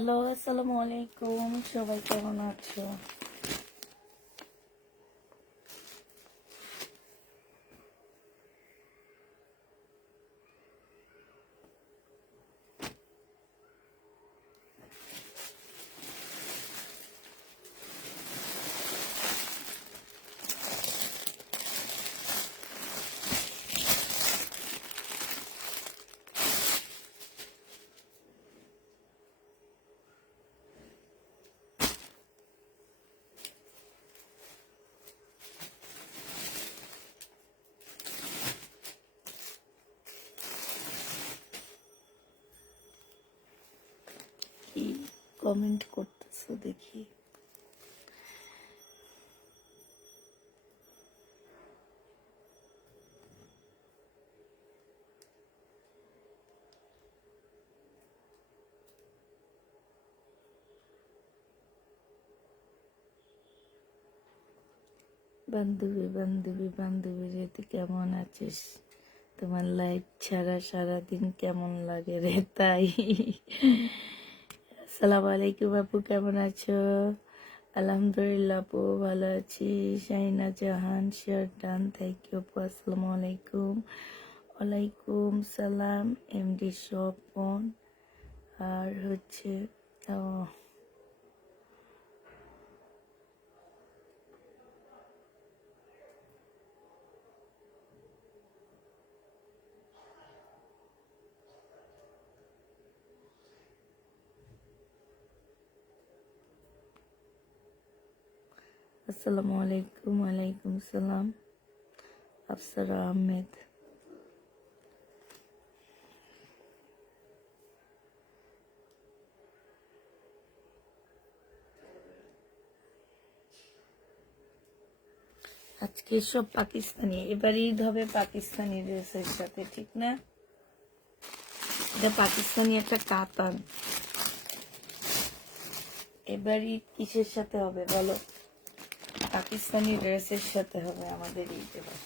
Hello, আসসালামু আলাইকুম। সবাই কেমন আছো? কি কমেন্ট করতেছো দেখি? বান্ধবী বান্ধবী বান্ধবী রে, তুই কেমন আছিস? তোমার লাইফ ছাড়া সারাদিন কেমন লাগে রে তাই। আসসালামু আলাইকুম আপু, কেমন আছো? আলহামদুলিল্লাহ আপু, ভালো আছি। শাহিনা জাহান শেয়ার ডান, থ্যাংক ইউ আপু। আসসালামু আলাইকুম। ওয়ালাইকুম সালাম এমডি স্বপন। আর হচ্ছে আসসালামু আলাইকুম। ওয়ালাইকুম সালাম আফসারা আহমেদ। আজকে সব পাকিস্তানি, এবার ঈদ হবে পাকিস্তানি ড্রেসের সাথে, ঠিক না? এটা পাকিস্তানি একটা কাতান। এবার ঈদ কিসের সাথে হবে বলো? পাকিস্তানি ড্রেসের সাথে হবে আমাদের ঈদ এবার।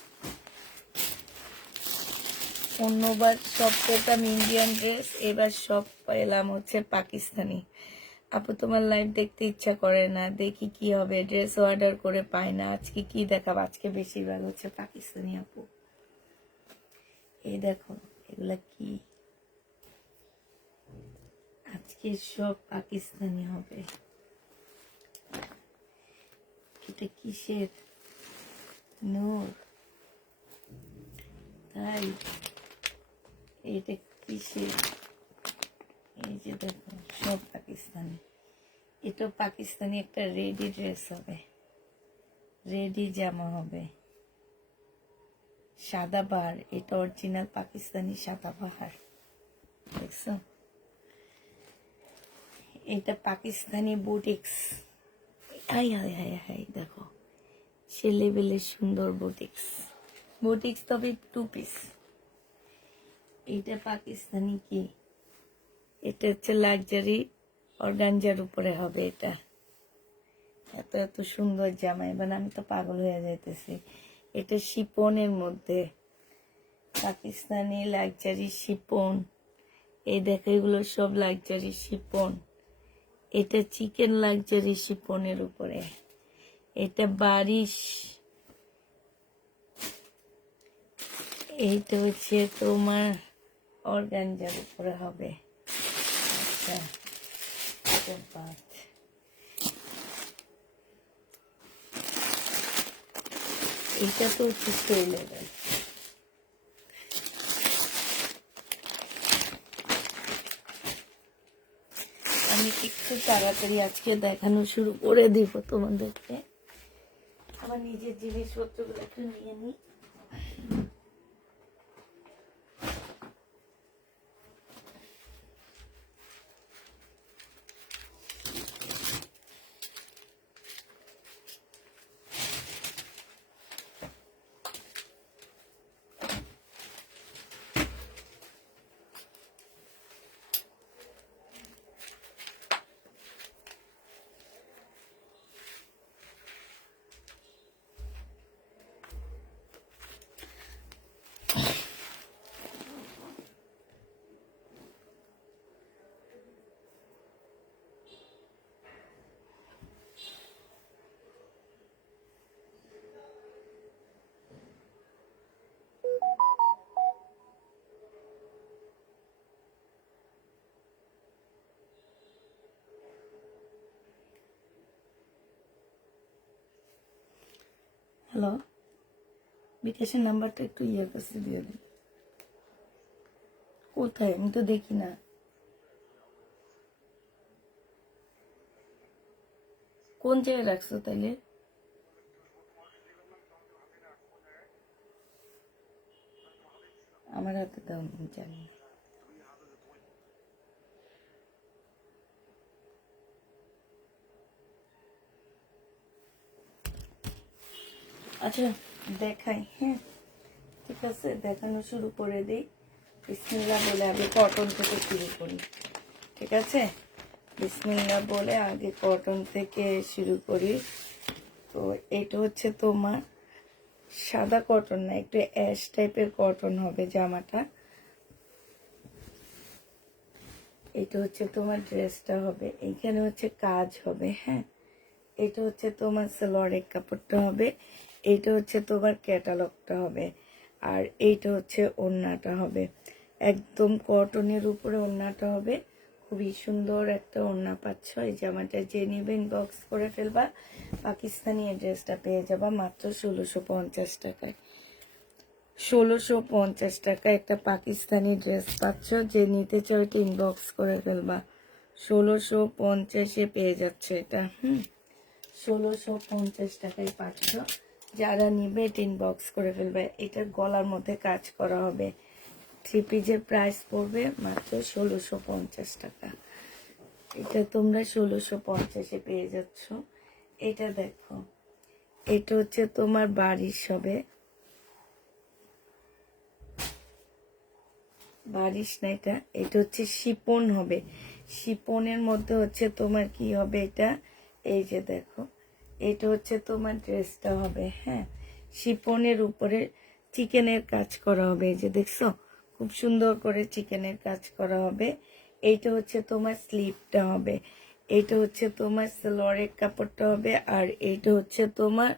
অন্যবার সব পেতাম ইন্ডিয়ান ড্রেস, এবার সব পেলাম হচ্ছে পাকিস্তানি। আপু তোমার লাইভ দেখতে ইচ্ছা করে না, দেখি কি হবে, ড্রেস অর্ডার করে পাই না। আজকে কি দেখাবো? আজকে বেশিরভাগ হচ্ছে পাকিস্তানি আপু। এই দেখো এগুলা কি, আজকে সব পাকিস্তানি হবে। এটা কিসের নূর? তাই এটা কিসের? এই যে দেখো সব পাকিস্তানি। এটা পাকিস্তানি একটা রেডি ড্রেস হবে, রেডি জামা হবে, সাদাবাহার। এটা অরিজিনাল পাকিস্তানি সাদাবাহার, দেখছো? এটা Pakistani boutiques. High high high high, দেখো সে লেভেলের সুন্দর বুটিক্স। বুটিক্স তবে টু পিস। এটা পাকিস্তানি কি, এটা হচ্ছে লাক্সারি অর্গানজার উপরে হবে। এটা এত এত সুন্দর জামা, এবার আমি তো পাগল হয়ে যাইতেছি। এটা শিপনের মধ্যে, পাকিস্তানি লাক্সারি শিপন। এই দেখো এগুলো সব লাক্সারি শিপন। এটা চিকেন লাক্সারি শিপনের উপরে। এটা বারিশ। এইটা হচ্ছে তোমার অর্গানজার উপরে হবে। আচ্ছা, এটা বাদ। এটা তো হচ্ছে সেই লেভেল। আমি একটু তাড়াতাড়ি আজকে দেখানো শুরু করে দিব তোমাদেরকে। আমার নিজের জিনিসপত্রগুলো একটু নিয়ে নিই। হ্যালো, বিকাশের নাম্বারটা একটু ইয়ে কাছে দিয়ে দিন। কোথায়? আমি তো দেখি না। কোন জায়গায় রাখছো তাইলে? আমার হাতে দাও, আমি জানি না। আচ্ছা দেখাই, হ্যাঁ ঠিক আছে, দেখানো শুরু করে দিই। বিসমিল্লাহ বলে আগে কটন থেকে শুরু করি, ঠিক আছে? বিসমিল্লাহ বলে আগে কটন থেকে শুরু করি। তো এটা হচ্ছে তোমার সাদা কটন না, একটু অ্যাশ টাইপের কটন হবে জামাটা। এটা হচ্ছে তোমার ড্রেসটা হবে, এইখানে হচ্ছে কাজ হবে, হ্যাঁ। এটা হচ্ছে তোমার সালোয়ারের কাপড়টা হবে, এইটা হচ্ছে তোমার ক্যাটালগটা হবে, আর এইটা হচ্ছে ওড়নাটা হবে। একদম কটনের উপরে ওড়নাটা হবে, খুবই সুন্দর একটা ওড়না পাচ্ছ। এই জামাটা যে নিবে ইনবক্স করে ফেলবা, পাকিস্তানি এই ড্রেসটা পেয়ে যাবা মাত্র 1650 টাকায়। 1650 টাকা একটা পাকিস্তানি ড্রেস পাচ্ছ, যে নিতে চাও এটা ইনবক্স করে ফেলবা। 1650-এ পেয়ে যাচ্ছে এটা, 1650 টাকায় পাচ্ছ। যারা নিবে এটা ইনবক্স করে ফেলবে। এটা গলার মধ্যে কাজ করা হবে। থ্রি পিসের প্রাইস পড়বে মাত্র 1650 টাকা। এটা তোমরা 1650-এ পেয়ে যাচ্ছ। এটা দেখো, এটা হচ্ছে তোমার বারিশ হবে, বারিশ না এটা, এটা হচ্ছে শিপন হবে। শিপনের মধ্যে হচ্ছে তোমার কি হবে এটা, এই যে দেখো, এটা হচ্ছে তোমার ড্রেসটা হবে, হ্যাঁ। শিপনের উপরে চিকেনের কাজ করা হবে, এই যে দেখছো, খুব সুন্দর করে চিকেনের কাজ করা হবে। এইটা হচ্ছে তোমার স্লিভটা হবে, এইটা হচ্ছে তোমার সালোয়ারের কাপড়টা হবে, আর এইটা হচ্ছে তোমার,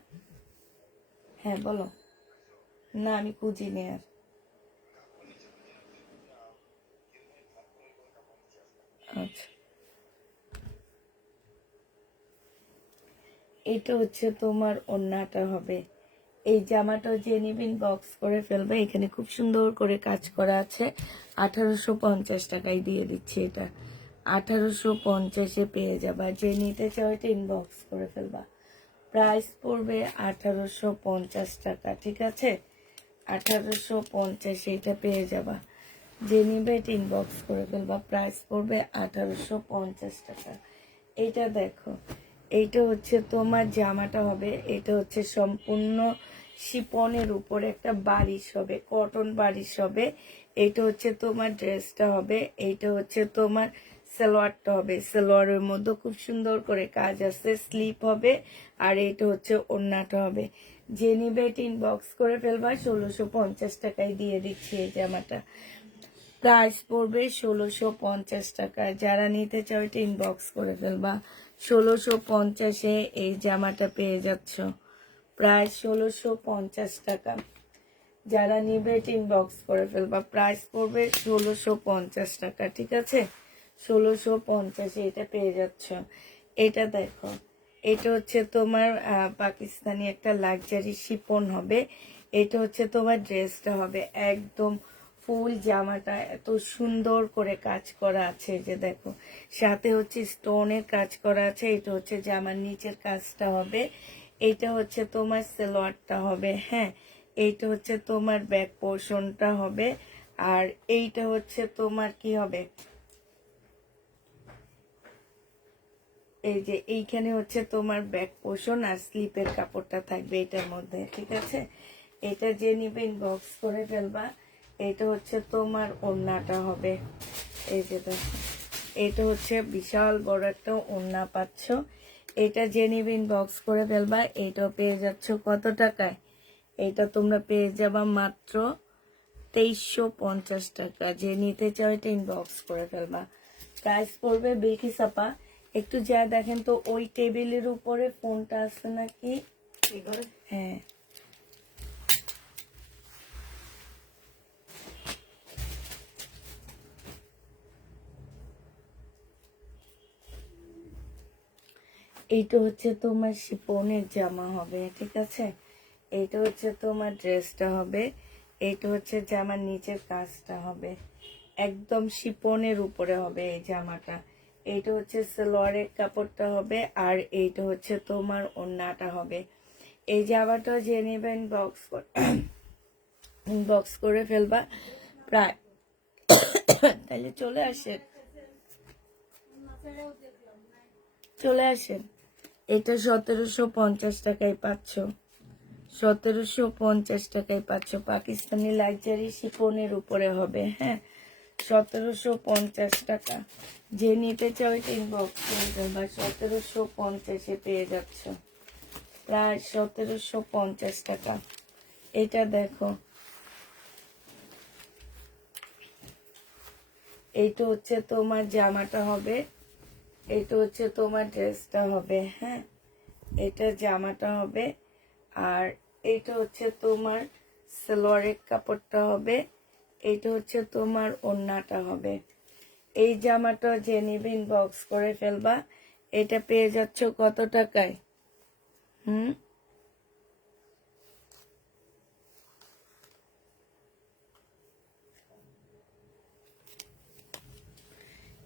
হ্যাঁ বলো। না আমি খুঁজিনি আর। আচ্ছা, এটা হচ্ছে তোমার ওড়নাটা হবে। এই জামাটা যে নিবেন বক্স করে ফেলবে, এখানে খুব সুন্দর করে কাজ করা আছে। 1850 টাকায় দিয়ে দিচ্ছি এটা, 1850-এ পেয়ে যাবা। যে নিতে চাও এটা ইনবক্স করে ফেলবা, প্রাইস পড়বে 1850 টাকা, ঠিক আছে? 1850 এটা পেয়ে যাবা। যে নিবে এটা ইনবক্স করে ফেলবা, প্রাইস পড়বে 1850 টাকা। এইটা দেখো, এইটা হচ্ছে তোমার জামাটা হবে, এটা হচ্ছে সম্পূর্ণ শিপনের উপরে একটা বারিশ হবে, কটন বারিশ হবে। এইটা হচ্ছে তোমার ড্রেসটা হবে, এইটা হচ্ছে তোমার সালোয়ারটা হবে। সালোয়ারের মধ্যে খুব সুন্দর করে কাজ আছে, স্লিপ হবে, আর এইটা হচ্ছে ওড়নাটা হবে। যে নিবে এটা ইনবক্স করে ফেলবা, 1650 টাকায় দিয়ে দিচ্ছি এই জামাটা। প্রাইস পড়বে 1650 টাকা। যারা নিতে চাও এটা ইনবক্স করে ফেলবা, 1650-এ এই জামাটা পেয়ে যাচ্ছ, প্রাইস 1650 টাকা। যারা নিবে এটা ইনবক্স করে ফেলবা, প্রাইস পড়বে 1650 টাকা, ঠিক আছে? 1650-এ এটা পেয়ে যাচ্ছ। এটা দেখো, এটা হচ্ছে তোমার পাকিস্তানি একটা লাক্সারি শিপন হবে। এটা হচ্ছে তোমার ড্রেসটা হবে, একদম ফুল জামাটা এত সুন্দর করে কাজ করা আছে, যে দেখো, সাথে হচ্ছে স্টোনের কাজ করা আছে। এটা হচ্ছে জামার নিচের কাজটা হবে, এইটা হচ্ছে তোমার সালোয়ারটা হবে, হ্যাঁ। এইটা হচ্ছে তোমার ব্যাক পোর্শনটা হবে, আর এইটা হচ্ছে তোমার কি হবে, এই যে এইখানে হচ্ছে তোমার ব্যাক পোর্শন, আর স্লিপের কাপড়টা থাকবে এটার মধ্যে, ঠিক আছে? এটা যে নিবে ইনবক্স করে ফেলবা। এটা হচ্ছে তোমার ওড়নাটা হবে, এই যে দেখো, এটা হচ্ছে বিশাল বড় একটা ওড়না পাচ্ছ। এটা যে নিবে ইনবক্স করে ফেলবা, এইটাও পেয়ে যাচ্ছ কত টাকায়? এটা তোমরা পেয়ে যাবা মাত্র 2350 টাকা। যে নিতে চাও এটা ইনবক্স করে ফেলবা, প্রাইস পড়বে। বিলকিস আপা একটু যা দেখেন তো ওই টেবিলের উপরে ফোনটা আছে নাকি। হ্যাঁ, এইটা হচ্ছে তোমার শিপনের জামা হবে, ঠিক আছে? এইটা হচ্ছে তোমার ড্রেসটা হবে, এইটা হচ্ছে জামার নিচের কাজটা হবে, একদম শিপনের উপরে হবে এই জামাটা। এইটা হচ্ছে সালোয়ারের কাপড়টা হবে, আর এইটা হচ্ছে তোমার ওড়নাটা হবে। এই জামাটা যে নেবেন বক্স করে ফেলবা প্রায়। তাহলে চলে আসেন, চলে আসেন। এটা 1750 টাকায় পাচ্ছ, 1750 টাকায় পাচ্ছ। পাকিস্তানি লাক্সারি শিফনের উপরে হবে, হ্যাঁ, 1750 টাকা। যে নিতে চাও এটা ইনবক্স করে দেবা, 1750-এ পেয়ে যাচ্ছ, প্রায় 1750 টাকা। এটা দেখো, এইটা হচ্ছে তোমার জামাটা হবে, এইটা হচ্ছে তোমার ড্রেসটা হবে, হ্যাঁ, এটা জামাটা হবে, আর এইটা হচ্ছে তোমার সালোয়ারের কাপড়টা হবে, এইটা হচ্ছে তোমার ওড়নাটা হবে। এই জামাটা যে নিবে ইনবক্স করে ফেলবা। এটা পেয়ে যাচ্ছ কত টাকায়?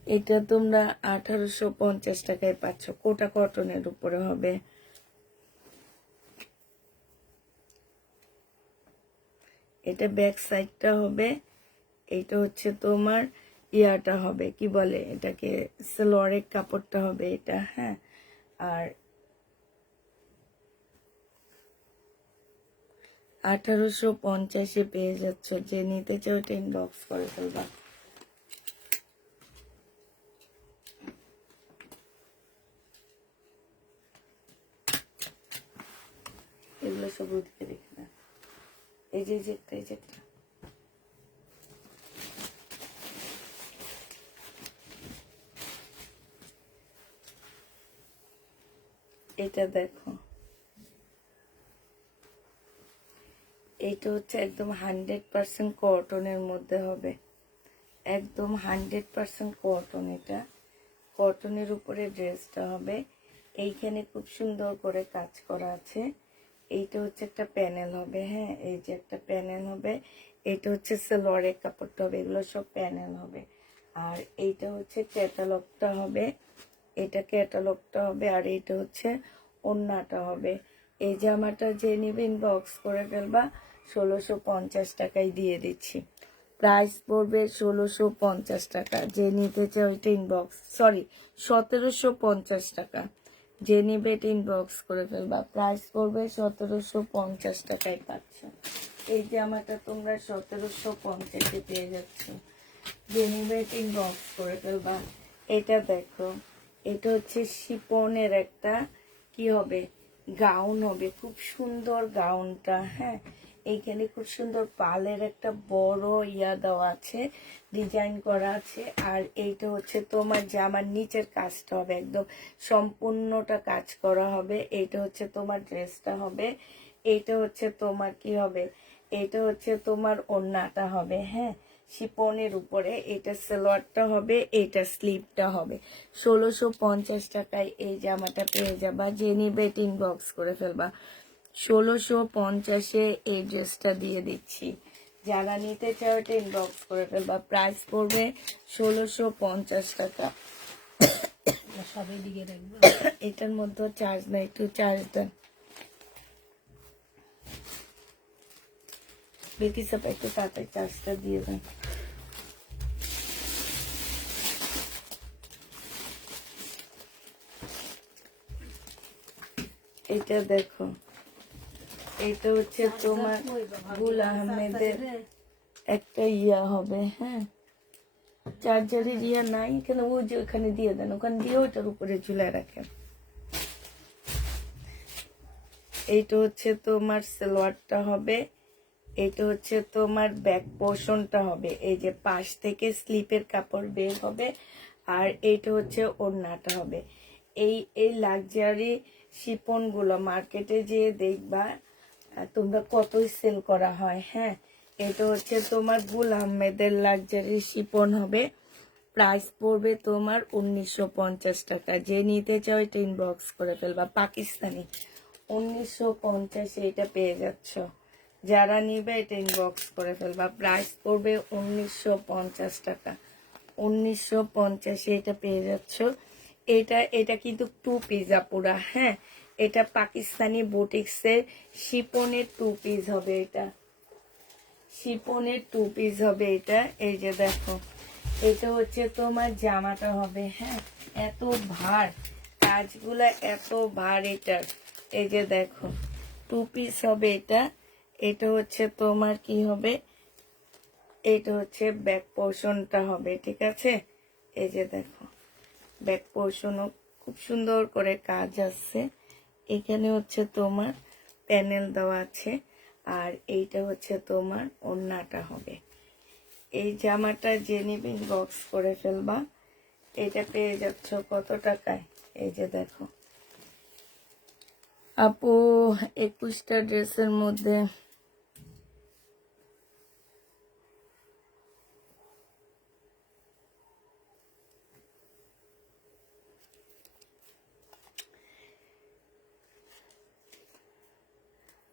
এটা তোমরা 1850 টাকায় পাচ্ছ, কোটা কটনের উপরে হবে। এটা ব্যাক সাইডটা হবে, এইটা হচ্ছে তোমার ইয়াটা হবে, কি বলে এটাকে, সালোয়ারের কাপড়টা হবে এটা, হ্যাঁ। আর 1850-এ পেয়ে যাচ্ছ। যে নিতে চাও এটা ইনবক্স করে ফেলবা। এগুলো সব ওদিকে দেখে না, এই যে একটা, এই যে একটা। এটা দেখো, এইটা হচ্ছে একদম 100% কটনের মধ্যে হবে, একদম 100% কটন। এটা কটনের উপরে ড্রেসটা হবে। এইখানে খুব সুন্দর করে কাজ করা আছে। এইটা হচ্ছে একটা প্যানেল হবে, হ্যাঁ, এই যে একটা প্যানেল হবে। এইটা হচ্ছে সালোয়ারের কাপড়টা হবে, এগুলো সব প্যানেল হবে। আর এইটা হচ্ছে ক্যাটালগটা হবে, এটা ক্যাটালগটা হবে, আর এইটা হচ্ছে ওড়নাটা হবে। এই জামাটা যে নিবে ইনবক্স করে ফেলবা, 1650 টাকায় দিয়ে দিচ্ছি। প্রাইস পড়বে 1650 টাকা। যে নিতে চাও এটা ইনবক্স, সরি, 1750 টাকা। যে নিবে এটা ইনবক্স করে ফেলবা, প্রাইস পড়বে 1750 টাকায় পাচ্ছ। এই জামাটা তোমরা 1750-এ পেয়ে যাচ্ছ। যে নিবে এটা ইনবক্স করে ফেলবা। এটা দেখো, এটা হচ্ছে শিপনের একটা কি হবে, গাউন হবে, খুব সুন্দর গাউনটা, হ্যাঁ। এইখানে খুব সুন্দর পালের একটা বড় ইয়া দেওয়া আছে, ডিজাইন করা আছে। আর এইটা হচ্ছে তোমার জামার নিচের কাজটা হবে, একদম সম্পূর্ণটা কাজ করা হবে। এইটা হচ্ছে তোমার ড্রেসটা হবে, এইটা হচ্ছে তোমার কি হবে, এইটা হচ্ছে তোমার ওড়নাটা হবে, হ্যাঁ, শিপনের উপরে। এটা সালোয়ারটা হবে, এটা স্লিভটা হবে। 1650 টাকায় এই জামাটা পেয়ে যাবা। যে নিবে ইনবক্স করে ফেলবা। 1650-এ এই ড্রেসটা দিয়ে দিচ্ছি। যারা নিতে চাও এটা ইনবক্স করে ফেলবা। প্রাইস পড়বে 1650 টাকা। সবাই দিকে রাখবো। এটার মধ্যে চার্জ নাই, একটু চার্জ দেন। বেকি সাপ একটু তাড়াতাড়ি চার্জটা দিয়ে দেন। এটা দেখো, এটা হচ্ছে তোমার গুল আহমেদের একটা ইয়া হবে, হ্যাঁ, চার্জারের ইয়া নাই এখানে, ওই যে ওখানে দিয়ে দেন, ওখানে দিয়ে ওইটার উপরে ঝুলায় রাখেন। এইটা হচ্ছে তোমার সালোয়ারটা হবে, এইটা হচ্ছে তোমার ব্যাক পোর্শনটা হবে, এই যে পাশ থেকে স্লিপের কাপড় বের হবে। আর এইটা হচ্ছে ওড়নাটা হবে। এই লাক্সারি শিপনগুলো মার্কেটে যেয়ে দেখবা তোমরা কতই সেল করা হয়, হ্যাঁ। এটা হচ্ছে তোমার গুল আহমেদের লাক্সারি শিপন হবে। প্রাইস পড়বে তোমার 1950 টাকা। যে নিতে চাও এটা ইনবক্স করে ফেলবা। পাকিস্তানি 1950 এটা পেয়ে যাচ্ছ। যারা নিবে এটা ইনবক্স করে ফেলবা। প্রাইস পড়বে 1950 টাকা। 1950 এটা পেয়ে যাচ্ছ। এটা কিন্তু 2 পিস পুরা। হ্যাঁ, এটা পাকিস্তানি বুটিক্সের শিপনের 2 পিস হবে। এটা শিপনের 2 পিস হবে। এটা এই যে দেখো, এটা হচ্ছে তোমার জামাটা হবে। হ্যাঁ, এত ভার, কাজগুলা এত ভার এটার। এই যে দেখো 2 পিস হবে এটা। এটা হচ্ছে তোমার কি হবে, এটা হচ্ছে ব্যাক পোর্শনটা হবে। ঠিক আছে, এই যে দেখো ব্যাক পোর্শনও খুব সুন্দর করে কাজ আছে। এখানে হচ্ছে তোমার প্যানেল দেওয়া আছে। আর এইটা হচ্ছে তোমার ওড়নাটা হবে। এই জামাটা যে নিবে বক্স করে ফেলবা। এটা পেয়ে যাচ্ছ কত টাকায়? এই যে দেখো আপু, 21টা ড্রেসের মধ্যে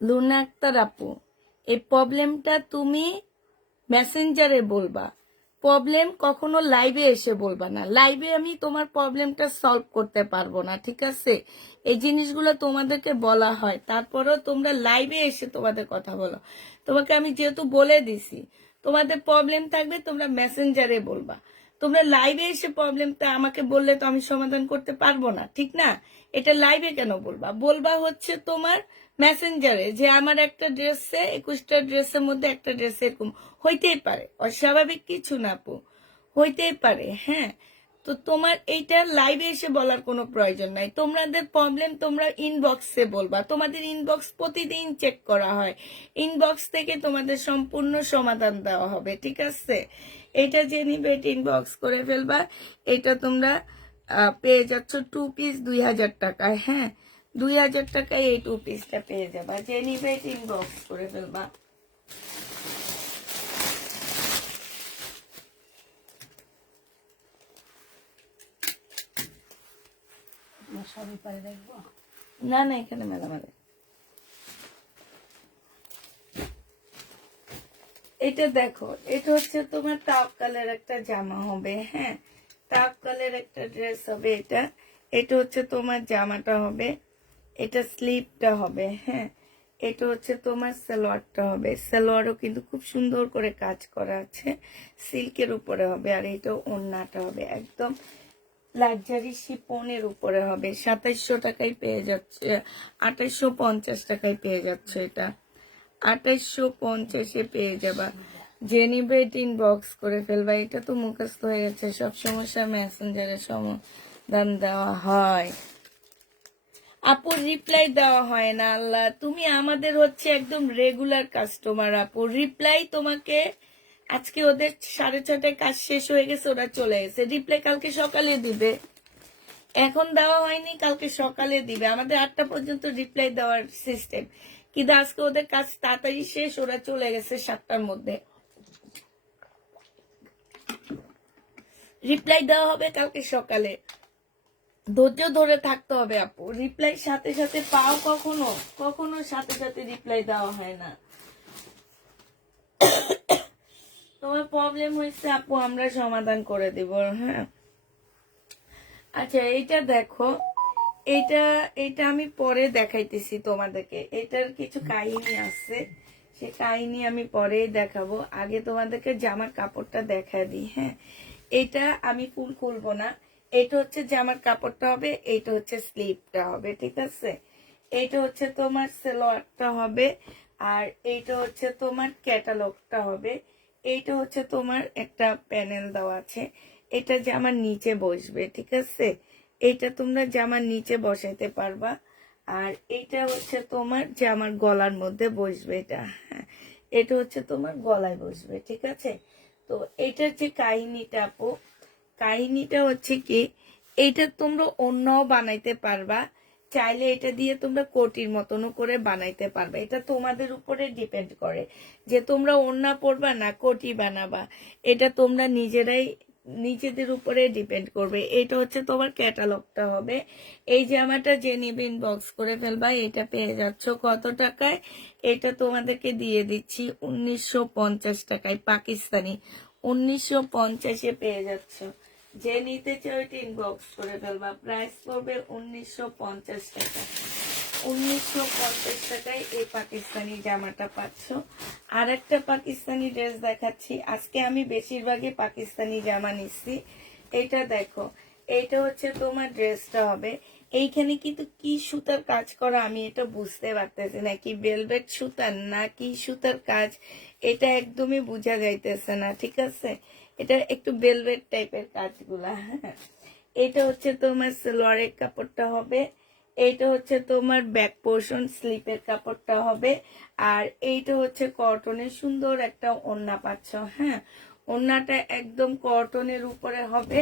লুনা আক্তার আপু, এই প্রবলেমটা তুমি মেসেঞ্জারে বলবা। প্রবলেম কখনো লাইভে এসে বলবা না। লাইভে আমি তোমার প্রবলেমটা সলভ করতে পারবো না। ঠিক আছে, এই জিনিসগুলো তোমাদেরকে বলা হয়, তারপরেও তোমরা লাইভে এসে তোমাদের কথা বলো। তোমাকে আমি যেহেতু বলে দিছি, তোমাদের প্রবলেম থাকবে তোমরা মেসেঞ্জারে বলবা। তোমরা লাইভে এসে প্রবলেমটা আমাকে বললে তো আমি সমাধান করতে পারবো না, ঠিক না? এটা লাইভে কেন বলবা? বলবা হচ্ছে তোমার মেসেঞ্জারে যে আমার একটা ড্রেসে 21টা ড্রেসের মধ্যে একটা ড্রেস এরকম হইতেই পারে, অস্বাভাবিক কিছু না আপু, হইতেই পারে। হ্যাঁ, তো তোমার এইটা লাইভে এসে বলার কোনো প্রয়োজন নাই। তোমাদের প্রবলেম তোমরা ইনবক্সে বলবা। তোমাদের ইনবক্স প্রতিদিন চেক করা হয়, ইনবক্স থেকে তোমাদের সম্পূর্ণ সমাধান দেওয়া হবে। ঠিক আছে, এটা যে নিবে এটা ইনবক্স করে ফেলবা। এটা তোমরা পেয়ে যাচ্ছ 2 পিস 2000 টাকায়। হ্যাঁ, 2000 টাকায় এই 2 পিসটা পেয়ে যাবা। যে নিবে এটা ইনবক্স করে ফেলবা। সবই পারে দেখবো। না না, এখানে মেলা মেলা। এটা দেখো, এটা হচ্ছে তোমার টাপ কালের একটা জামা হবে। হ্যাঁ, টাপ কালের একটা ড্রেস হবে। এটা এটা হচ্ছে তোমার জামাটা হবে। এটা স্লিপটা হবে। হ্যাঁ, এটা হচ্ছে তোমার সালোয়ারটা হবে। সালোয়ারও কিন্তু খুব সুন্দর করে কাজ করা আছে, সিল্কের উপরে হবে। আর এটা ওড়নাটা হবে একদম লাক্সারি শিপনের উপরে হবে। 2700 টাকায় পেয়ে যাচ্ছে, 2850 টাকায় পেয়ে যাচ্ছে। এটা 2850-এ পেয়ে যাবা। যে নিবে ইনবক্স করে ফেলবা। এটা তো মুখস্থ হয়ে গেছে, সব সমস্যা মেসেঞ্জারে সমাধান দেওয়া হয়। আপু রিপ্লাই দেওয়া হয় না। আল্লাহ, তুমি আমাদের হচ্ছে একদম রেগুলার কাস্টমার আপু। রিপ্লাই তোমাকে আজকে ওদের 6:30টায় কাজ শেষ হয়ে গেছে, ওরা চলে গেছে। রিপ্লাই কালকে সকালে দিবে। এখন দেওয়া হয়নি, কালকে সকালে দিবে। আমাদের 8টা পর্যন্ত রিপ্লাই দেওয়ার সিস্টেম, কিন্তু আজকে ওদের কাজ তাড়াতাড়ি শেষ, ওরা চলে গেছে 7টার মধ্যে। রিপ্লাই দেওয়া হবে কালকে সকালে। ধৈর্য ধরে থাকতে হবে আপু। রিপ্লাই সাথে সাথে পাও কখনো, কখনো সাথে সাথে রিপ্লাই দেওয়া হয় না। তোমার প্রবলেম হয়েছে আপু, আমরা সমাধান করে দিব। হ্যাঁ, আচ্ছা এইটা দেখো, এটা এটা আমি পরে দেখাইতেছি তোমাদেরকে। এটার কিছু কাহিনী আছে, সে কাহিনী আমি পরেই দেখাবো। আগে তোমাদেরকে জামার কাপড়টা দেখা দিই। হ্যাঁ, এটা আমি ফুল খুলবো না। এটা হচ্ছে জামার কাপড়টা হবে, এইটা হচ্ছে স্লিভটা হবে। ঠিক আছে, এইটা হচ্ছে তোমার সালোয়ারটা হবে। আর এইটা হচ্ছে তোমার ক্যাটালগটা হবে। এইটা হচ্ছে তোমার একটা প্যানেল দেওয়া আছে। এটা জামার নিচে বসবে। ঠিক আছে, এটা তোমরা জামার নিচে বসাইতে পারবা। আর এটা হচ্ছে তোমার জামার গলার মধ্যে বসবে। এটা হ্যাঁ, এটা হচ্ছে তোমার গলায় বসবে। ঠিক আছে, তো এটার যে কাহিনীটা আপু, কাহিনীটা হচ্ছে কি, এইটা তোমরা অন্যও বানাইতে পারবা। চাইলে এটা দিয়ে তোমরা কোটির মতনও করে বানাইতে পারবা। এটা তোমাদের উপরে ডিপেন্ড করে যে তোমরা ওড়না পরবা না কোটি বানাবা। এটা তোমরা নিজেরাই নিজেদের উপরে ডিপেন্ড করবে। এটা হচ্ছে তোমার ক্যাটালগটা হবে। এই জামাটা যে নিবে ইনবক্স করে ফেলবা। এটা পেয়ে যাচ্ছ কত টাকায়? এটা তোমাদেরকে দিয়ে দিচ্ছি 1950 টাকায়, পাকিস্তানি। 1950-এ পেয়ে যাচ্ছ। যে নিতে চাও এটা ইনবক্স করে ফেলবা। প্রাইস পড়বে 1950 টাকা। 1950 টাকায় এই পাকিস্তানি জামাটা পাচ্ছ। আর একটা পাকিস্তানি ড্রেস দেখাচ্ছি। আজকে আমি বেশিরভাগই পাকিস্তানি জামা নিচ্ছি। এটা দেখো, এইটা হচ্ছে তোমার ড্রেসটা হবে। এইখানে কিন্তু কি সুতার কাজ করা আমি এটা বুঝতে পারতেছি না, কি ভেলভেট সুতার না কি সুতার কাজ, এটা একদমই বোঝা যাইতেছে না। ঠিক আছে, এটা একটু ভেলভেট টাইপের কাজগুলা। হ্যাঁ, এটা হচ্ছে তোমার সালোয়ারের কাপড়টা হবে। এইটা হচ্ছে তোমার ব্যাক পোর্শন স্লিপের কাপড়টা হবে। আর এইটা হচ্ছে কটনের সুন্দর একটা ওড়না পাচ্ছ। হ্যাঁ, ওড়নাটা একদম কটনের উপরে হবে।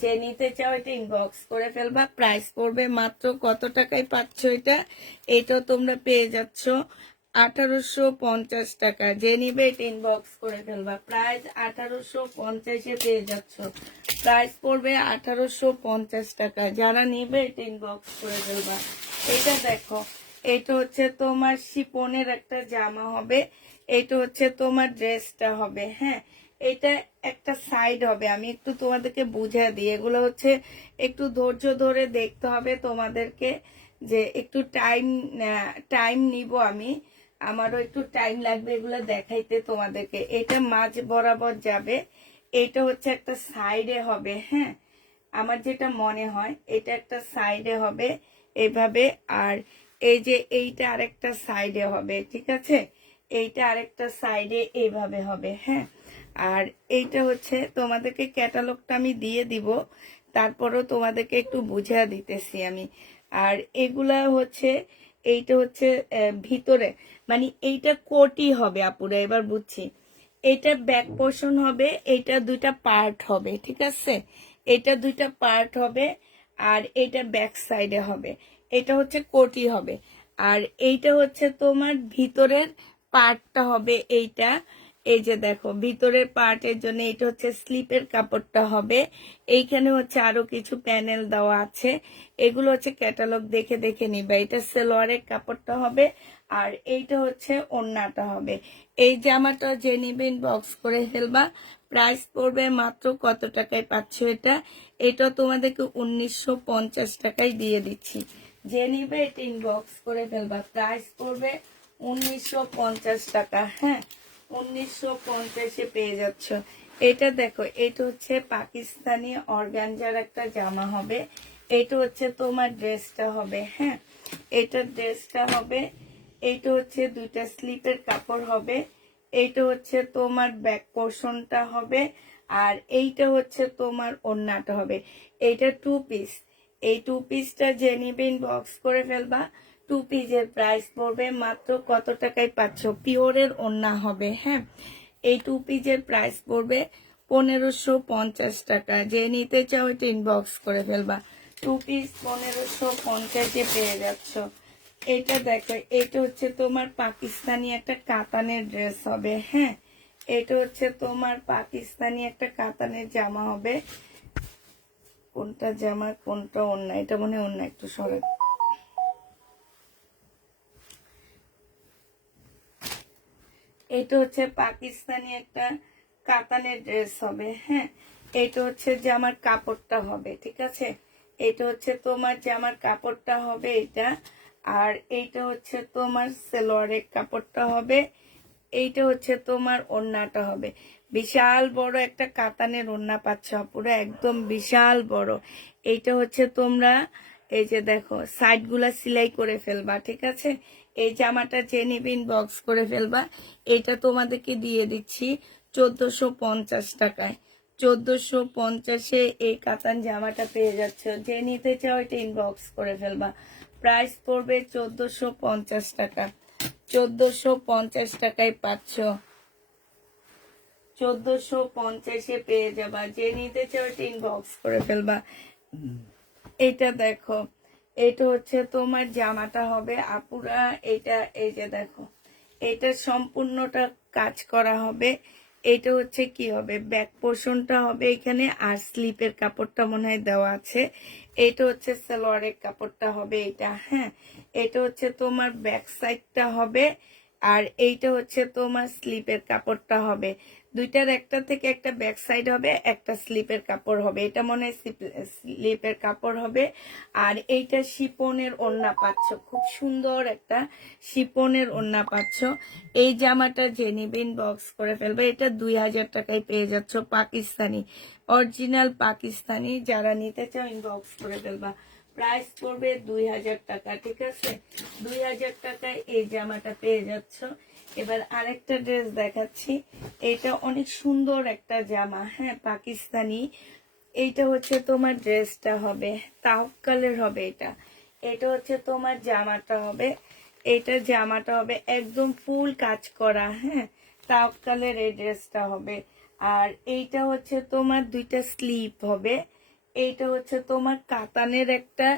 যে নিতে চাও এটা ইনবক্স করে ফেলবা। প্রাইস পড়বে মাত্র কত টাকায় পাচ্ছ এটা? এটা তোমরা পেয়ে যাচ্ছ 1850 টাকা। যে নিবে এটা ইনবক্স করে ফেলবা। প্রাইস 1850-এ পেয়ে যাচ্ছ। প্রাইস পড়বে 1850 টাকা। যারা নিবে এটা ইনবক্স করে ফেলবা। এটা দেখো, এটা হচ্ছে তোমার শিপনের একটা জামা হবে। এটা হচ্ছে তোমার ড্রেসটা হবে। হ্যাঁ, এটা একটা সাইড হবে। আমি একটু তোমাদেরকে বুঝা দিই। এগুলো হচ্ছে একটু ধৈর্য ধরে দেখতে হবে তোমাদেরকে, যে একটু টাইম নিব আমি। আমারও একটু টাইম লাগবে এগুলো দেখাইতে তোমাদেরকে। এটা মাঝ বরাবর যাবে। এটা হচ্ছে একটা সাইডে হবে। হ্যাঁ, আমার যেটা মনে হয় এটা একটা সাইডে হবে এইভাবে। আর এই যে এইটা আরেকটা সাইডে হবে। ঠিক আছে, এইটা আরেকটা সাইডে এইভাবে হবে। হ্যাঁ, আর এইটা হচ্ছে তোমাদেরকে ক্যাটালগটা আমি দিয়ে দিব, তারপরও তোমাদেরকে একটু বুঝা দিতেছি আমি। আর এগুলা হচ্ছে, এইটা হচ্ছে ভিতরে, মানে এইটা কোটি হবে আপুরা। এবার বুঝছি, এটা ব্যাক পোর্শন হবে। এটা দুইটা পার্ট হবে। ঠিক আছে, এটা দুইটা পার্ট হবে। আর এটা ব্যাক সাইডে হবে। এটা হচ্ছে কোটি হবে। আর এইটা হচ্ছে তোমার ভিতরের পার্টটা হবে এইটা। এই যে দেখো, ভিতরের পার্টের জন্য এটা হচ্ছে স্লিপের কাপড়টা হবে। এইখানে হচ্ছে আরো কিছু প্যানেল দেওয়া আছে। এগুলো হচ্ছে ক্যাটালগ দেখে দেখে নিবা। এটা সালোয়ারের কাপড়টা হবে। আর এইটা হচ্ছে ওড়নাটা হবে। এই জামাটা যে নিবে ইনবক্স করে ফেলবা। প্রাইস পড়বে মাত্র কত টাকায় পাচ্ছ এটা? এটা তোমাদেরকে 1950 টাকায় দিয়ে দিচ্ছি। যে নিবে এটা ইনবক্স করে ফেলবা। প্রাইস পড়বে 1950 টাকা। হ্যাঁ, 1950-এ পেয়ে যাচ্ছ। এটা দেখো, এটা হচ্ছে পাকিস্তানি অর্গানজার একটা জামা হবে। এটা হচ্ছে তোমার ড্রেসটা হবে। হ্যাঁ, এটা ড্রেসটা হবে। এইটা হচ্ছে দুইটা স্লিপের কাপড় হবে। এইটা হচ্ছে তোমার ব্যাক পোর্শনটা হবে। আর এইটা হচ্ছে তোমার ওড়নাটা হবে। এইটা 2 পিস। এই 2 পিসটা যে নিবে ইনবক্স করে ফেলবা। 2 পিসের প্রাইস পড়বে মাত্র কত টাকায় পাচ্ছ? পিওরের ওড়না হবে। হ্যাঁ, এই 2 পিসের প্রাইস পড়বে 1550 টাকা। যে নিতে চাও এটা ইনবক্স করে ফেলবা। 2 পিস 1550-এ পেয়ে যাচ্ছ। এটা দেখো, এটা হচ্ছে তোমার পাকিস্তানি একটা কাতানের ড্রেস হবে। হ্যাঁ, এটা হচ্ছে তোমার পাকিস্তানি একটা কাতানের জামা হবে। কোনটা জামা কোনটা ওড়না? এটা মনে হয় ওড়না, একটু সরে। এটা হচ্ছে পাকিস্তানি একটা কাতানের ড্রেস হবে। হ্যাঁ, এটা হচ্ছে জামার কাপড়টা হবে। ঠিক আছে, এটা হচ্ছে তোমার জামার কাপড়টা হবে এটা। আর এইটা হচ্ছে তোমার সালোয়ারের কাপড়টা হবে। এইটা হচ্ছে তোমার ওড়নাটা হবে। বিশাল বড় একটা কাতানের ওড়না পাচ্ছ পুরো, একদম বিশাল বড়। এইটা হচ্ছে তোমরা এই যে দেখো সাইডগুলা সেলাই করে ফেলবা। ঠিক আছে, এই জামাটা যে নিবে ইনবক্স করে ফেলবা। এটা তোমাদেরকে দিয়ে দিচ্ছি 1450 টাকায়। 1450-এ এই কাতান জামাটা পেয়ে যাচ্ছ। যে নিতে চাও এটা ইনবক্স করে ফেলবা। প্রাইস পড়বে 1450 টাকা। 1450 টাকায় পাচ্ছ। 1450-এ পেয়ে যাবা। যে নিতে চাও এটা ইনবক্স করে ফেলবা। এটা দেখো, এটা হচ্ছে তোমার জামাটা হবে আপুরা। এটা এই যে দেখো, এটা সম্পূর্ণটা কাজ করা হবে। এটা হচ্ছে কি হবে, ব্যাক পোর্শনটা হবে এখানে, আর স্লিপের কাপড়টা মনে হয় দেওয়া আছে। এটা হচ্ছে সালোয়ারের কাপড়টা হবে এটা, হ্যাঁ। এটা হচ্ছে তোমার ব্যাক সাইডটা হবে, আর এইটা হচ্ছে তোমার স্লিপের কাপড়টা হবে। দুইটার একটা থেকে একটা ব্যাক সাইড হবে, একটা স্লিপের কাপড় হবে। এটা মনে হয় স্লিপের কাপড় হবে। আর এইটা শিপনের ওড়না পাচ্ছ, খুব সুন্দর একটা শিপনের ওড়না পাচ্ছ। এই জামাটা যে নিবে ইনবক্স করে ফেলবে। এটা 2000 টাকায় পেয়ে যাচ্ছ, পাকিস্তানি, অরিজিনাল পাকিস্তানি। যারা নিতে চাও ইনবক্স করে ফেলবা। প্রাইস পড়বে 2000 টাকা, ঠিক আছে? 2000 টাকায় এই জামাটা পেয়ে যাচ্ছ। এবার আরেকটা ড্রেস দেখাচ্ছি। এটা অনেক সুন্দর একটা জামা, হ্যাঁ, পাকিস্তানি। এইটা হচ্ছে তোমার ড্রেসটা হবে, তাওয়াক্কালের হবে এটা। এটা হচ্ছে তোমার জামাটা হবে, এটা জামাটা হবে একদম ফুল কাজ করা, হ্যাঁ, তাওয়াক্কালের এই ড্রেসটা হবে। আর এইটা হচ্ছে তোমার দুইটা স্লিপ হবে। এইটা হচ্ছে তোমার কাতানের একটা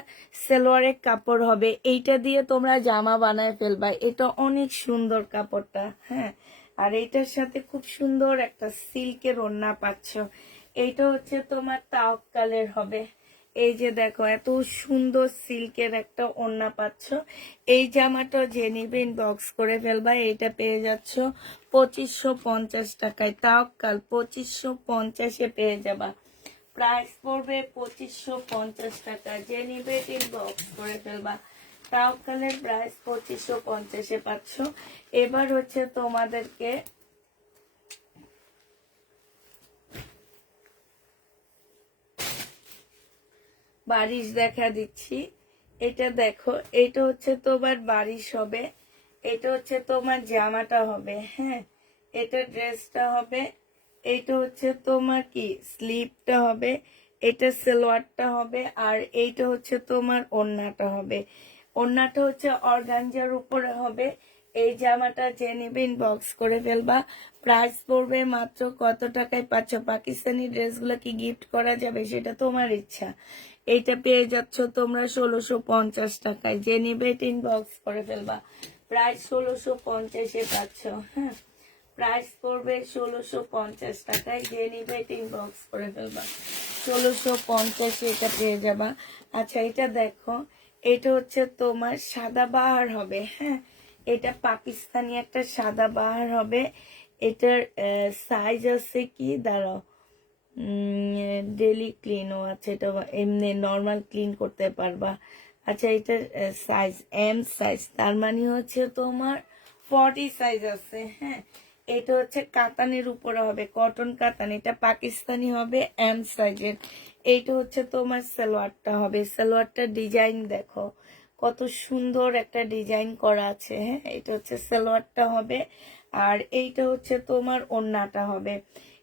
সালোয়ারের কাপড় হবে। এইটা দিয়ে তোমরা জামা বানায় ফেলবা। এটা অনেক সুন্দর কাপড়টা, হ্যাঁ। আর এইটার সাথে খুব সুন্দর একটা সিল্কের ওড়না পাচ্ছ। এইটা হচ্ছে তোমার তাওয়াক্কালের হবে। এই যে দেখো, এত সুন্দর সিল্কের একটা ওড়না পাচ্ছ। এই জামাটা যে নিবে ইনবক্স করে ফেলবা। এইটা পেয়ে যাচ্ছ 2550 টাকায়। তাওয়াক্কাল 2550-এ পেয়ে যাবা। প্রাইস পড়বে 2550 টাকা। যে নিবে ইনবক্স করে ফেলবা। তাওয়াক্কালের প্রাইস 2550-এ পাচ্ছ। এবার হচ্ছে তোমাদেরকে বারিশ দেখা দিচ্ছি। এটা দেখো, এটা হচ্ছে তোমার বারিশ হবে। এটা হচ্ছে তোমার জামাটা হবে, হ্যাঁ। এটা ড্রেসটা হবে। এইটা হচ্ছে তোমার কি স্লিপটা হবে। এটা সালোয়ারটা হবে। আর এইটা হচ্ছে তোমার ওড়নাটা হবে। ওড়নাটা হচ্ছে অর্গানজার উপরে হবে। এই জামাটা যে নিবে ইনবক্স করে ফেলবা। প্রাইস পড়বে মাত্র কত টাকায় পাচ্ছ? পাকিস্তানি ড্রেসগুলো কি গিফট করা যাবে, সেটা তোমার ইচ্ছা। এইটা পেয়ে যাচ্ছ তোমরা 1650 টাকায়। যে নিবে এটা ইনবক্স করে ফেলবা। প্রাইস 1650-এ পাচ্ছ, হ্যাঁ। প্রাইস পড়বে 1650 টাকায়। যে নিবে এটা ইনবক্স করে ফেলবা। 1650-এ এটা পেয়ে যাবা। আচ্ছা, এটা দেখো, এটা হচ্ছে তোমার সাদা বাহার হবে, হ্যাঁ। এটা পাকিস্তানি একটা সাদা বাহার হবে। এটার সাইজ আছে কি, দাঁড়াও, ডেলি ক্লিনও আছে, এটা এমনি নর্মাল ক্লিন করতে পারবা। আচ্ছা, এটার সাইজ এম সাইজ, তার মানে হচ্ছে তোমার 40 সাইজ আছে, হ্যাঁ। এটা হচ্ছে কাতানের উপরে হবে, কটন কাতান। এটা পাকিস্তানি হবে, এম সাইজের। এইটা হচ্ছে তোমার সালোয়ারটা হবে। সালোয়ারটা ডিজাইন দেখো, কত সুন্দর একটা ডিজাইন করা আছে, হ্যাঁ। এটা হচ্ছে সালোয়ারটা হবে। আর এইটা হচ্ছে তোমার ওড়নাটা হবে।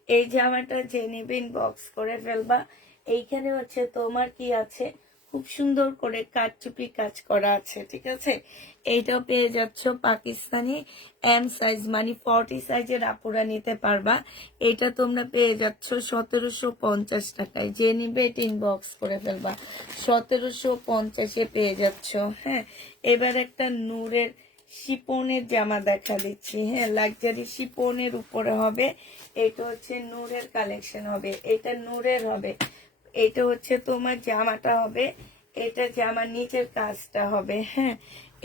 এই জামাটা যে নিবে ইনবক্স করে ফেলবা। এইখানে হচ্ছে তোমার কি আছে, খুব সুন্দর করে কাটচুপি কাজ করা আছে, ঠিক আছে? এইটাও পেয়ে যাচ্ছ পাকিস্তানি এম সাইজ, মানে 40 সাইজের আপুরা নিতে পারবা। এটা তোমরা পেয়ে যাচ্ছ 1750 টাকায়। যে নিবে এটা ইনবক্স করে ফেলবা। 1750-এ পেয়ে যাচ্ছ, হ্যাঁ। এবার একটা নূরের শিপনের জামা দেখা দিচ্ছি, হ্যাঁ, লাক্সারি শিপনের উপরে হবে। এটা হচ্ছে নূরের কালেকশন হবে, এটা নূরের হবে। এটা হচ্ছে তোমার জামাটা হবে। এটা জামার নিচের কাজটা হবে, হ্যাঁ।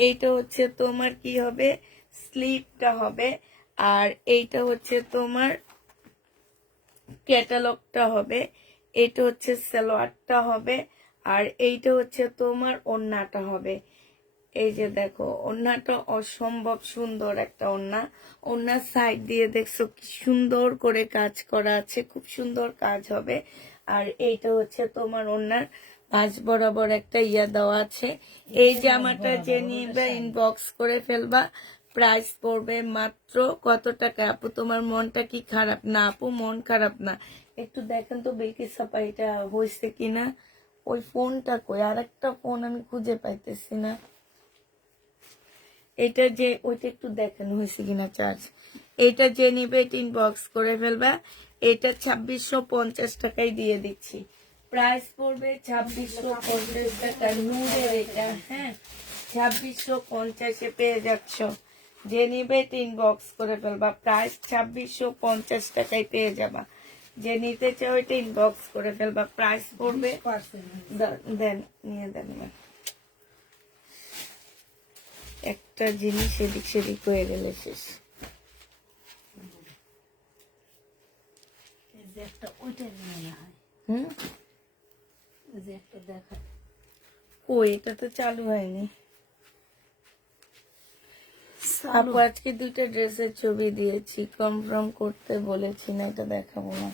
এইটা হচ্ছে তোমার কি হবে, স্লিপটা হবে। আর এইটা হচ্ছে তোমার ক্যাটালগটা হবে। এটা হচ্ছে সালোয়ারটা হবে। আর এইটা হচ্ছে তোমার ওড়নাটা হবে। এই যে দেখো, ওড়নাটা অসম্ভব সুন্দর একটা ওড়না। ওড়নার সাইড দিয়ে দেখছো কি সুন্দর করে কাজ করা আছে, খুব সুন্দর কাজ হবে। আর এইটা হচ্ছে তোমার ওড়নার মাঝ বরাবর একটা ইয়া দেওয়া আছে। এই জামাটা যে নিবে ইনবক্স করে ফেলবা। প্রাইস পড়বে মাত্র কত টাকা? আপু তোমার মনটা কি খারাপ? না আপু, মন খারাপ না। একটু দেখেন তো বিলকিস আপা, এটা হয়েছে কিনা। ওই ফোনটা কই, আর একটা ফোন আমি খুঁজে পাইতেছি না। এটা যে ওইটা একটু দেখেন হয়েছে কিনা চার্জ। এটা যে নিবে এটা ইনবক্স করে ফেলবা। এটা 2650 টাকায় দিয়ে দিচ্ছি। প্রাইস পড়বে 2650 টাকা। নূরের এটা, হ্যাঁ, 2650-এ পেয়ে যাচ্ছ। যে নিবে এটা ইনবক্স করে ফেলবা, প্রাইস 2650 টাকায় পেয়ে যাবা। যে নিতে চাও এটা ইনবক্স করে ফেলবা, প্রাইস পড়বে দেন নিয়ে দেন না। একটা জিনিস এদিক সেদিক হয়ে গেলে শেষ। এই যে একটা ওইটাই মনে হয়, হুম, ওই যে একটা দেখা কই এটা তো চালু হয়নি আপু। আজকে দুইটা ড্রেসের ছবি দিয়েছি, কনফার্ম করতে বলেছি না, এটা দেখাবো না।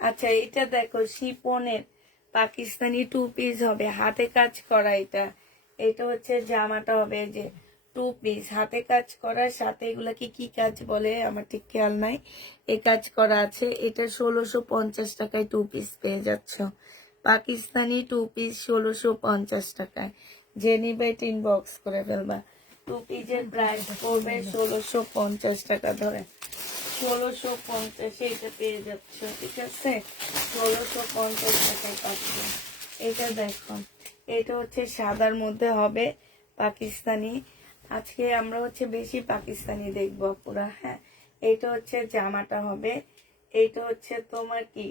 আচ্ছা এটা দেখো, শিপনের পাকিস্তানি 2 পিস হবে, হাতে কাজ করা। এটা এটা হচ্ছে জামাটা হবে যে 2 পিস হাতে কাজ করা, সাথে এগুলাকে কি কাজ বলে আমার ঠিক খেয়াল নাই, এই কাজ করা আছে। এটা 1650 টাকায় 2 পিস পেয়ে যাচ্ছ, পাকিস্তানি 2 পিস 1650 টাকায়। যে নিবে এটা ইনবক্স করে ফেলবা। 2 পিসের প্রাইস পড়বে 1650 টাকা, ধরে 1650 এটা পেয়ে যাচ্ছ, ঠিক আছে? 1650 টাকায় পাচ্ছ। এটা দেখো, এটা হচ্ছে সাদার মধ্যে হবে পাকিস্তানি। আজকে আমরা হচ্ছে বেশি পাকিস্তানি দেখবো পুরা, হ্যাঁ। এটা হচ্ছে জামাটা হবে, এটা হচ্ছে তোমার কি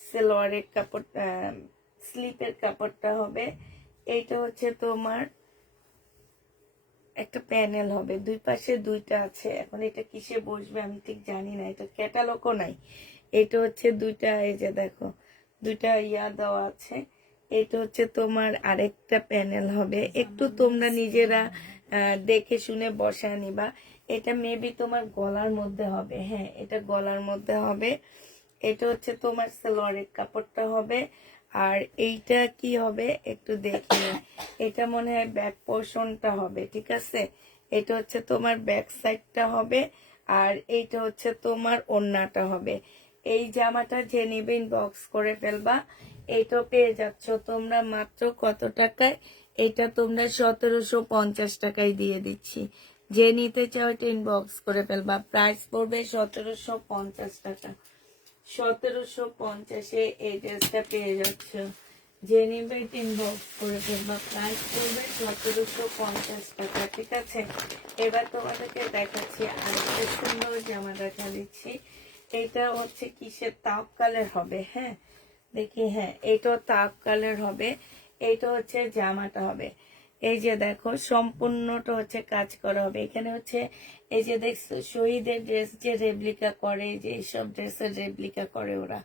সালোয়ারের কাপড়, স্লিপের কাপড়টা হবে। এইটা হচ্ছে তোমার একটা প্যানেল হবে, দুই পাশে দুইটা আছে। এখন এটা কিসে বসবে আমি ঠিক জানি না, এটা ক্যাটালগও নাই। এটা হচ্ছে দুইটা, এই যে দেখো দুইটা ইয়া দেওয়া আছে। এটা হচ্ছে তোমার আরেকটা প্যানেল হবে, একটু তোমরা নিজেরা দেখে শুনে বসা নিবা। এটা মেবি তোমার গলার মধ্যে হবে, হ্যাঁ এটা গলার মধ্যে হবে। এটা হচ্ছে তোমার সালোয়ারের কাপড়টা হবে। আর এইটা কি হবে একটু দেখি, এটা মনে হয় ব্যাক পোর্শনটা হবে, ঠিক আছে? এটা হচ্ছে তোমার ব্যাক সাইডটা হবে, আর এইটা হচ্ছে তোমার ওড়নাটা হবে। এই জামাটা যে নিবে ইনবক্স করে ফেলবা। এইটা পেয়ে যাচ্ছ তোমরা মাত্র কত টাকায়? এটা তোমরা 1750 টাকায় দিয়ে দিচ্ছি। যে নিতে চাও এটা ইনবক্স করে ফেলবা, প্রাইস পড়বে 1750 টাকা। 1750-এ এই ড্রেসটা পেয়ে যাচ্ছ। যে নিবে এটা ইনবক্স করে ফেলবা, প্রাইস পড়বে 1750 টাকা, ঠিক আছে? এবার তোমাদেরকে দেখাচ্ছি আরেকটা সুন্দর জামা দেখা দিচ্ছি। এটা হচ্ছে কিসের তাপ কালার হবে, হ্যাঁ দেখি, হ্যাঁ এটাও তাপ কালার হবে। এইটা হচ্ছে জামাটা হবে, এই যে দেখো সম্পূর্ণটা হচ্ছে কাজ করা হবে। এখানে হচ্ছে এই যে দেখছো শহীদের ড্রেস যে রেপ্লিকা করে, যে এইসব ড্রেসের রেপ্লিকা করে ওরা।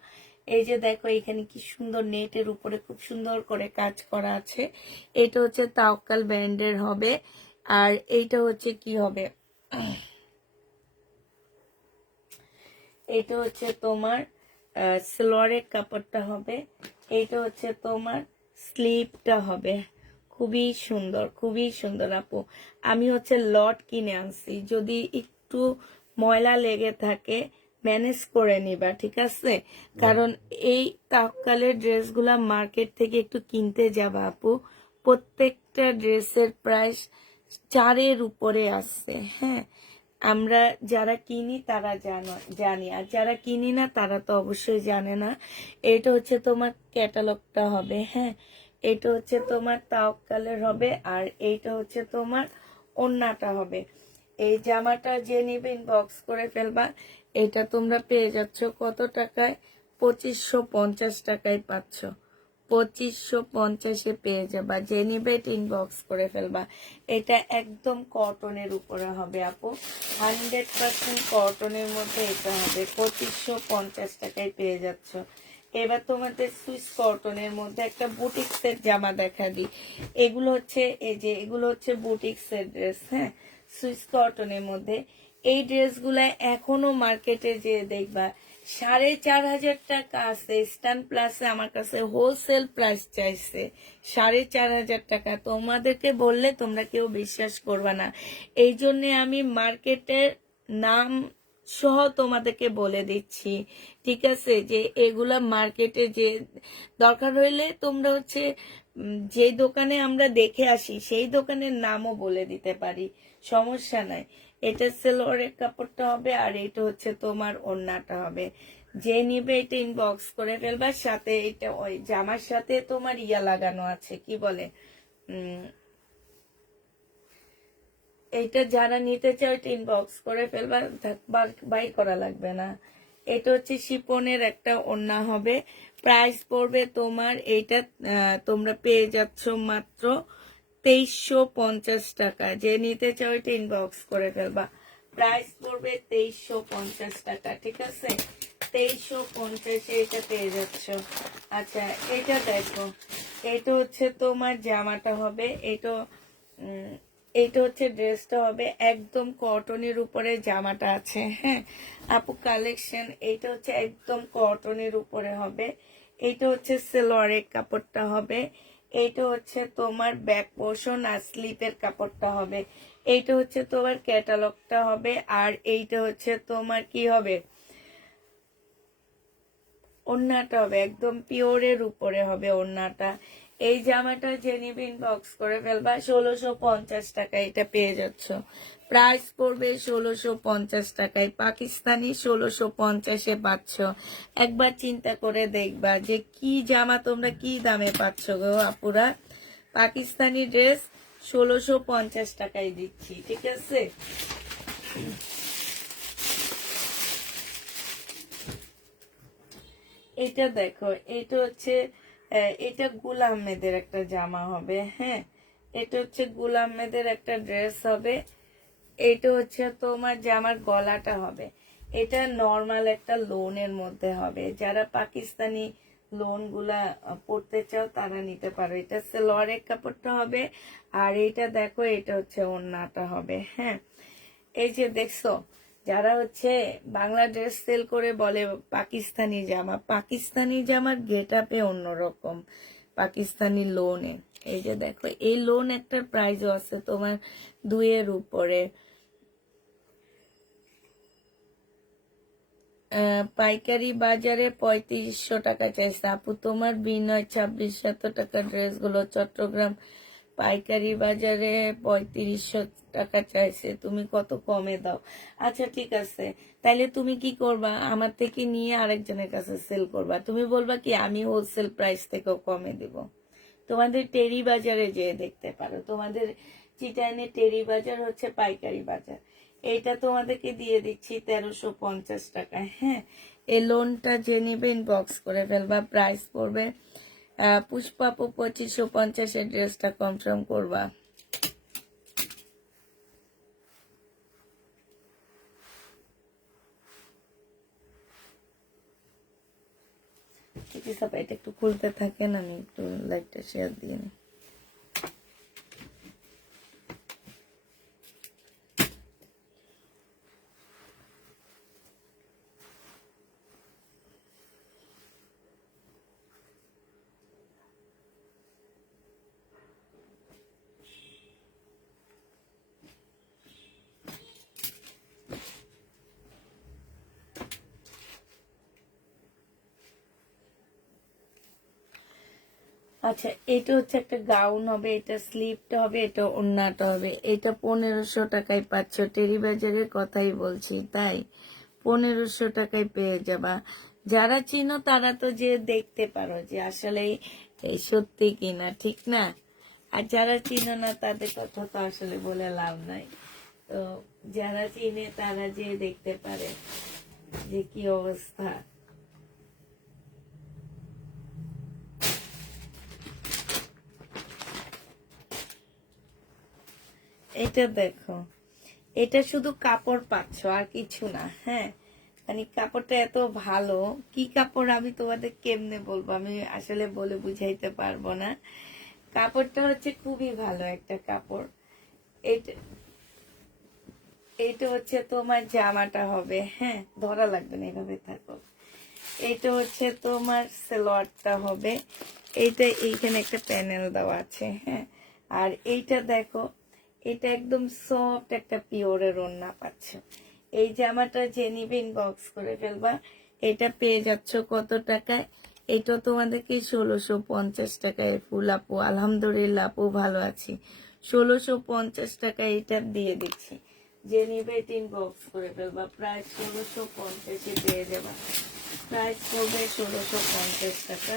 এই যে দেখো এখানে কি সুন্দর নেটের উপরে খুব সুন্দর করে কাজ করা আছে। এটা হচ্ছে তাওকাল ব্র্যান্ডের হবে। আর এইটা হচ্ছে কি হবে, এটা হচ্ছে তোমার সালোয়ারের কাপড়টা হবে। এইটা হচ্ছে তোমার স্লিপটা হবে। খুবই সুন্দর, খুবই সুন্দর আপু। আমি হচ্ছে লট কিনে আনছি, যদি একটু ময়লা লেগে থাকে ম্যানেজ করে নিবা, ঠিক আছে? কারণ এই তাৎকালের ড্রেসগুলা মার্কেট থেকে একটু কিনতে যাবা আপু, প্রত্যেকটা ড্রেসের প্রাইস 4-এর উপরে আসছে, হ্যাঁ। আমরা যারা কিনি তারা জানি, আর যারা কিনি না তারা তো অবশ্যই জানে না। এটা হচ্ছে তোমার ক্যাটালগটা হবে, হ্যাঁ। এটা হচ্ছে তোমার তাওয়াক্কালের হবে, আর এইটা হচ্ছে তোমার ওড়নাটা হবে। এই জামাটা যে নিবে ইনবক্স করে ফেলবা। এটা তোমরা পেয়ে যাচ্ছ কত টাকায়? 2550 টাকায় পাচ্ছ। 2550-এ পেয়ে যাবা, যে নিবে এটা ইনবক্স করে ফেলবা। এটা একদম কটনের উপরে হবে আপু, 100% কটনের মধ্যে এটা হবে। 2550 টাকায় পেয়ে যাচ্ছ। এবার তোমাদের সুইস কটনের মধ্যে একটা বুটিক্সের জামা দেখা দিই। এগুলো হচ্ছে এই যে এগুলো হচ্ছে বুটিক্সের ড্রেস, হ্যাঁ সুইস কটনের মধ্যে। এই ড্রেসগুলা এখনো মার্কেটে যে দেখবা 4500 টাকা আছে। স্ট্যান্ড প্লাসে আমার কাছে হোলসেল প্রাইস চাইছে 4500 টাকা। তোমাদেরকে বললে তোমরা কেউ বিশ্বাস করবা না, এই জন্য আমি মার্কেটের নাম সহ তোমাদেরকে বলে দিচ্ছি, ঠিক আছে? যে এগুলা মার্কেটে যে দরকার হইলে তোমরা হচ্ছে যে দোকানে আমরা দেখে আসি সেই দোকানের নামও বলে দিতে পারি, সমস্যা নাই। এটা সালোয়ারের কাপড়টা হবে, আর এটা হচ্ছে তোমার ওড়নাটা হবে। যে নিবে এটা ইনবক্স করে ফেলবা। সাথে এটা ওই জামার সাথে তোমার ইয়া লাগানো আছে, কি বলে এইটা যারা নিতে চাও এটা ইনবক্স করে ফেলবা, বাই করা লাগবে না। এটা হচ্ছে শিপনের একটা ওড়না হবে, প্রাইস পড়বে তোমার এইটা তোমরা পেয়ে যাচ্ছ মাত্র 2350 টাকা। যে নিতে চাও এটা ইনবক্স করে ফেলবা, প্রাইস পড়বে 2350 টাকা, ঠিক আছে? 2350 এটা পেয়ে যাচ্ছ। আচ্ছা এটা দেখো, এটা হচ্ছে তোমার জামাটা হবে, এইটা হচ্ছে ড্রেসটা হবে একদম কটনের উপরে জামাটা আছে, হ্যাঁ আপু কালেকশন। এইটা হচ্ছে একদম কটনের উপরে হবে, এইটা হচ্ছে সেলোয়ারের কাপড়টা হবে, এইটা হচ্ছে তোমার ব্যাক পোর্শন আর স্লিপের কাপড়টা হবে, এইটা হচ্ছে তোমার ক্যাটালগটা হবে, আর এইটা হচ্ছে তোমার কি হবে, ওড়নাটা হবে একদম পিওরের উপরে হবে ওড়নাটা। এই জামাটা যে নিবে ইনবক্স করে ফেলবা, 1650 টাকা এটা পেয়ে যাচ্ছ। প্রাইস পড়বে 1650 টাকায়, পাকিস্তানি 1650-এ পাচ্ছ। একবার চিন্তা করে দেখবা যে কি জামা তোমরা কি দামে পাচ্ছ গো আপুরা। পাকিস্তানি ড্রেস 1650 টাকায় দিচ্ছি, ঠিক আছে? এটা দেখো, এটা হচ্ছে এটা গুল আহমেদের একটা জামা হবে, হ্যাঁ এটা হচ্ছে গুল আহমেদের একটা ড্রেস হবে। এটা হচ্ছে তোমার জামার গলাটা হবে, এটা নর্মাল একটা লোনের মধ্যে হবে, যারা পাকিস্তানি লোন গুলা পড়তে চাও তারা নিতে পারো। এটা সালোয়ারের কাপড়টা হবে, আর এটা দেখো এটা হচ্ছে ওড়নাটা হবে, হ্যাঁ এই যে দেখছো, যারা হচ্ছে বাংলা ড্রেস সেল করে বলে পাকিস্তানি জামা, পাকিস্তানি জামার গেট আপে অন্যরকম, পাকিস্তানি লোনে। এই যে দেখো এই লোন একটা প্রাইসও আছে তোমার 2-এর উপরে। পাইকারি বাজারে 3500 টাকা চাইছে আপু, তোমার বিনয় 2600 টাকা ড্রেস গুলো চট্টগ্রাম পাইকারি বাজারে 3500 টাকা চাইছে, তুমি কত কমে দাও। আচ্ছা ঠিক আছে, তাইলে তুমি কি করবা, আমার থেকে নিয়ে আরেকজনের কাছে সেল করবা, তুমি বলবা কি আমি হোলসেল প্রাইস থেকেও কমে দিব। তোমাদের টেরি বাজারে যেয়ে দেখতে পারো, তোমাদের চিটাইনে টেরি বাজার হচ্ছে পাইকারি বাজার। এইটা তোমাদেরকে দিয়ে দিচ্ছি 1350 টাকায়, হ্যাঁ এই লোনটা যে নিবে ইনবক্স করে ফেলবা, প্রাইস পড়বে পুষ্পাপু 2550-এর ড্রেসটা কনফার্ম করবা। ঠিক আছে, এটা একটু খুলতে থাকেন, আমি একটু লাইটটা শেয়ার দিয়ে নিই। আচ্ছা এটা হচ্ছে একটা গাউন হবে, এটা স্লিপটা হবে, এটা ওড়নাটা হবে, এটা 1500 টাকায় পাচ্ছ, টেরি বাজারের কথাই বলছি, তাই 1500 টাকায় পেয়ে যাবা। যারা চিনো তারা তো যে দেখতে পারো যে আসলে এই সত্যি কিনা, ঠিক না? আর যারা চিনো না তাদের কথা তো আসলে বলে লাভ নাই। তো যারা চিনে তারা যে দেখতে পারে যে কি অবস্থা। এটা দেখো, এটা শুধু কাপড় পাচ্ছ আর কিছু না, হ্যাঁ মানে কাপড়টা এত ভালো, কি কাপড় আমি তোমাদের কেমনে বলবো, আমি আসলে বলে বুঝাইতে পারবো না। কাপড়টা হচ্ছে খুবই ভালো একটা কাপড়। এটা এইটা হচ্ছে তোমার জামাটা হবে, হ্যাঁ ধরা লাগবে না, এইভাবে থাকো। এইটা হচ্ছে তোমার সালোয়ারটা হবে, এইটা এইখানে একটা প্যানেল দেওয়া আছে, হ্যাঁ আর এইটা দেখো, এটা একদম সফট একটা পিওরের ওড়না পাচ্ছ। এই জামাটা যে নিবে ইনবক্স করে ফেলবা, এটা পেয়ে যাচ্ছ কত টাকায়, এটা তোমাদেরকে 1650 টাকায়। ফুল আপু আলহামদুলিল্লাহ আপু ভালো আছি, 1650 টাকায় এটা দিয়ে দিচ্ছি, যে নিবে এটা ইনবক্স করে ফেলবা, প্রায় 1650-এ পেয়ে যাবা, প্রাইস পড়বে 1650 টাকা।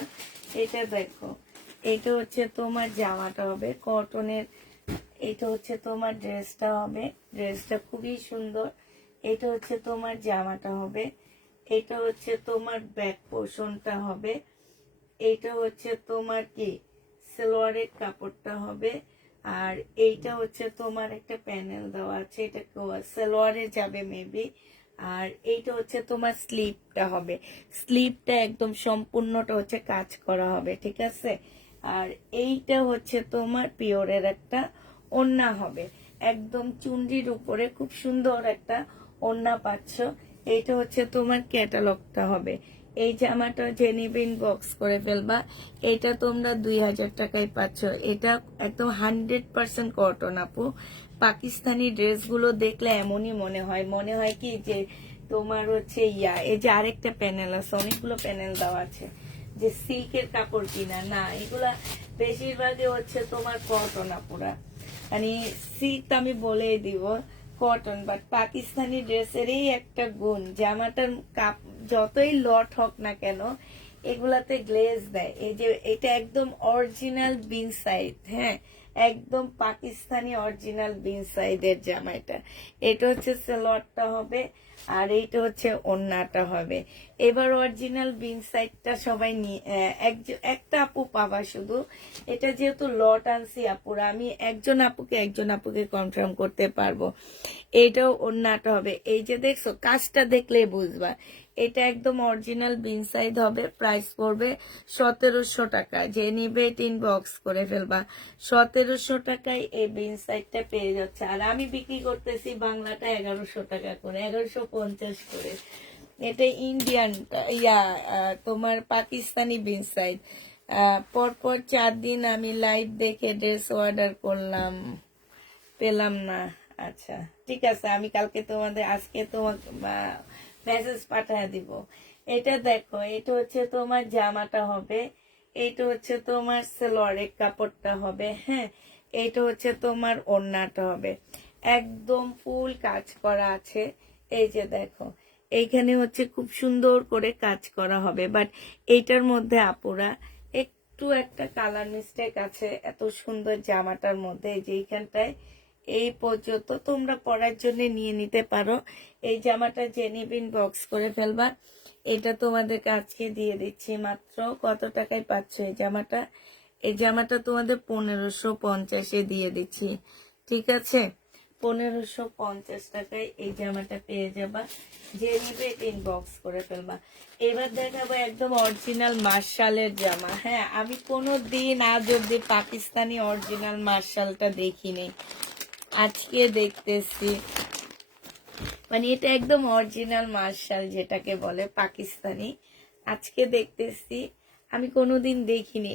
এটা দেখো, এটা হচ্ছে তোমার জামাটা হবে কটনের, এটা হচ্ছে তোমার ড্রেসটা হবে, ড্রেসটা খুবই সুন্দর। এটা হচ্ছে তোমার জামাটা হবে, এটা হচ্ছে তোমার ব্যাক পোর্শনটা হবে, এইটা হচ্ছে তোমার কি সালোয়ারের কাপড়টা হবে, আর এইটা হচ্ছে তোমার একটা প্যানেল দেওয়া আছে, এটা সালোয়ারে যাবে মেবি। আর এইটা হচ্ছে তোমার স্লিপটা হবে, স্লিপটা একদম সম্পূর্ণটা হচ্ছে কাজ করা হবে, ঠিক আছে। আর এইটা হচ্ছে তোমার পিওরের একটা ওড়না হবে, একদম চুনরির উপরে খুব সুন্দর একটা ওড়না পাচ্ছ। এইটা হচ্ছে তোমার ক্যাটালগটা হবে। এই জামাটা যে নিবে ইনবক্স করে ফেলবা, এটা তোমরা 2000 টাকায় পাচ্ছ। এটা একদম 100% কটন আপু। পাকিস্তানি ড্রেসগুলো দেখলে এমনই মনে হয় কি যে তোমার হচ্ছে এই যে আরেকটা প্যানেল আছে, অনেকগুলো প্যানেল দেওয়া আছে, যে সিল্কের কাপড় কিনা না, এগুলা বেশিরভাগই হচ্ছে তোমার কটন আপুরা। মানে সিল্ক আমি বলেই দিব কটন, বাট পাকিস্তানি ড্রেসেরই একটা গুণ, জামাটার কাপ যতই লট হোক না কেন এগুলাতে গ্লেজ দেয়। এই যে এটা একদম অরিজিনাল বিন সাইড, হ্যাঁ একদম পাকিস্তানি অরিজিনাল বিন সাইডের জামা। এটা হচ্ছে সালোয়ারটা হবে, আর এইটা হচ্ছে ওড়নাটা হবে। এবার অরিজিনাল বিন সাইডটা সবাই নিয়ে একটা আপু পাবা শুধু। এটা যেহেতু লট আনছি আপুরা, আমি একজন আপুকে কনফার্ম করতে পারবো। এইটাও ওড়নাটা হবে, এই যে দেখছো কাজটা দেখলেই বুঝবা এটা একদম অরিজিনাল বিন সাইড হবে। প্রাইস পড়বে 1700 টাকা, যে নিবে ইনবক্স করে ফেলবা। 1700 টাকায় এই বিন সাইডটা পেয়ে যাচ্ছে, আর আমি বিক্রি করতেছি বাংলাটা 1100 টাকা করে, 1150 করে। এটা ইন্ডিয়ানটা তোমার পাকিস্তানি বিন সাইড। পরপর 4 দিন আমি লাইভ দেখে ড্রেস অর্ডার করলাম, পেলাম না। আচ্ছা ঠিক আছে, আমি কালকে আজকে তোমাকে মেসেজ পাঠিয়ে দিব। এটা দেখো, এটা হচ্ছে তোমার জামাটা হবে, এইটা হচ্ছে তোমার সালোয়ারের কাপড়টা হবে, হ্যাঁ এইটা হচ্ছে তোমার ওড়নাটা হবে, একদম ফুল কাজ করা আছে। এই যে দেখো এইখানে হচ্ছে খুব সুন্দর করে কাজ করা হবে, বাট এইটার মধ্যে আপুরা একটু একটা কালার মিস্টেক আছে এত সুন্দর জামাটার মধ্যে। এই যে এইখানটায় এই পর্যন্ত তোমরা পরার জন্য নিয়ে নিতে পারো। এই জামাটা জেনিবিন বক্স করে ফেলবা। এটা তোমাদের আজকে দিয়ে দিচ্ছি মাত্র কত টাকায় পাচ্ছ এই জামাটা? এই জামাটা তোমাদের 1550-এ দিয়ে দিচ্ছি, ঠিক আছে। 1550 টাকায় এই জামাটা পেয়ে যাবা, যে নিবে ইনবক্স করে ফেলবা। এবার দেখাবো একদম অরিজিনাল মার্শালের জামা। হ্যাঁ আমি কোনো দিন আজ অব্দি পাকিস্তানি অরিজিনাল মার্শালটা দেখিনি, আজকে দেখতেছি। মানে এটা একদম অরিজিনাল মার্শাল যেটাকে বলে পাকিস্তানি, আজকে দেখতেছি। আমি কোনোদিন দেখিনি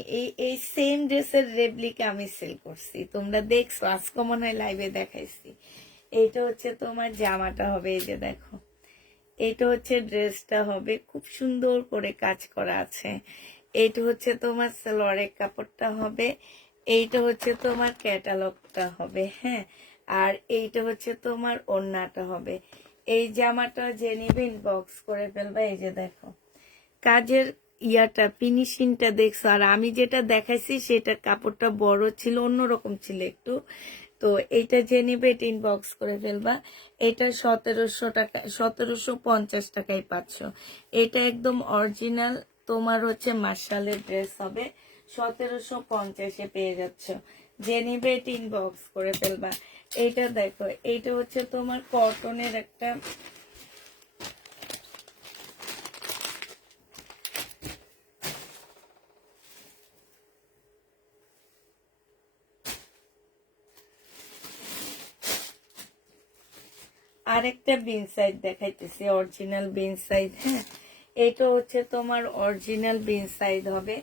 এই সেম ড্রেসের রেপ্লিকা আমি সেল করছি, তোমরা দেখছো আজকে মনে হয় লাইভে দেখাইছি। এইটা হচ্ছে তোমার জামাটা হবে, এই যে দেখো এইটা হচ্ছে ড্রেসটা হবে, খুব সুন্দর করে কাজ করা আছে। এইটা হচ্ছে তোমার সালোয়ারের কাপড়টা হবে, এইটা হচ্ছে তোমার ক্যাটালগটা হবে, হ্যাঁ আর এইটা হচ্ছে তোমার ওড়নাটা হবে। এই জামাটা যে নিবে ইনবক্স করে ফেলবে। এই যে দেখো কাজের ফিনিশিংটা দেখছো, আর আমি যেটা দেখাইছি সেটা কাপড়টা বড় ছিল, অন্যরকম ছিল একটু। তো এইটা যে নিবে এটা ইনবক্স করে ফেলবা। এটা 1700 টাকা, 1750 টাকায় পাচ্ছ। এটা একদম অরিজিনাল তোমার হচ্ছে মার্শালের ড্রেস হবে, 1750-এ পেয়ে যাচ্ছ। যে নিবে এটা ইনবক্স করে ফেলবা। এইটা দেখো, এইটা হচ্ছে তোমার কটনের একটা আরেকটা বিন সাইড দেখাইতেছি, অরিজিনাল বিন সাইড। হ্যাঁ এটা হচ্ছে তোমার অরিজিনাল বিন সাইড হবে,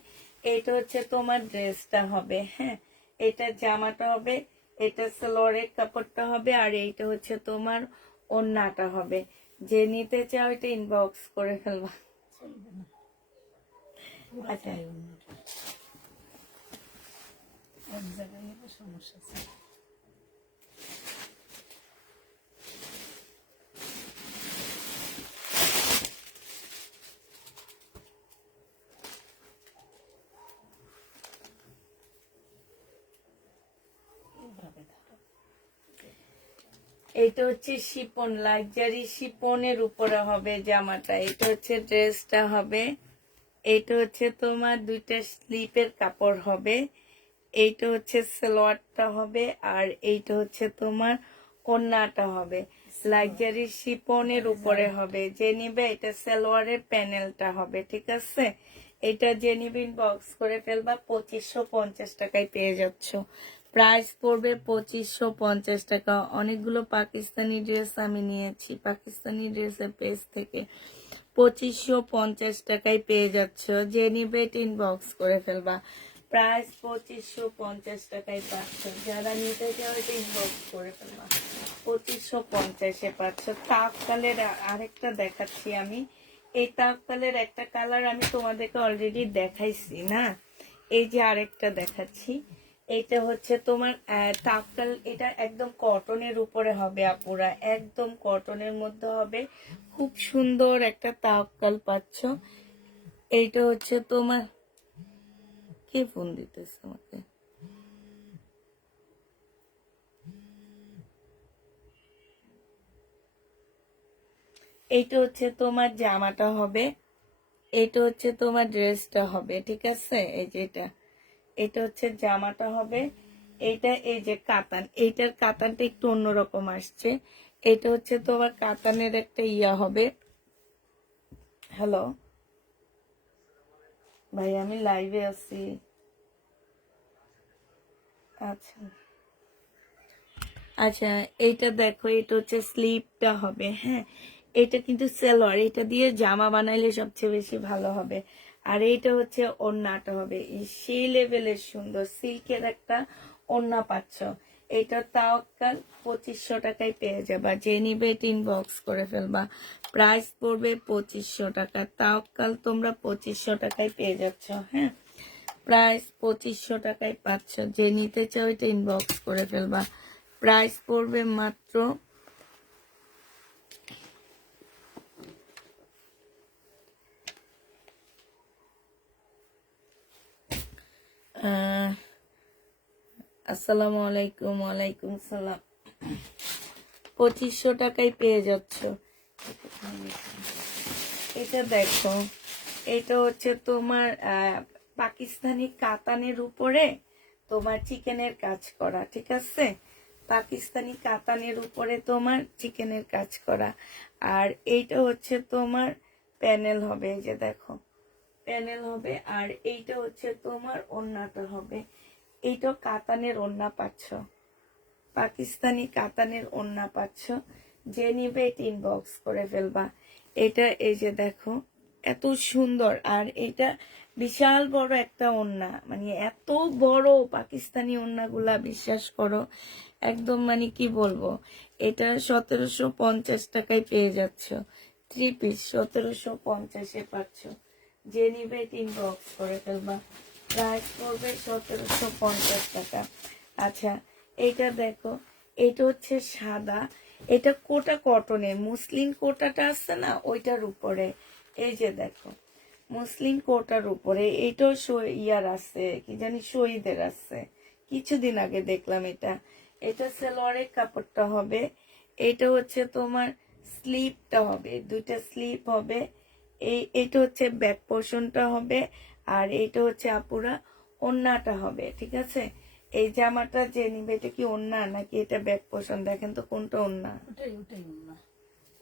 এটা হচ্ছে তোমার ড্রেসটা হবে, হ্যাঁ এটা জামাটা হবে, এটা সালোয়ারের কাপড়টা হবে, আর এইটা হচ্ছে তোমার ওড়নাটা হবে। যে নিতে চাও এটা ইনবক্স করে ফেলবা। চলবে না, আচ্ছা পুরাটাই অন্যটা। এক জায়গায় নিলে সমস্যা আছে। এইভাবে ধরো। এটা হচ্ছে শিপন, লাক্সারি শিপনের উপরে হবে জামাটা। এটা হচ্ছে ড্রেসটা হবে। এটা হচ্ছে তোমার দুইটা স্লিপের কাপড় হবে। এইটা হচ্ছে সালোয়ারটা হবে, আর এইটা হচ্ছে তোমার ওড়নাটা হবে। লাক্সারি শিপনের উপরে হবে। যে নিবে এটা সালোয়ারের প্যানেলটা হবে, ঠিক আছে। এটা যে নিবে ইনবক্স করে ফেলবা, 2550 টাকায় পেয়ে যাচ্ছ। প্রাইস পড়বে 2550 টাকা। অনেকগুলো পাকিস্তানি ড্রেস আমি নিয়েছি পাকিস্তানি ড্রেসের পেজ থেকে। 2550 টাকায় পেয়ে যাচ্ছ। যে নিবে ইনবক্স করে ফেলবা। প্রাইস 2550 টাকায় পাচ্ছ। যারা নিতে চাও এটা ইনবক্স করে ফেলবা। 2550-এ পাচ্ছ। তাপ কালের আরেকটা দেখাচ্ছি আমি। এই তাপ কালের একটা কালার আমি তোমাদেরকে অলরেডি দেখাইছি না। এই যে আরেকটা দেখাচ্ছি। এটা হচ্ছে তোমার তাপকাল। এটা একদম কটনের উপরে হবে আপুরা, একদম কটনের মধ্যে হবে। খুব সুন্দর একটা তাপকাল পাচ্ছ। এইটা হচ্ছে তোমার, কে ফোন দিতেছে আমাকে? এইটা হচ্ছে তোমার জামাটা হবে। এটা হচ্ছে তোমার ড্রেসটা হবে, ঠিক আছে। এই যে এটা, এটা হচ্ছে জামাটা হবে। এটা এই যে কাতান, এইটার কাতানটা একটু অন্যরকম আসছে। এটা হচ্ছে তোমার কাতানের একটা ইয়া হবে। হ্যালো ভাই, আমি লাইভে আছি। আচ্ছা আচ্ছা, এইটা দেখো, এটা হচ্ছে স্লিপটা হবে। হ্যাঁ, এটা কিন্তু সালোয়ার, এটা দিয়ে জামা বানাইলে সবচেয়ে বেশি ভালো হবে। আর এইটা হচ্ছে ওড়নাটা হবে। সেই লেভেলের সুন্দর সিল্কের একটা ওড়না পাচ্ছ। এটা তাওয়াক্কাল 2500 টাকায় পেয়ে যাবা। যে নিবে ইনবক্স করে ফেলবা। প্রাইস পড়বে 2500 টাকা। তাওয়াক্কাল তোমরা 2500 টাকায় পেয়ে যাচ্ছ। হ্যাঁ, প্রাইস 2500 টাকায় পাচ্ছ। যে নিতে চাও এটা ইনবক্স করে ফেলবা। প্রাইস পড়বে মাত্র আসসালামু আলাইকুম। ওয়ালাইকুম সালাম। 2500 টাকায় পেয়ে যাচ্ছ। এটা দেখো, এটা হচ্ছে তোমার পাকিস্তানি কাতানের উপরে তোমার চিকেনের কাজ করা, ঠিক আছে। পাকিস্তানি কাতানের উপরে তোমার চিকেনের কাজ করা। আর এইটা হচ্ছে তোমার প্যানেল হবে। এই যে দেখো, প্যানেল হবে। আর এইটা হচ্ছে তোমার ওড়নাটা হবে। এইটা কাতানের ওড়না পাচ্ছ, পাকিস্তানি কাতানের ওড়না পাচ্ছ। যে নিবে এটা ইনবক্স করে ফেলবা। এটা এই যে দেখো, এত সুন্দর। আর এটা বিশাল বড় একটা ওড়না, মানে এত বড় পাকিস্তানি ওড়নাগুলা বিশ্বাস করো একদম, মানে কি বলবো। এটা 1750 টাকায় পেয়ে যাচ্ছ। 3 পিস 1750-এ পাচ্ছ। যে নিবে ইনবক্স করে ফেলবা। প্রাইস পড়বে 1750 টাকা। আচ্ছা, এইটা দেখো, এটা হচ্ছে সাদা। এটা কোটা কটনের, মুসলিম কোটাটা আছে না, ওইটার উপরে। এই যে দেখো, মুসলিম কোটার উপরে। এইটাও ইয়ার আছে, কি জানি শহীদের আছে। কিছুদিন আগে দেখলাম এটা। এটা সালোয়ারের কাপড়টা হবে। এটা হচ্ছে তোমার স্লিপটা হবে, দুইটা স্লিপ হবে। এইটা হচ্ছে ব্যাক পোর্শনটা হবে। আর এইটা হচ্ছে আপুরা ওড়নাটা হবে, ঠিক আছে। এই জামাটা যে নিবে, এটা কি ওড়না নাকি এটা ব্যাক পোর্শন? দেখেন তো কোনটা ওড়না। ওটাই ওটাই না,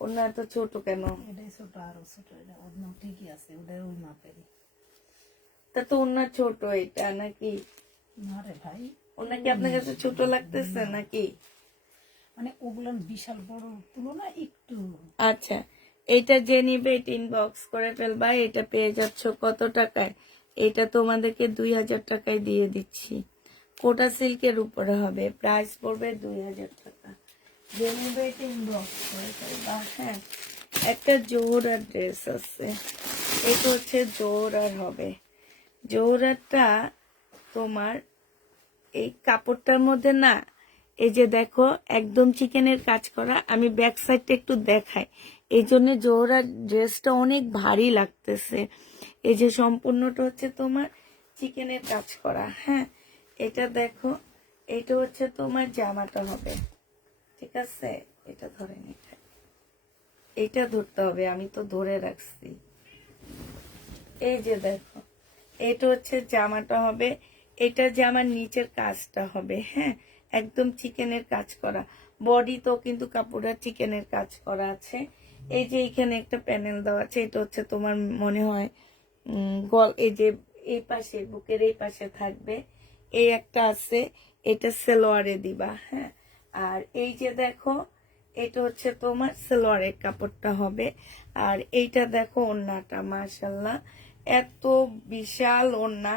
ওড়না তো ছোট কেন? এটাই ছোট, আরো ছোট। এটা অন্য ঠিকই আছে, ওটাই ওই মাপেরই। তা তো ওড়না ছোট এটা নাকি? না রে ভাই, ওড়না কি আপনার কাছে ছোট লাগতেছে নাকি? মানে ওগুলো বিশাল বড় তুলনা একটু। আচ্ছা, এইটা যে নিবে এটা ইনবক্স করে ফেলবা। এটা পেয়ে যাচ্ছ কত টাকায়? এটা তোমাদেরকে 2000 টাকায় দিয়ে দিচ্ছি। কোটা সিল্কের উপরে হবে। প্রাইস পড়বে 2000 টাকা। যে নিবে এটা ইনবক্স করে ফেলবা। হ্যাঁ, একটা জোহরার ড্রেস আছে। এটা হচ্ছে জোহরার হবে। জোহরাটা তোমার এই কাপড়টার মধ্যে না, এই যে দেখো একদম চিকেনের কাজ করা। আমি ব্যাক সাইডটা একটু দেখাই। এই জন্য জোহরার ড্রেসটা অনেক ভারী লাগতেছে। এই যে সম্পূর্ণটা হচ্ছে তোমার চিকেনের কাজ করা। হ্যাঁ, এটা দেখো, এটা হচ্ছে তোমার জামাটা হবে, ঠিক আছে। এটা ধরে নি, এইটা ধরতে হবে, আমি তো ধরে রাখছি। এই যে দেখো, এটা হচ্ছে জামাটা হবে, এটা জামার নিচের কাজটা হবে, হ্যাঁ, একদম চিকেনের কাজ করা। বডি তো কিন্তু কাপড়টা চিকেনের কাজ করা আছে। এই যে এখানে একটা প্যানেল দেওয়া আছে, এটা হচ্ছে তোমার মনে হয় এই যে এই পাশে বুকের এই পাশে থাকবে, এই একটা আছে, এটা সেলোয়ারে দিবা, হ্যাঁ। আর এই যে দেখো, এটা হচ্ছে তোমার সেলোয়ারের কাপড়টা হবে। আর এইটা দেখো ওড়নাটা, মাশাল্লাহ এত বিশাল ওড়না,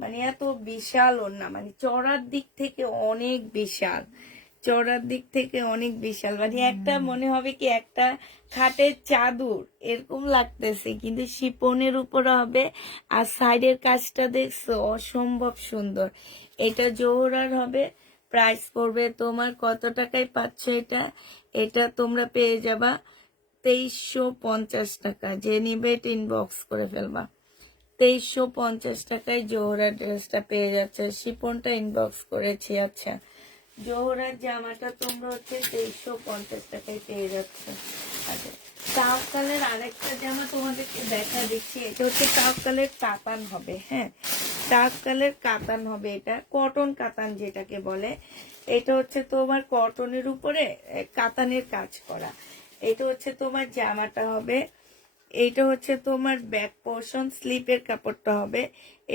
মানে এত বিশাল ওড়না, মানে চড়ার দিক থেকে অনেক বিশাল, চড়ার দিক থেকে অনেক বিশাল, মানে একটা মনে হবে কি একটা খাটের চাদর এরকম লাগতেছে, কিন্তু শিপনের উপরে হবে। আর সাইডের কাজটা দেখছো অসম্ভব সুন্দর। এটা জোহরার হবে। প্রাইস পড়বে তোমার কত টাকায় পাচ্ছ এটা? এটা তোমরা পেয়ে যাবা 2350 টাকা। যে নিবে ইনবক্স করে ফেলবা। 2350 টাকায় জোহরার ড্রেসটা পেয়ে যাচ্ছে। শিপনটা ইনবক্স করেছি। আচ্ছা, জোহরার জামাটা তোমরা হচ্ছে 2350 টাকায় পেয়ে যাচ্ছে। আচ্ছা, তাওকালের আরেকটা জামা তোমাদেরকে দেখা দিচ্ছি। এটা হচ্ছে তাওকালের কাতান হবে, হ্যাঁ, তাওকালের কাতান হবে। এটা কটন কাতান যেটাকে বলে, এটা হচ্ছে তোমার কটনের উপরে কাতানের কাজ করা। এটা হচ্ছে তোমার জামাটা হবে, এইটা হচ্ছে তোমার ব্যাক পোর্শন, স্লিপের কাপড়টা হবে,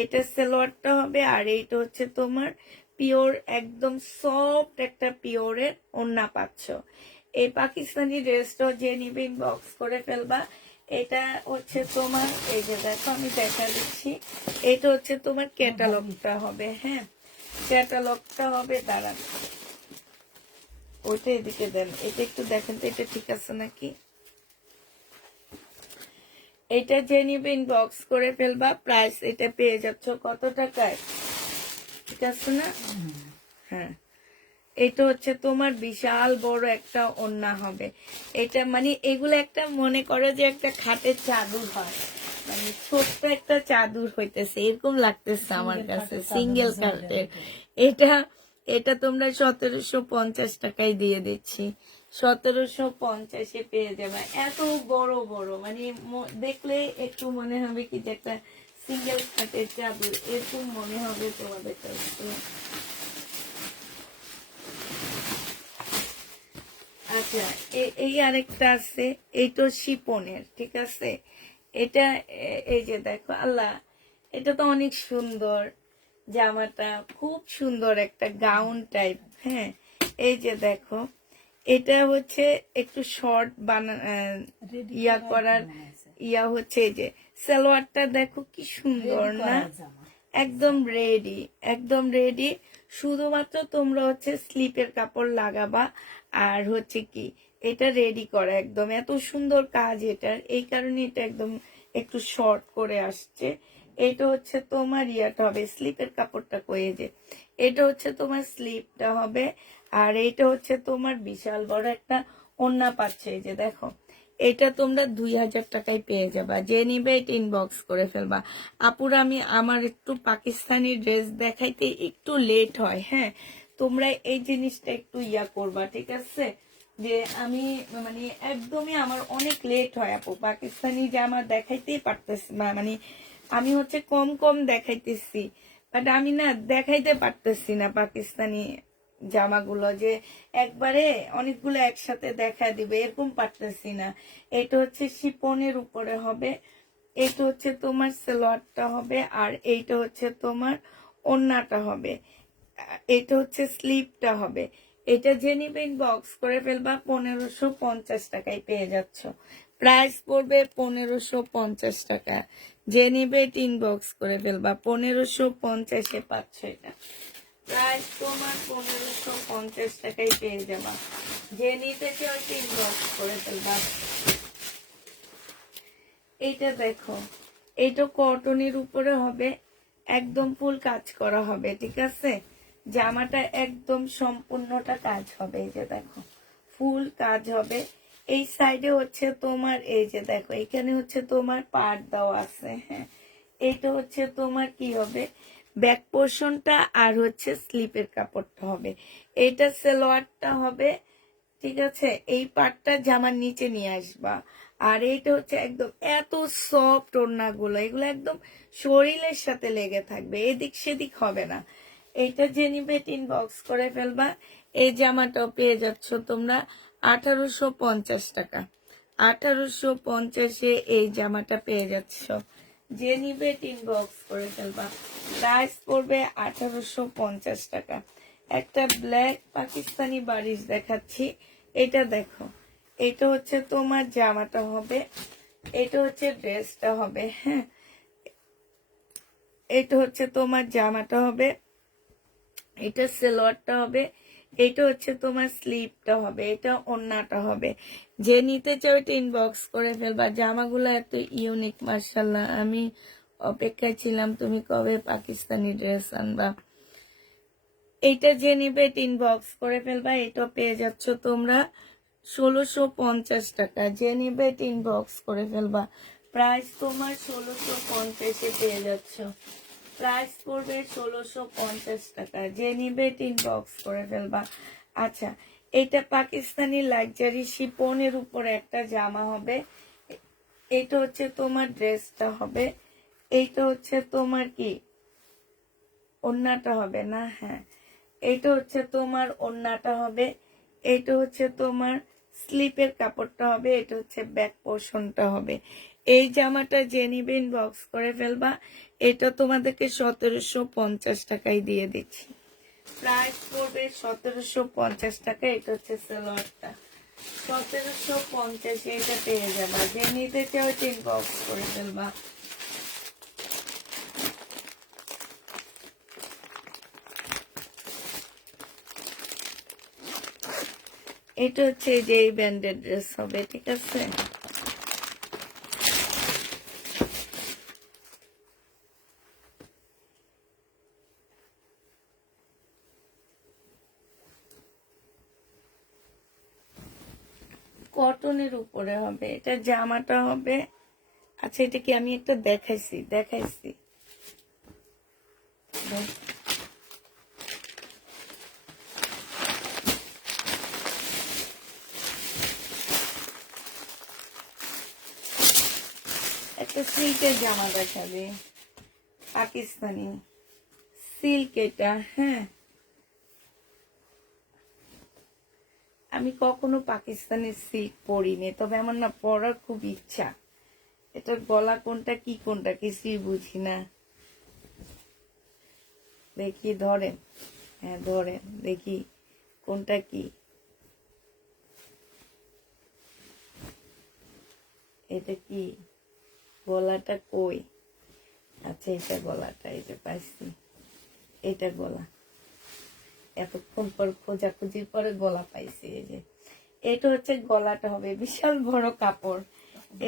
এটা সালোয়ারটা হবে। আর এইটা হচ্ছে তোমার পিওর, একদম সফট একটা পিওরের ওড়না পাচ্ছ। এই পাকিস্তানি ড্রেসটা যে নিবে ইনবক্স করে ফেলবা। এটা হচ্ছে তোমার, এই যে দেখো আমি দেখা দিচ্ছি, এটা হচ্ছে তোমার ক্যাটালগটা হবে, হ্যাঁ, ক্যাটালগটা হবে। দাঁড়ান, ওইটা এদিকে দেন, এটা একটু দেখেন তো এটা ঠিক আছে নাকি। এটা যে নিবে ইনবক্স করে ফেলবা। প্রাইস এটা পেয়ে যাচ্ছ কত টাকায়, ঠিক আছে না? হ্যাঁ, এটা হচ্ছে তোমার বিশাল বড় একটা ওড়না হবে। এটা মানে এগুলো একটা মনে করো যে একটা খাটের চাদর হয়, মানে ছোট্ট একটা চাদর হইতেছে এরকম লাগতেছে আমার কাছে, সিঙ্গেল কাটের। এটা এটা তোমরা 1750 টাকায় দিয়ে দিচ্ছি। 1750-এ পেয়ে যাবে। এত বড় বড়, মানে দেখলে একটু মনে হবে কি যে একটা সিঙ্গেল খাটের চাদর এরকম মনে হবে তোমাদের কাছে। আচ্ছা, এই আরেকটা আছে, এই তো শিপনের, ঠিক আছে। এটা এই যে দেখো, আল্লাহ এটা তো অনেক সুন্দর জামাটা, খুব সুন্দর একটা গাউন টাইপ, হ্যাঁ। এই যে দেখো, এটা হচ্ছে একটু শর্ট ইয়া করার, ইয়া হচ্ছে এই যে সালোয়ারটা দেখো কি সুন্দর না, একদম রেডি, একদম রেডি। শুধুমাত্র তোমরা হচ্ছে স্লিপের কাপড় লাগাবা। আর হচ্ছে কি এটা রেডি করা, একদম এত সুন্দর কাজ এটার, এই কারণে এটা একদম একটু শর্ট করে আসছে। এটা হচ্ছে তোমার ইয়াটা হবে, স্লিপের কাপড়টা কয়ে যে এটা হচ্ছে তোমার স্লিপটা হবে। আর এটা হচ্ছে তোমার বিশাল বড় একটা ওড়না পাচ্ছে, এই যে দেখো, এটা তোমরা 2000 টাকায় পেয়ে যাবা। যে নিবে এটা ইনবক্স করে ফেলবা। আপুরা, আমার একটু পাকিস্তানি ড্রেস দেখাইতে একটু লেট হয়, হ্যাঁ, তোমরা এই জিনিসটা একটু ইয়া করবা, ঠিক আছে। যে আমি মানে একদমই আমার অনেক লেট হয় আপু, পাকিস্তানি জামা দেখাইতেই পারতেছি না, মানে আমি হচ্ছে কম কম দেখাইতেছি, বাট আমি না দেখাইতে পারতেছি না পাকিস্তানি জামাগুলো, যে একবারে অনেকগুলো একসাথে দেখা দিবে এরকম পারতেছি না। এটা হচ্ছে শিপনের উপরে হবে, এটা হচ্ছে তোমার সালোয়ারটা হবে। আর এইটা হচ্ছে তোমার ওড়নাটা হবে, এটা হচ্ছে স্লিপটা হবে। এটা যে নিবে ইনবক্স করে ফেলবা। 1550 টাকায় পেয়ে যাচ্ছ। প্রাইস পড়বে 1550 টাকা। যে নিবে এটা ইনবক্স করে ফেলবা। 1550-এ পাচ্ছ এটা। প্রাইস তোমার 1550 টাকায় পেয়ে যাবা। যে নিতে চাও ইনবক্স করে ফেলবা। এইটা দেখো, এইটা কটনের উপরে হবে, একদম ফুল কাজ করা হবে, ঠিক আছে। জামাটা একদম সম্পূর্ণটা কাজ হবে, এই যে দেখো ফুল কাজ হবে। এই সাইডে হচ্ছে তোমার, এই যে দেখো এখানে হচ্ছে তোমার পাড় দেওয়া আছে, হ্যাঁ। এইটা হচ্ছে তোমার কি হবে, ব্যাক পোর্শনটা। আর হচ্ছে স্লিপের কাপড়টা হবে। এইটা সালোয়ারটা হবে, ঠিক আছে, এই পাটটা জামার নিচে নিয়ে আসবা। আর এইটা হচ্ছে একদম এত সফট ওড়নাগুলো, এগুলো একদম শরীরের সাথে লেগে থাকবে, এদিক সেদিক হবে না। এইটা যে নিবে ইনবক্স করে ফেলবা। এই জামাটাও পেয়ে যাচ্ছ তোমরা 1850 টাকা। 1850-এ এই জামাটা পেয়ে যাচ্ছ। যে নিবে ইনবক্স করে ফেলবা। প্রাইস পড়বে 1850 টাকা। একটা ব্ল্যাক পাকিস্তানি বারিশ দেখাচ্ছি, এটা দেখো। এটা হচ্ছে তোমার জামাটা হবে, এটা হচ্ছে ড্রেসটা হবে। হ্যাঁ, এটা হচ্ছে তোমার জামাটা হবে, এটা সালোয়ারটা হবে, এটা হচ্ছে তোমার স্লিভটা হবে, এটা ওড়নাটা হবে। যে নিতে চাও এটা ইনবক্স করে ফেলবা। জামাগুলো এত ইউনিক, মার্শাল্লাহ। আমি অপেক্ষায় ছিলাম তুমি কবে পাকিস্তানি ড্রেস আনবা। এইটা যে নিবে ইনবক্স করে ফেলবা। এটা পেয়ে যাচ্ছ তোমরা 1650 টাকা। যে নিবে ইনবক্স করে ফেলবা। প্রাইস তোমার 1650-এ পেয়ে যাচ্ছ। প্রাইস পড়বে 1650 টাকা। যে নিবে ইনবক্স করে ফেলবা। আচ্ছা, এটা পাকিস্তানি লাক্সারি শিপনের উপরে একটা জামা হবে। এটা হচ্ছে তোমার ড্রেসটা হবে, এইটা হচ্ছে তোমার কি ওড়নাটা হবে না। হ্যাঁ, এইটা হচ্ছে তোমার ওড়নাটা হবে, এইটা হচ্ছে তোমার স্লিপের কাপড়টা হবে, এটা হচ্ছে ব্যাক পোর্শনটা হবে। এই জামাটা যে নিবে ইনবক্স করে ফেলবা। এটা তোমাদেরকে 1750 টাকায় দিয়ে দিচ্ছি। প্রাইস পড়বে 1750 টাকা। এটা হচ্ছে সালোয়ারটা, 1750 এটা পেয়ে যাবা। যে নিতে চাও ইনবক্স করে ফেলবা। এটা হচ্ছে যে এই ব্র্যান্ডের ড্রেস হবে, ঠিক আছে। কটনের উপরে হবে, এটা জামাটা হবে। আচ্ছা, এটা কি আমি একটা দেখাইছি দেখাইছি দেখ। একটা সিল্কের জামা দেখাবে, পাকিস্তানি সিল্ক এটা। হ্যাঁ, আমি কখনো পাকিস্তানি সিল্ক পরিনি, তবে আমার না পরার খুব ইচ্ছা। এটার গলা কোনটা কি কোনটা কিছুই বুঝি না। দেখি ধরেন, হ্যাঁ ধরেন, দেখি কোনটা কি। এটা কি গলাটা কই? আচ্ছা, এটা গলাটা, এটা পাইছি, এটা গলা। এতক্ষণ পর খোঁজাখুঁজির পরে গলা পাইছি। এই যে এটা হচ্ছে গলাটা হবে, বিশাল বড় কাপড়।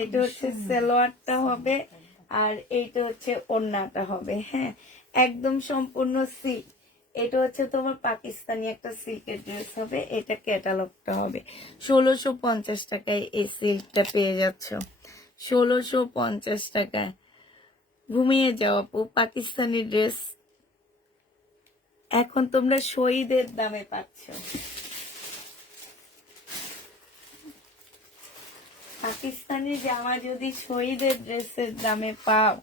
এটা হচ্ছে সালোয়ারটা হবে, আর এইটা হচ্ছে ওড়নাটা হবে। হ্যাঁ, একদম সম্পূর্ণ সিল্ক। এটা হচ্ছে তোমার পাকিস্তানি একটা সিল্কের ড্রেস হবে। এটা ক্যাটালগটা হবে। 1650 টাকায় এই সিল্কটা পেয়ে যাচ্ছ। 1650 টাকায় ঘুমিয়ে যাও আপু, পাকিস্তানি ড্রেস এখন তোমরা শহীদের দামে পাচ্ছ। পাকিস্তানি জামা যদি শহীদের ড্রেসের দামে পাও,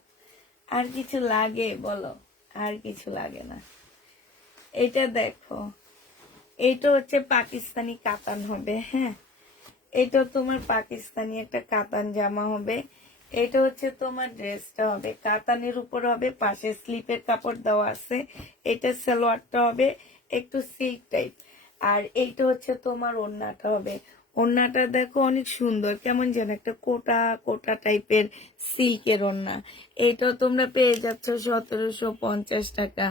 আর কিছু লাগে বলো? আর কিছু লাগে না। এটা দেখো, এটা হচ্ছে পাকিস্তানি কাতান হবে। হ্যাঁ, এটা তোমার পাকিস্তানি একটা কাতান জামা হবে। এটা হচ্ছে তোমার ড্রেসটা হবে, কাতানের উপর হবে, পাশে স্লিপের কাপড় দেওয়া আছে। এটা সালোয়ারটা হবে একটু সিল্ক টাইপ। আর এইটা হচ্ছে তোমার ওড়নাটা হবে। ওড়নাটা দেখো অনেক সুন্দর, কেমন যেন একটা কোটা কোটা টাইপের সিল্কের ওড়না। এইটাও তোমরা পেয়ে যাচ্ছ 1750 টাকা।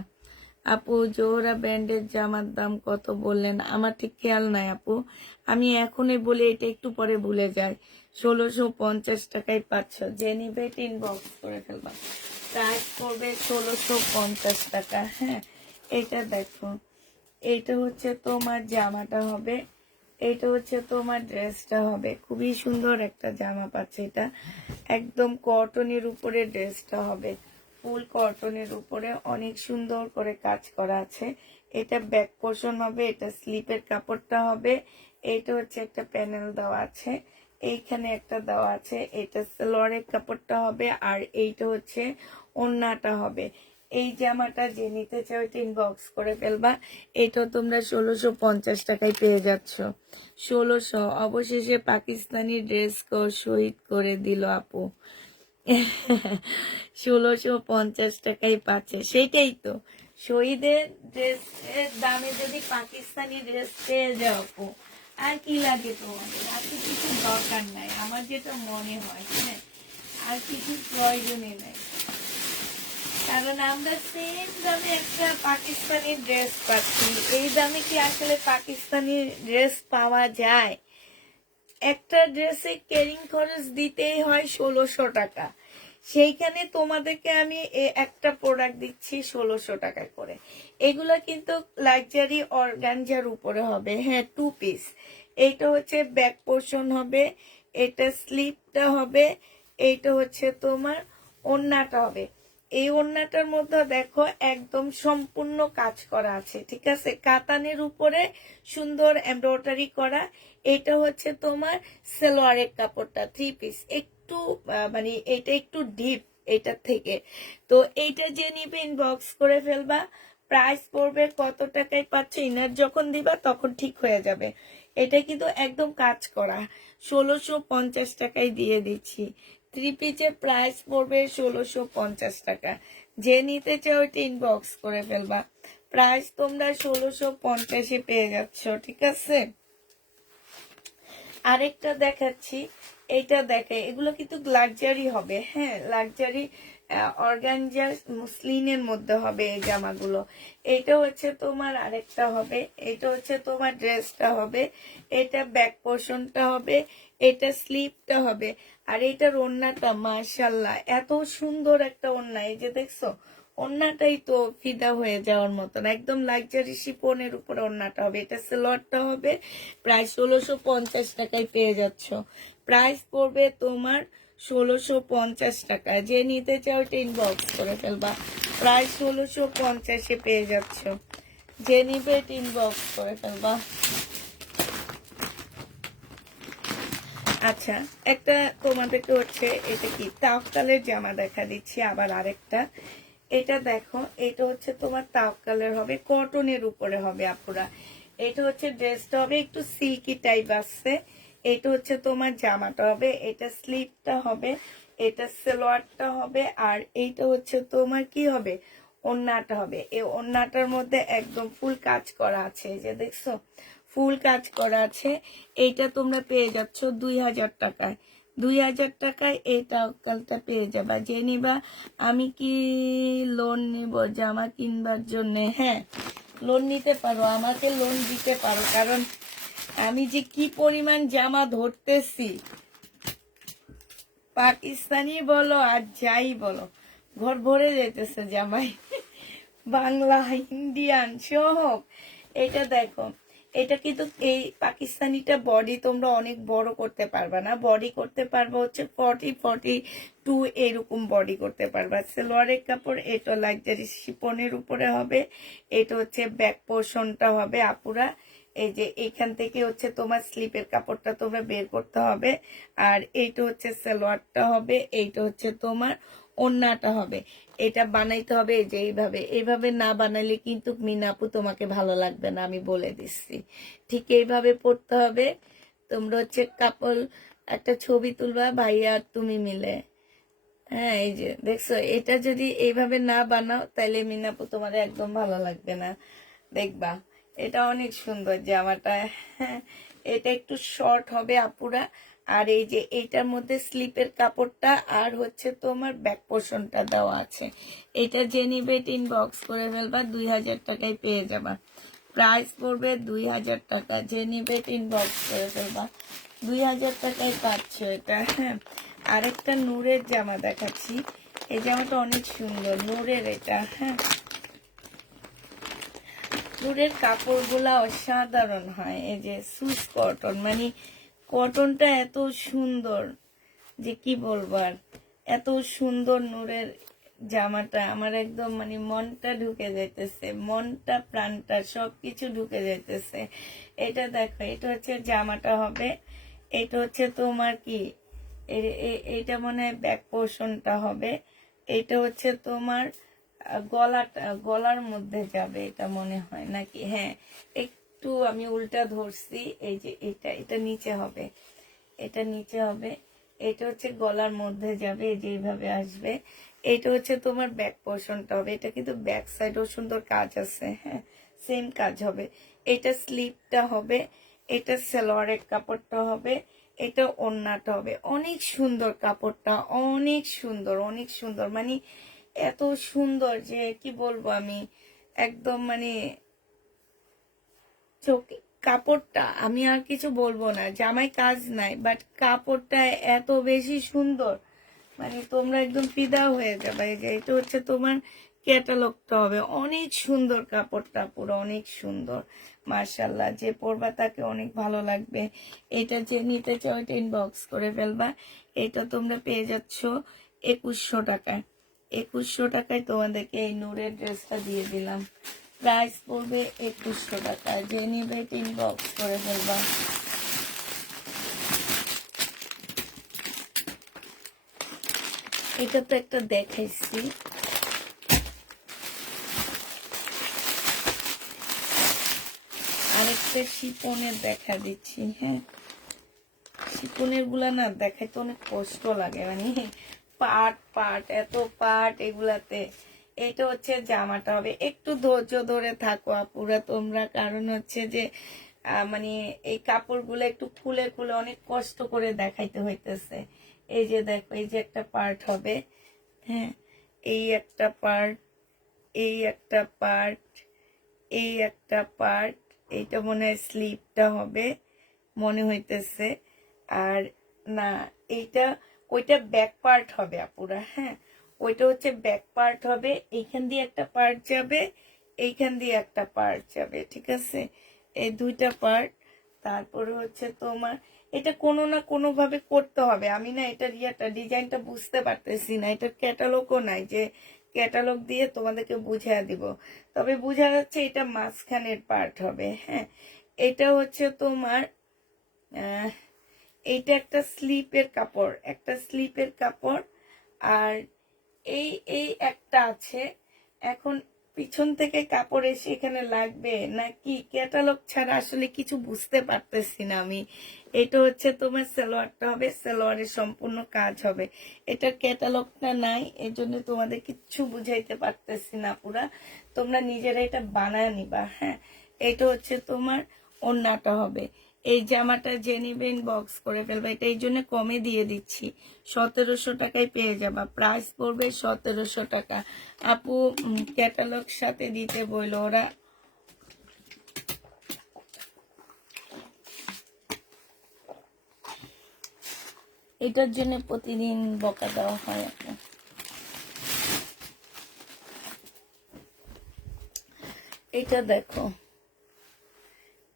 আপু, জোহরা ব্র্যান্ডের জামার দাম কত বললেন? আমার ঠিক খেয়াল নাই আপু, আমি এখনই বলি, এটা একটু পরে ভুলে যাই। 1650 টাকায় পাচ্ছ। যে নিবে ইনবক্স করে ফেলবা। প্রাইস পড়বে 1650 টাকা। হ্যাঁ, এটা দেখো, এইটা হচ্ছে তোমার জামাটা হবে, এইটা হচ্ছে তোমার ড্রেসটা হবে। খুবই সুন্দর একটা জামা পাচ্ছে। এটা একদম কটনের উপরে ড্রেসটা হবে, ফুল কটনের উপরে অনেক সুন্দর করে কাজ করা আছে। এটা ব্যাক পোর্শন হবে, এটা স্লিপের কাপড়টা হবে, এইটা হচ্ছে একটা প্যানেল দেওয়া আছে, এইখানে একটা দেওয়া আছে, এটা সালোয়ারের কাপড়টা হবে, আর এইটা হচ্ছে ওড়নাটা হবে। এই জামাটা যে নিতে চাও এটা ইনবক্স করে ফেলবা। এটা তোমরা 1650 টাকায় পেয়ে যাচ্ছ। 1600। অবশেষে পাকিস্তানি ড্রেস শহীদ করে দিল আপু। 1650 টাকায় পাচ্ছে, সেইটাই তো। শহীদের ড্রেসের দামে যদি পাকিস্তানি ড্রেস পেয়ে যাও আপু, আর কি লাগে তোমাদের? আর তো কিছু দরকার নাই, আমার যেটা মনে হয়। হ্যাঁ, আর কিছু প্রয়োজনই নাই, কারণ আমরা সেম দামে একটা পাকিস্তানি ড্রেস পাচ্ছি। এই দামে কি আসলে পাকিস্তানি ড্রেস পাওয়া যায়? একটা ড্রেসে ক্যারিং খরচ দিতেই হয় 1600 টাকা, সেইখানে তোমাদেরকে আমি একটা প্রোডাক্ট দিচ্ছি 1600 টাকা করে। এগুলো কিন্তু লাক্সারি অর্গানজার উপরে হবে। হ্যাঁ, 2 পিস। এইটা হচ্ছে ব্যাক পোর্শন হবে, এটা স্লিপটা হবে, এইটা হচ্ছে তোমার ওড়নাটা হবে। এই ওড়নাটার মধ্যে দেখো একদম সম্পূর্ণ কাজ করা আছে, ঠিক আছে, কাতানের উপরে সুন্দর এমব্রয়ডারি করা। এটা হচ্ছে তোমার সালোয়ারের কাপড়টা 3 পিস, একটু মানে এটা একটু ডিপ এটার থেকে। তো এইটা যে নিবে ইনবক্স করে ফেলবা। প্রাইস পড়বে কত টাকায় পাচ্ছে, ইনার যখন দিবা তখন ঠিক হয়ে যাবে। এটা কিন্তু একদম কাজ করা, 1650 টাকায় দিয়ে দিচ্ছি। 3 পিসের প্রাইস পড়বে 1650 টাকা। যে নিতে চাও এটা ইনবক্স করে ফেলবা। প্রাইস তোমরা 1650-এ পেয়ে যাচ্ছ, ঠিক আছে। আরেকটা দেখাচ্ছি, এইটা দেখে, এগুলো কিন্তু লাক্সারি হবে। হ্যাঁ, লাক্সারি অর্গানজা মুসলিনের মধ্যে হবে এই জামাগুলো। এইটা হচ্ছে তোমার আরেকটা হবে, এটা হচ্ছে তোমার ড্রেসটা হবে, এটা ব্যাক পোর্শনটা হবে, এটা স্লিপটা হবে, আর এটার ওড়নাটা মাশাআল্লাহ এত সুন্দর একটা ওড়না। এই যে দেখছো, ওড়নাটাই তো ফিদা হয়ে যাওয়ার মতন, একদম লাক্সারি শিপনের উপরে ওড়নাটা হবে। এটা সালোয়ারটা হবে, প্রায় 1650 টাকায় পেয়ে যাচ্ছ। প্রাইস পড়বে তোমার 1650 টাকা। যে নিতে চাও এটা ইনবক্স করে ফেলবা। প্রায় 1650-এ পেয়ে যাচ্ছ, যে নিবে এটা ইনবক্স করে ফেলবা। আচ্ছা, একটা তোমাদেরকে হচ্ছে এটা কি তাওকালের জামা দেখা দিচ্ছি, আবার আরেকটা। এটা দেখো, এটা হচ্ছে তোমার তাওকালের হবে, কটনের উপরে হবে আপুরা। এটা হচ্ছে ড্রেসটা হবে একটু সিল্কি টাইপ আসছে। এটা হচ্ছে তোমার জামাটা হবে, এটা স্লিপটা হবে, এটা সালোয়ারটা হবে, আর এইটা হচ্ছে তোমার কি হবে, ওড়নাটা হবে। এই ওড়নাটার মধ্যে একদম ফুল কাজ করা আছে, এই যে দেখছো ফুল কাজ করা আছে। এইটা তোমরা পেয়ে যাচ্ছ 2000 টাকায়। 2000 টাকায় এই টাওয়ালটা পেয়ে যাবা। যে নিবা, আমি কি লোন নিব জামা কিনবার জন্য? হ্যাঁ, লোন নিতে পারো, আমাকে লোন দিতে পারো, কারণ আমি যে কি পরিমাণ জামা ধরতেছি, পাকিস্তানি বলো আর যাই বলো, ঘর ভরে যেতেছে জামাই, বাংলা ইন্ডিয়ান সব। এটা দেখো, এটা কিন্তু এই পাকিস্তানিটা বডি তোমরা অনেক বড় করতে পারবা না, বডি করতে পারবা হচ্ছে 40-42 এরকম বডি করতে পারবা। সালোয়ারের কাপড় এটা লাক্সারি শিপনের উপরে হবে। এটা হচ্ছে ব্যাক পোর্শনটা হবে আপুরা। এই যে এইখান থেকে হচ্ছে তোমার স্লিপের কাপড়টা তোমরা বের করতে হবে, আর এইটা হচ্ছে সালোয়ারটা হবে, এইটা হচ্ছে তোমার ওড়নাটা হবে। এটা বানাইতে হবে এই যে এইভাবে, এইভাবে না বানাইলে কিন্তু মিনাপু তোমাকে ভালো লাগবে না, আমি বলে দিচ্ছি। ঠিক এইভাবে পড়তে হবে। তোমরা হচ্ছে কাপড় একটা ছবি তুলবা ভাইয়া আর তুমি মিলে। হ্যাঁ, এই যে দেখছো, এটা যদি এইভাবে না বানাও তাহলে মিনাপু তোমার একদম ভালো লাগবে না, দেখবা। এটা অনেক সুন্দর জামাটা। হ্যাঁ, এটা একটু শর্ট হবে আপুরা। আর এই যে এইটার মধ্যে স্লিপের কাপড়টা আর হচ্ছে তোমার ব্যাক পোর্শনটা দেওয়া আছে। এটা যে নিবে ইনবক্স করে ফেলবা, 2000 টাকায় পেয়ে যাবা। প্রাইস পড়বে 2000 টাকা। যে নিবে ইনবক্স করে ফেলবা, 2000 টাকায় পাচ্ছ এটা। হ্যাঁ, আরেকটা নূরের জামা দেখাচ্ছি। এই জামাটা অনেক সুন্দর, নূরের এটা। হ্যাঁ, নূরের কাপড়গুলা অসাধারণ হয়। এই যে সুইস কটন, মানে কটনটা এত সুন্দর যে কি বলবো আর, এত সুন্দর নূরের জামাটা আমার একদম মানে মনটা ঢুকে যাইতেছে, মনটা প্রাণটা সবকিছু ঢুকে যাইতেছে। এটা দেখো, এটা হচ্ছে জামাটা হবে, এটা হচ্ছে তোমার কি এইটা মনে হয় ব্যাক পোর্শনটা হবে, এটা হচ্ছে তোমার গলাটা, গলার মধ্যে যাবে এটা মনে হয় নাকি, হ্যাঁ একটু আমি উল্টা ধরছি, এই যে এটা এটা নিচে হবে, এটা নিচে হবে, এটা হচ্ছে গলার মধ্যে যাবে, এই যে এইভাবে আসবে, এটা হচ্ছে তোমার ব্যাক পোর্শনটা হবে। এটা কিন্তু ব্যাক সাইডেও সুন্দর কাজ আছে, হ্যাঁ সেম কাজ হবে। এটা স্লিপটা হবে, এটা সালোয়ারের কাপড়টা হবে, এটা ওড়নাটা হবে। অনেক সুন্দর কাপড়টা, অনেক সুন্দর, অনেক সুন্দর, মানে এত সুন্দর যে কি বলবো আমি, একদম মানে চোখে কাপড়টা, আমি আর কিছু বলবো না, জামাই কাজ নাই বাট কাপড়টা এত বেশি সুন্দর, মানে তোমরা একদম ফিদা হয়ে যাবে। এই যে এটা হচ্ছে তোমার ক্যাটালগটা হবে, অনেক সুন্দর কাপড়টা, পুরো অনেক সুন্দর, মার্শাল্লাহ। যে পরবা তাকে অনেক ভালো লাগবে। এটা যে নিতে চাও এটা ইনবক্স করে ফেলবা। এটা তোমরা পেয়ে যাচ্ছ 2100 টাকায়। 2100 টাকায় তোমাদেরকে এই নূরের ড্রেসটা দিয়ে দিলাম। প্রাইস পড়বে 2100 টাকা। যে নিবে ইনবক্স করে ফেলবা। এটা তো একটা দেখাইছি, আরেকটা শিপনের দেখা দিচ্ছি, হ্যাঁ শিপনের গুলা না দেখাইতে অনেক কষ্ট লাগে, মানে পাট পাট এত পাট এগুলাতে। এটা হচ্ছে জামাটা হবে, একটু ধৈর্য ধরে থাকো আপুরা তোমরা, কারণ হচ্ছে যে মানে এই কাপড়গুলো একটু খুলে খুলে অনেক কষ্ট করে দেখাইতে হইতেছে। এই যে দেখো, এই যে একটা পার্ট হবে, হ্যাঁ এই একটা পার্ট, এই একটা পার্ট, এই একটা পার্ট, এইটা মনে হয় স্লিপটা হবে মনে হইতেছে। আর না, এইটা ওইটা ব্যাক পার্ট হবে আপুরা, হ্যাঁ ওইটা হচ্ছে ব্যাক পার্ট হবে, এইখান দিয়ে একটা পার্ট যাবে, এইখান দিয়ে একটা পার্ট যাবে, ঠিক আছে এই দুইটা পার্ট। তারপরে হচ্ছে তোমার এটা কোনো না কোনো ভাবে করতে হবে। আমি না এটা ডিজাইনটা বুঝতে পারতেছি না, এটা ক্যাটালগও নাই যে ক্যাটালগ দিয়ে তোমাদেরকে বুঝিয়ে দিব, তবে বোঝা যাচ্ছে এটা মাঝখানের পার্ট হবে, হ্যাঁ এটা হচ্ছে তোমার এইটা একটা স্লিপের কাপড়, একটা স্লিপের কাপড়। আর এই এই একটা আছে, এখন পিছন থেকে কাপড় এসে এখানে লাগবে নাকি ক্যাটালগ ছাড়া আসলে কিছু বুঝতে পারতেছি না আমি। এটা হচ্ছে তোমার সালোয়ারটা হবে, সালোয়ারের সম্পূর্ণ কাজ হবে। এটা ক্যাটালগটা নাই, এই জন্য তোমাদের কিচ্ছু বুঝাইতে পারতেছি না পুরা, তোমরা নিজেরা এটা বানায় নিবা, হ্যাঁ এটা হচ্ছে তোমার ওড়নাটা হবে। এই জামাটা যে নিবেন বক্স করে ফেলবে, এটা এই জন্য কমে দিয়ে দিচ্ছি, 1700 টাকায় পেয়ে যাবা। প্রাইস পড়বে 1700 টাকা। আপু ক্যাটালগ সাথে দিতে বললো ওরা, এটার জন্য প্রতিদিন বকা দেওয়া হয় আপু। এটা দেখো,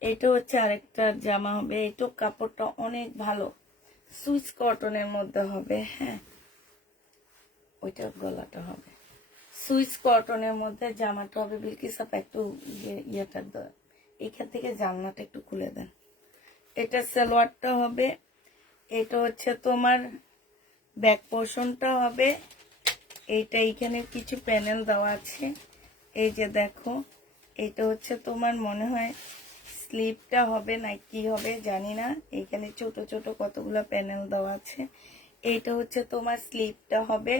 এটা হচ্ছে আরেকটা জামা হবে, এটা কাপড়টা অনেক ভালো, সুইস কটনের মধ্যে হবে, হ্যাঁ ওইটা গলাটা হবে সুইস কটনের মধ্যে, জামাটা হবে বিলকিস আপা একটু ইয়েটা এখান থেকে জানলাটা একটু খুলে দেন। এটা সালোয়ারটা হবে, এটা হচ্ছে তোমার ব্যাক পোর্শনটা হবে, এইটা এইখানে কিছু প্যানেল দেওয়া আছে, এই যে দেখো এটা হচ্ছে তোমার মনে হয় স্লিপটা হবে না কি হবে জানি না, এইখানে ছোট ছোট কতগুলো প্যানেল দেওয়া আছে। এইটা হচ্ছে তোমার স্লিপটা হবে,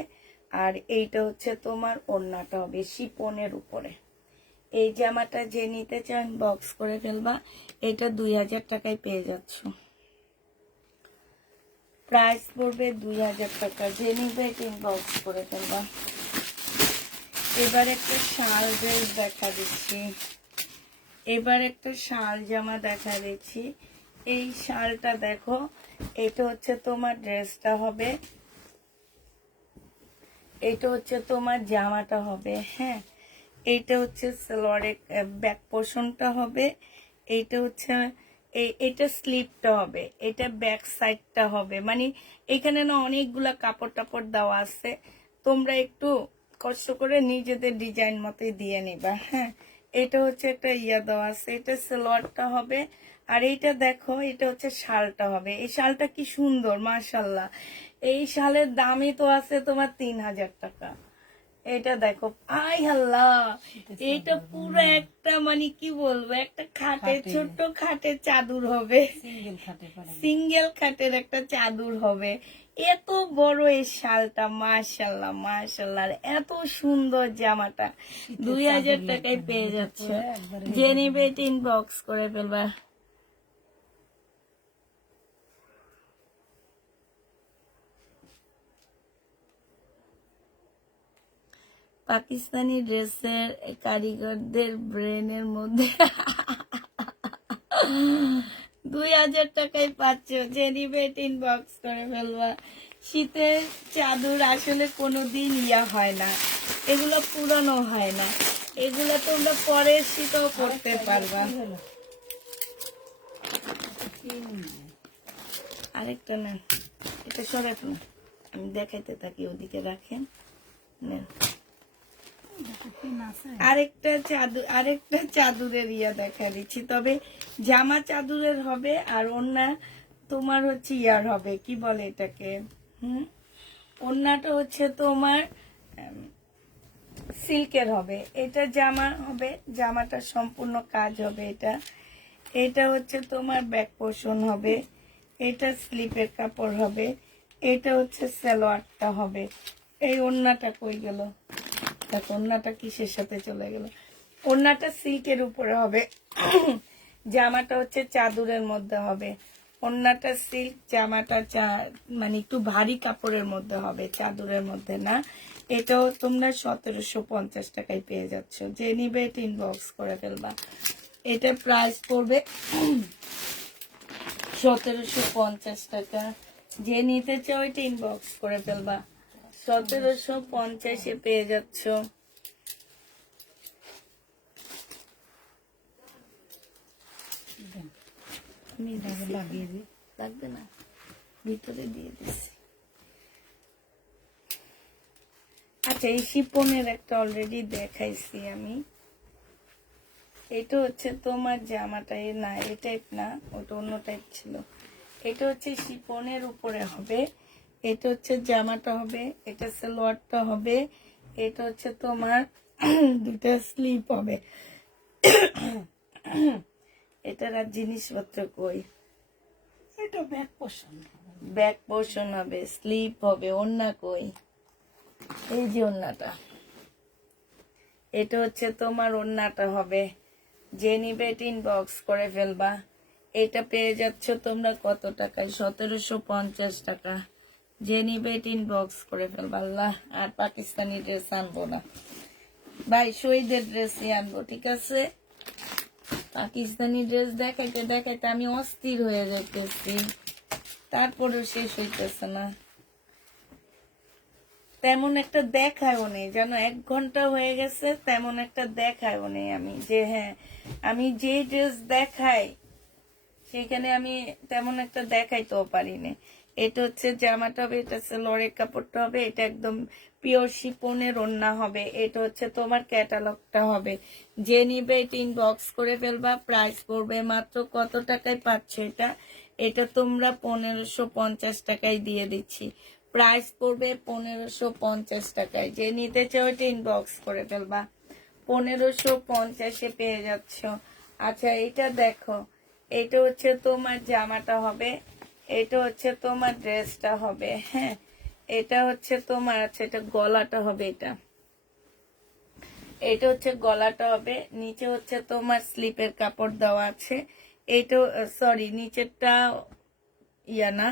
আর এইটা হচ্ছে তোমার ওড়নাটা হবে শিপনের উপরে। এই জামাটা যে নিতে চান বক্স করে ফেলবা, এটা 2000 টাকায় পেয়ে যাচ্ছ। প্রাইস পড়বে 2000 টাকা, যে নিবে বক্স করে ফেলবা। এবার একটা শাল ড্রেস দেখা দিচ্ছি, এবার একটা শাল জামা দেখা দিচ্ছি। এই শালটা দেখো, এটা হচ্ছে তোমার ড্রেসটা হবে, এটা হচ্ছে তোমার জামাটা হবে, হ্যাঁ এইটা হচ্ছে সালোয়ারের ব্যাক পোর্শনটা হবে, এইটা হচ্ছে এটা স্লিপটা হবে, এটা ব্যাক সাইডটা হবে, মানে এখানে না অনেকগুলা কাপড় টাপড় দেওয়া আছে, তোমরা একটু কষ্ট করে নিজেদের ডিজাইন মতোই দিয়ে নিবা। হ্যাঁ, এটা হচ্ছে একটা ইয়া দেওয়া আছে, এটা সালোয়ারটা হবে। আর এইটা দেখো, এটা হচ্ছে শালটা হবে। এই শালটা কি সুন্দর মাশাল্লাহ। এই শালের দামই তো আছে তোমার 3000 টাকা। এটা দেখো, আই আল্লাহ, এটা পুরো একটা মানে কি বলবো, একটা খাটের ছোট্ট খাটের চাদর হবে, সিঙ্গেল খাটে পারে। সিঙ্গেল খাটের একটা চাদর হবে। এত বড় এই শালটা, মাশাল্লাহ মাশাল্লাহ। আর এত সুন্দর জামাটা 2000 টাকায় পেয়ে যাচ্ছে। যে নিবে এটা ইনবক্স করে ফেলবা। পাকিস্তানি ড্রেসের কারিগরদের ব্রেনের মধ্যে 2000 টাকায় পাচ্ছ। যে নিবে এটা ইনবক্স করে ফেলবা। শীতের চাদর আসলে কোনোদিন ইয়া হয় না, এগুলো পুরানো হয় না, এগুলো তোমরা পরের শীতও করতে পারবা। আরেকটা না, এটা সরাত না, আমি দেখাইতে থাকি, ওদিকে রাখেন। নেন আরেকটা চাদরের ইয়া দেখা দিচ্ছি, তবে জামা চাদরের হবে। আর ওন্না তোমার হচ্ছে ইয়ার হবে, কি বলে এটাকে, ওন্নাটা হচ্ছে তোমার সিল্কের হবে। এটা জামা হবে, জামাটা সম্পূর্ণ কাজ হবে। এটা হচ্ছে তোমার ব্যাক পোর্শন হবে, এটা স্লিপের কাপড় হবে, এটা হচ্ছে সালোয়ারটা হবে। এই ওন্নাটা কই গেল, দেখো ওন্নাটা কিসের সাথে চলে গেল। ওন্নাটা সিল্কের উপরে হবে, জামাটা হচ্ছে চাদরের মধ্যে হবে। ওন্নাটা সিল্ক, জামাটা মানে একটু ভারী কাপড়ের মধ্যে হবে, চাদরের মধ্যে না। এটাও তোমরা 1750 টাকায় পেয়ে যাচ্ছ। যে নিবে এটা ইনবক্স করে ফেলবা। এটা প্রাইস পড়বে 1750 টাকা। যে নিতে চাও এটা ইনবক্স করে ফেলবা। 1750-এ পেয়ে যাচ্ছ। লাগবে না, ভিতরে দিয়ে দিচ্ছি। আচ্ছা, এই শিপনের একটা অলরেডি দেখাইছি আমি। এটা হচ্ছে তোমার জামাটা, না এই টাইপ না, ওটা অন্য টাইপ ছিল। এটা হচ্ছে শিপনের উপরে হবে, এটা হচ্ছে জামাটা হবে, এটা সালোয়ারটা হবে, এটা হচ্ছে তোমার দুটা স্লিপ হবে। এটার আর জিনিসপত্র কই, এটা ব্যাক পোর্শন, ব্যাক পোর্শন হবে, স্লিপ হবে, ওন্না কই, এই যে ওন্নাটা, এটা হচ্ছে তোমার ওন্নাটা হবে। যে নিবে এটা ইনবক্স করে ফেলবা। এটা পেয়ে যাচ্ছ তোমরা কত টাকায়, 1750 টাকা। যে নিবে এটা ইনবক্স করে ফেলবা। আল্লাহ, আর পাকিস্তানি ড্রেস আনবো না ভাই, শহীদের ড্রেসই আনবো, ঠিক আছে? পাকিস্তানি ড্রেস দেখাইতে দেখাইতে আমি অস্থির হয়ে যাইতেছি, তারপরেও শেষ হইতেছে না। তেমন একটা দেখায়ও নেই জানো, 1 ঘন্টা হয়ে গেছে, তেমন একটা দেখায়ও নেই। আমি যে হ্যাঁ, আমি যে ড্রেস দেখাই সেখানে আমি তেমন একটা দেখাইতেও পারিনি। এটা হচ্ছে জামাটা হবে, এটা সালোয়ারের কাপড়টা হবে, এটা একদম পিওর শিপনের ওড়না হবে। এটা হচ্ছে তোমার ক্যাটালগটা হবে। যে নিবে এটা ইনবক্স করে ফেলবা। প্রাইস পড়বে মাত্র কত টাকায় পাচ্ছ এটা, এটা তোমরা 1550 টাকায় দিয়ে দিচ্ছি। প্রাইস পড়বে 1550 টাকায়। যে নিতে চাও এটা ইনবক্স করে ফেলবা। 1550-এ পেয়ে যাচ্ছ। আচ্ছা, এটা দেখো, এটা হচ্ছে তোমার জামাটা হবে, এটা হচ্ছে তোমার ড্রেসটা হবে। হ্যাঁ, এটা হচ্ছে তোমার, আচ্ছা এটা গলাটা হবে, এটা হচ্ছে গলাটা হবে। নিচে হচ্ছে তোমার স্লিপের কাপড় দেওয়া আছে। এইটা সরি, নিচেরটা ইয়া না,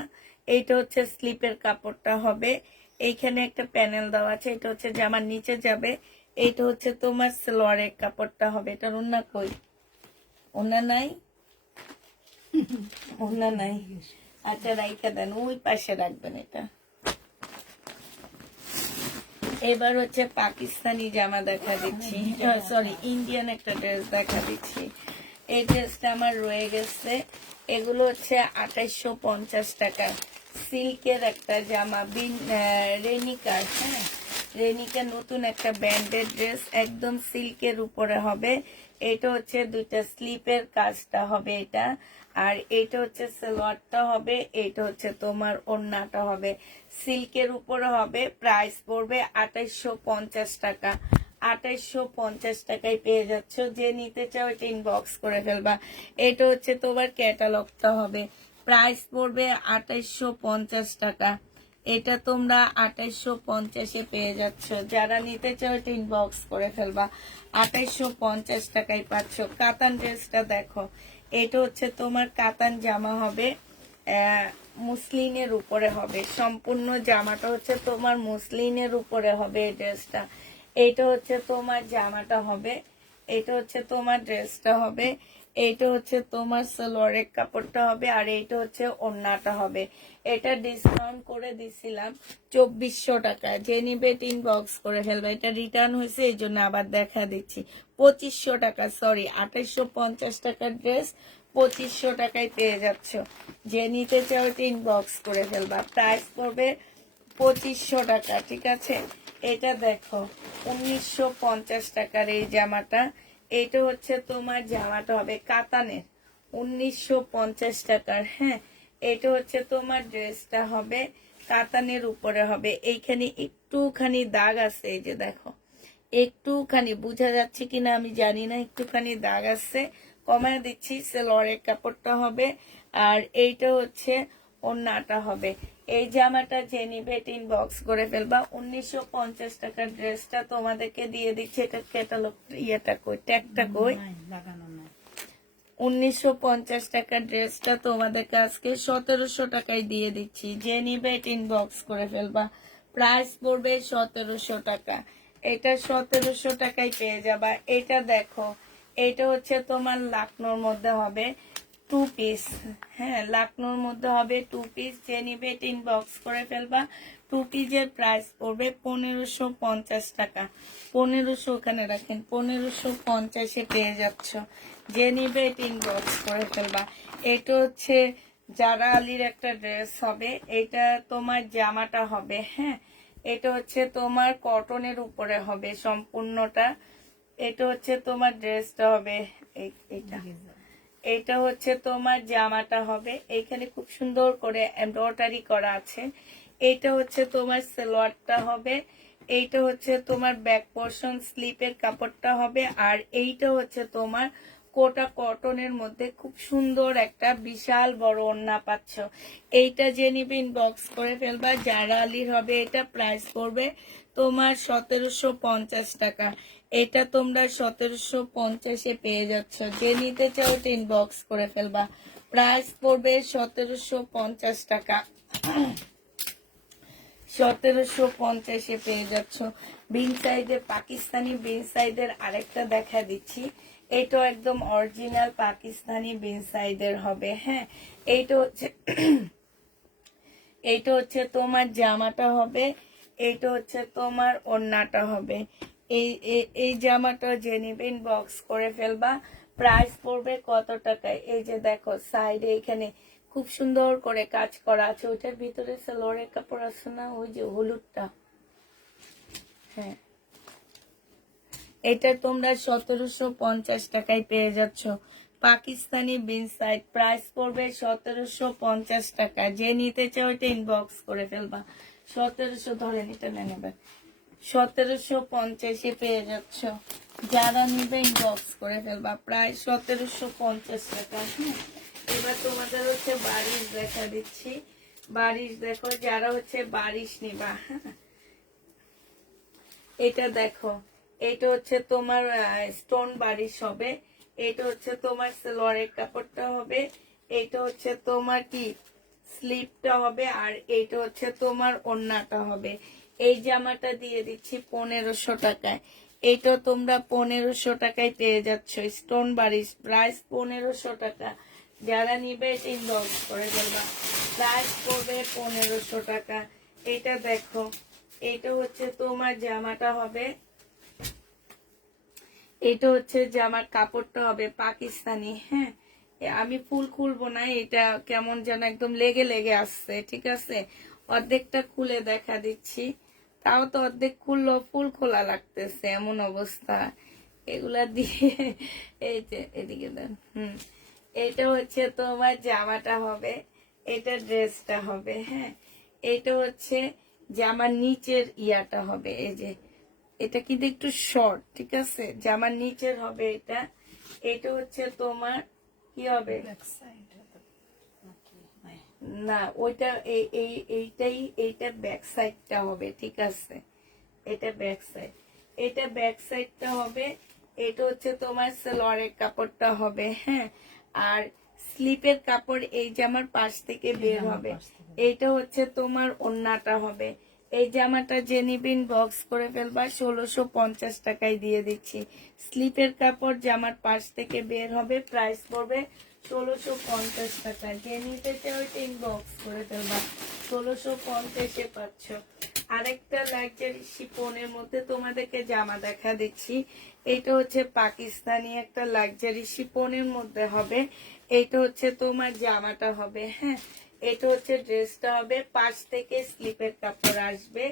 এইটা হচ্ছে স্লিপের কাপড়টা হবে। এইখানে একটা প্যানেল দেওয়া আছে, এটা হচ্ছে জামার নিচে যাবে। এইটা হচ্ছে তোমার সালোয়ারের কাপড়টা হবে। এটার ওন্না কই, ওন্না নাই, ওন্না নাই। আচ্ছা, রাইখা দেন, ওই পাশে রাখবেন এটা। এবার হচ্ছে পাকিস্তানি জামা দেখা দিচ্ছি, সরি ইন্ডিয়ান একটা ড্রেস দেখা দিচ্ছি। এই ড্রেসটা আমার রয়ে গেছে। এগুলো হচ্ছে 2850 টাকা। সিল্কের একটা জামা, রেনিকার। হ্যাঁ, রেনিকা নতুন একটা ব্যান্ডেড ড্রেস, একদম সিল্কের উপরে হবে। এটা হচ্ছে দুইটা স্লিপের কাজটা হবে এটা, আর এটা হচ্ছে সালোয়ারটা হবে, এটা হচ্ছে তোমার ওড়নাটা হবে, সিল্কের উপরে হবে। প্রাইস পড়বে 2850 টাকা। 2850 টাকায় পেয়ে যাচ্ছ। যে নিতে চাও এটা ইনবক্স করে ফেলবা। এটা হচ্ছে তোমার ক্যাটালগটা হবে, প্রাইস পড়বে 2850 টাকা। এটা তোমরা 2850-এ পেয়ে যাচ্ছ। যারা নিতে চাও এটা ইনবক্স করে ফেলবা। 2850 টাকায় পাচ্ছ। কাতান ড্রেসটা দেখো, এটা হচ্ছে তোমার কাতান জামা হবে, মুসলিনের উপরে হবে। সম্পূর্ণ জামাটা হচ্ছে তোমার মুসলিনের উপরে হবে এই ড্রেসটা। এটা হচ্ছে তোমার জামাটা হবে, এটা হচ্ছে তোমার ড্রেসটা হবে, এইটা হচ্ছে তোমার সালোয়ারের কাপড়টা হবে, আর এইটা হচ্ছে ওড়নাটা হবে। এটা ডিসকাউন্ট করে দিছিলাম 2400 টাকা। যে নিবে ইনবক্স করে ফেলবে। এটা রিটার্ন হয়েছে এই জন্য আবার দেখা দিচ্ছি। 2500 টাকা, সরি 2850 টাকার ড্রেস 2500 টাকায় পেয়ে যাচ্ছ। যে নিতে চাও এটা ইনবক্স করে ফেলবা। প্রাইস পড়বে 2500 টাকা, ঠিক আছে। এটা দেখো 1950 টাকার এই জামাটা। এটা হচ্ছে তোমার জামাটা হবে কাতানের, 1950 টাকার। হ্যাঁ, এটা হচ্ছে তোমার ড্রেসটা হবে কাতানের উপরে হবে। এইখানে একটুখানি দাগ আছে, এই যে দেখো, একটুখানি বোঝা যাচ্ছে কিনা আমি জানি না, একটুখানি দাগ আছে, কমায় দিচ্ছি। সেলোয়ারের কাপড়টা হবে, আর এইটা হচ্ছে ওড়নাটা হবে। এই জামাটা যে নিবে ইনবক্স করে ফেলবা। 1950 টাকার ড্রেসটা তোমাদেরকে দিয়ে দিচ্ছে। এটা ক্যাটালগ ইয়েটা কই, ট্যাগটা কই, লাগানো না। 1950 টাকার ড্রেসটা তোমাদের কাছকে 1700 টাকায় দিয়ে দিচ্ছি। যে নিবে ইনবক্স করে ফেলবা। প্রাইস পড়বে 1700 টাকা। এটা 1700 টাকায় পেয়ে যাবা। এটা দেখো, এটা হচ্ছে তোমার লাকনোর মধ্যে হবে 2 পিস। হ্যাঁ, লাকনোর মধ্যে হবে 2 পিস। যে নিবে ইনবক্স করে ফেলবা। 2 পিসের প্রাইস পড়বে 1550 টাকা। 1500 ওখানে রাখেন, 1550-এ পেয়ে যাচ্ছ। যে নিবে ইনবক্স করে ফেলবা। এটা হচ্ছে জারা আলীর একটা ড্রেস হবে, এটা তোমার জামাটা হবে। হ্যাঁ, এটা হচ্ছে তোমার কটনের উপরে হবে সম্পূর্ণটা। এটা হচ্ছে তোমার ড্রেসটা হবে, এটা এটা হচ্ছে তোমার জামাটা হবে। এখানে খুব সুন্দর করে এমব্রয়ডারি করা আছে। এইটা হচ্ছে তোমার সালোয়ারটা হবে, এইটা হচ্ছে তোমার ব্যাক পোর্শন স্লিপের কাপড়টা হবে, আর এইটা হচ্ছে তোমার কোটা কটনের মধ্যে খুব সুন্দর একটা বিশাল বড় ওড়না পাচ্ছ। এইটা যে নিবে ইনবক্স করে ফেলবা। জারা আলীর হবে। এটা প্রাইস পড়বে তোমার 1750 টাকা। এটা তোমরা 1750-এ পেয়ে যাচ্ছ। যে নিতে চাও এটা ইনবক্স করে ফেলবা। প্রাইস পড়বে 1750 টাকা। 1750-এ পেয়ে যাচ্ছ। বিন সাইডের, পাকিস্তানি বিন সাইডের আরেকটা দেখা দিচ্ছি। এটা একদম অরিজিনাল পাকিস্তানি বিন সাইডের হবে। হ্যাঁ, এইটা হচ্ছে এইটা হচ্ছে তোমার জামাটা হবে, এইটা হচ্ছে তোমার ওড়নাটা হবে। এই জামাটা যে নিবে ইনবক্স করে ফেলবা। প্রাইস পড়বে কত টাকায়? এই যে দেখো সাইডে এখানে খুব সুন্দর করে কাজ করা আছে। ওইটার ভিতরে সালোয়ারের কাপড় আছে না, ওই যে হলুদটা। হ্যাঁ, এটা তোমরা 1750 টাকায় পেয়ে যাচ্ছ। পাকিস্তানি বিন সাইড, প্রাইস পড়বে 1750 টাকা। যে নিতে চাও এটা ইনবক্স করে ফেলবা। 1700 ধরেন, এটা নেবে 1750-এ পেয়ে যাচ্ছ। যারা নিবে ইনবক্স করে ফেলবা। প্রায় 1750 টাকা। হ্যাঁ, এবার তোমাদের হচ্ছে বারিশ দেখা দিচ্ছি। বারিশ দেখো, যারা হচ্ছে বারিশ নিবা। হ্যাঁ, এটা দেখো, এটা হচ্ছে তোমার স্টোন বারিশ হবে। এটা হচ্ছে তোমার সালোয়ারের কাপড়টা হবে, এটা হচ্ছে তোমার কি স্লিপটা হবে, আর এইটা হচ্ছে তোমার ওড়নাটা হবে। এই জামাটা দিয়ে দিচ্ছি 1500 টাকায়। এইটা তোমরা 1500 টাকায় পেয়ে যাচ্ছ। স্টোন বারিশ, প্রাইস 1500 টাকা। যারা নিবে ইনবক্স করে ফেলবা। প্রাইস পড়বে 1500 টাকা। এটা দেখো, এটা হচ্ছে তোমার জামাটা হবে, এটা হচ্ছে জামার কাপড়টা হবে পাকিস্তানি। হ্যাঁ, আমি ফুল খুলবো না, এটা কেমন যেন একদম লেগে লেগে আসছে, ঠিক আছে। অর্ধেকটা খুলে দেখা দিচ্ছি, তাও তো অর্ধেক খুললো, ফুল খোলা লাগতেছে এমন অবস্থা। এগুলা দিয়ে এই যে এদিকে দেন। এটা হচ্ছে তোমার জামাটা হবে, এটা ড্রেসটা হবে। হ্যাঁ, এটা হচ্ছে জামার নিচের ইয়াটা হবে। এই যে এটা কিন্তু একটু শর্ট, ঠিক আছে, জামার নিচের হবে এটা। এটা হচ্ছে তোমার কি হবে, ব্যাক সাইড নাকি নাই? না ওইটা এইটাই, এইটা ব্যাক সাইডটা হবে, ঠিক আছে, এটা ব্যাক সাইড, এটা ব্যাক সাইডটা হবে। এটা হচ্ছে তোমার সালোয়ারের কাপড়টা হবে। হ্যাঁ, আর স্লিপের কাপড় এই জামার পাশ থেকে বের হবে। এইটা হচ্ছে তোমার ওড়নাটা হবে। এই জামাটা যে নিবিন বক্স করে ফেলবা, 1650 টাকায় দিয়ে দিচ্ছি। স্লিপের কাপড় জামার পাশ থেকে বের হবে, প্রাইস পড়বে 1650 টাকা। যে নিতে চাও ইনবক্স করে ফেলবা, 1650-এ পাচ্ছ। আরেকটা লাক্সারি শিফনের মধ্যে তোমাদেরকে জামা দেখা দিচ্ছি। এইটা হচ্ছে পাকিস্তানি একটা লাক্সারি শিফনের মধ্যে হবে। এইটা হচ্ছে তোমার জামাটা হবে। হ্যাঁ, এটা হচ্ছে ড্রেসটা হবে, পাশ থেকে স্লিপের কাপড় আসবে।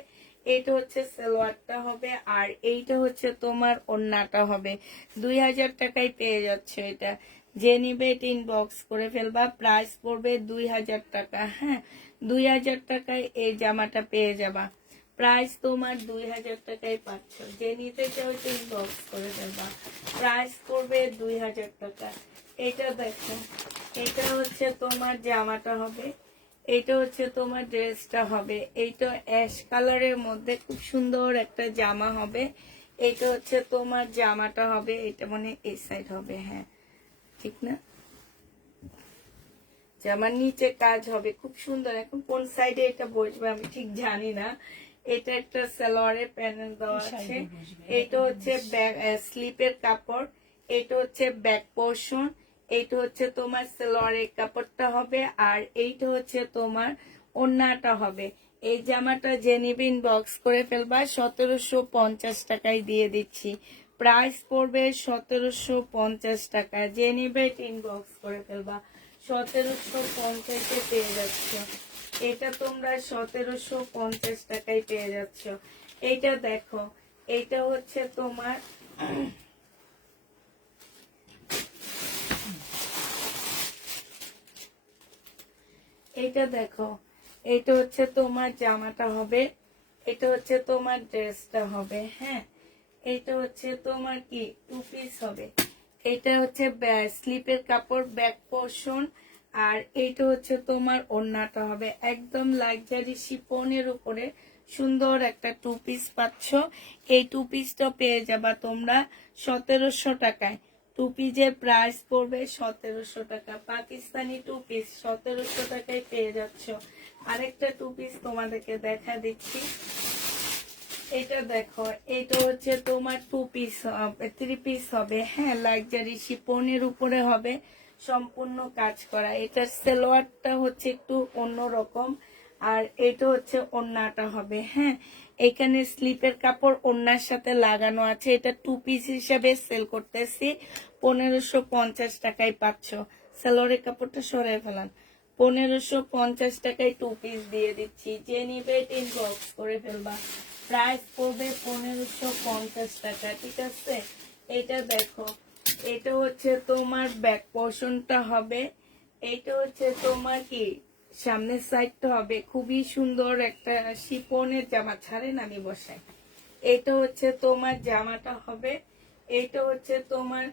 এটা হচ্ছে সালোয়ারটা হবে, আর এইটা হচ্ছে তোমার ওড়নাটা হবে। 2000 টাকায় পেয়ে যাচ্ছে এটা। যে নিবে এটা ইনবক্স করে ফেলবা, প্রাইস পড়বে 2000 টাকা। হ্যাঁ, 2000 টাকায় এই জামাটা পেয়ে যাবা, প্রাইস তোমার 2000 টাকায় পাচ্ছ। যে নিতে চাও এটা ইনবক্স করে ফেলবা, প্রাইস পড়বে 2000 টাকা। এটা দেখো, এটা হচ্ছে তোমার জামাটা হবে, এইটা হচ্ছে তোমার ড্রেসটা হবে। এইটা অ্যাশ কালারের মধ্যে খুব সুন্দর একটা জামা হবে। এইটা হচ্ছে তোমার জামাটা হবে, এটা মানে এই সাইড হবে। হ্যাঁ, ঠিক না, জামার নিচে কাজ হবে খুব সুন্দর। এখন কোন সাইডে এটা বসবে আমি ঠিক জানি না। এটা একটা সালোয়ারের প্যানেল দেওয়া আছে। এটা হচ্ছে স্লিপের কাপড়, এটা হচ্ছে ব্যাক পোর্শন, এইটা হচ্ছে তোমার সালোয়ারের কাপড়টা হবে, আর এইটা হচ্ছে তোমার ওড়নাটা হবে। এই জামাটা যে নিবে ইনবক্স করে ফেলবা, 1750 টাকায় দিয়ে দিচ্ছি। প্রাইস পড়বে 1750 টাকা। যে নিবে ইনবক্স করে ফেলবা, 1750-এ পেয়ে যাচ্ছ। এটা তোমরা 1750 টাকায় পেয়ে যাচ্ছ। এইটা দেখো, এইটা হচ্ছে তোমার এইটা দেখো, এটা হচ্ছে তোমার জামাটা হবে, এটা হচ্ছে তোমার ড্রেসটা হবে। হ্যাঁ, এটা হচ্ছে তোমার কি টু পিস হবে। এটা হচ্ছে স্লিপের কাপড় ব্যাক পোর্শন, আর এইটা হচ্ছে তোমার ওড়নাটা হবে। একদম লাক্সারি শিফনের উপরে সুন্দর একটা টু পিস পাচ্ছ। এই টু পিসটা পেয়ে যাবা তোমরা 1700 টাকায়। টু পিসের প্রাইস পড়বে 1700 টাকা। পাকিস্তানি টু পিস 1700 টাকায় পেয়ে যাচ্ছ। আরেকটা টু পিস তোমাদেরকে দেখা দিচ্ছি। এটা দেখো, এটা হচ্ছে তোমার টু পিস, থ্রি পিস হবে। হ্যাঁ, লাক্সারি শিফনের উপরে হবে, সম্পূর্ণ কাজ করা। এটার সালোয়ারটা হচ্ছে একটু অন্যরকম, আর এটা হচ্ছে ওড়নাটা হবে। হ্যাঁ, এখানে স্লিপের কাপড় ওড়নার সাথে লাগানো আছে। এটা টু পিস হিসাবে সেল করতেছি, 1550 টাকায় পাচ্ছ। সালোয়ারের কাপড়টা সরাই ফেলান, 1550 টাকায় টু পিস দিয়ে দিচ্ছি। যে নিবে ইনবক্স করে ফেলবা, প্রাইস পড়বে 1550 টাকা, ঠিক আছে। এটা দেখো, এটা হচ্ছে তোমার ব্যাক পোর্শনটা হবে, এটা হচ্ছে তোমার কি সামনের সাইডটা হবে। খুবই সুন্দর একটা শিফনের জামা, ছাড়েন আমি বসাই। এটা হচ্ছে তোমার জামাটা হবে, এটা হচ্ছে তোমার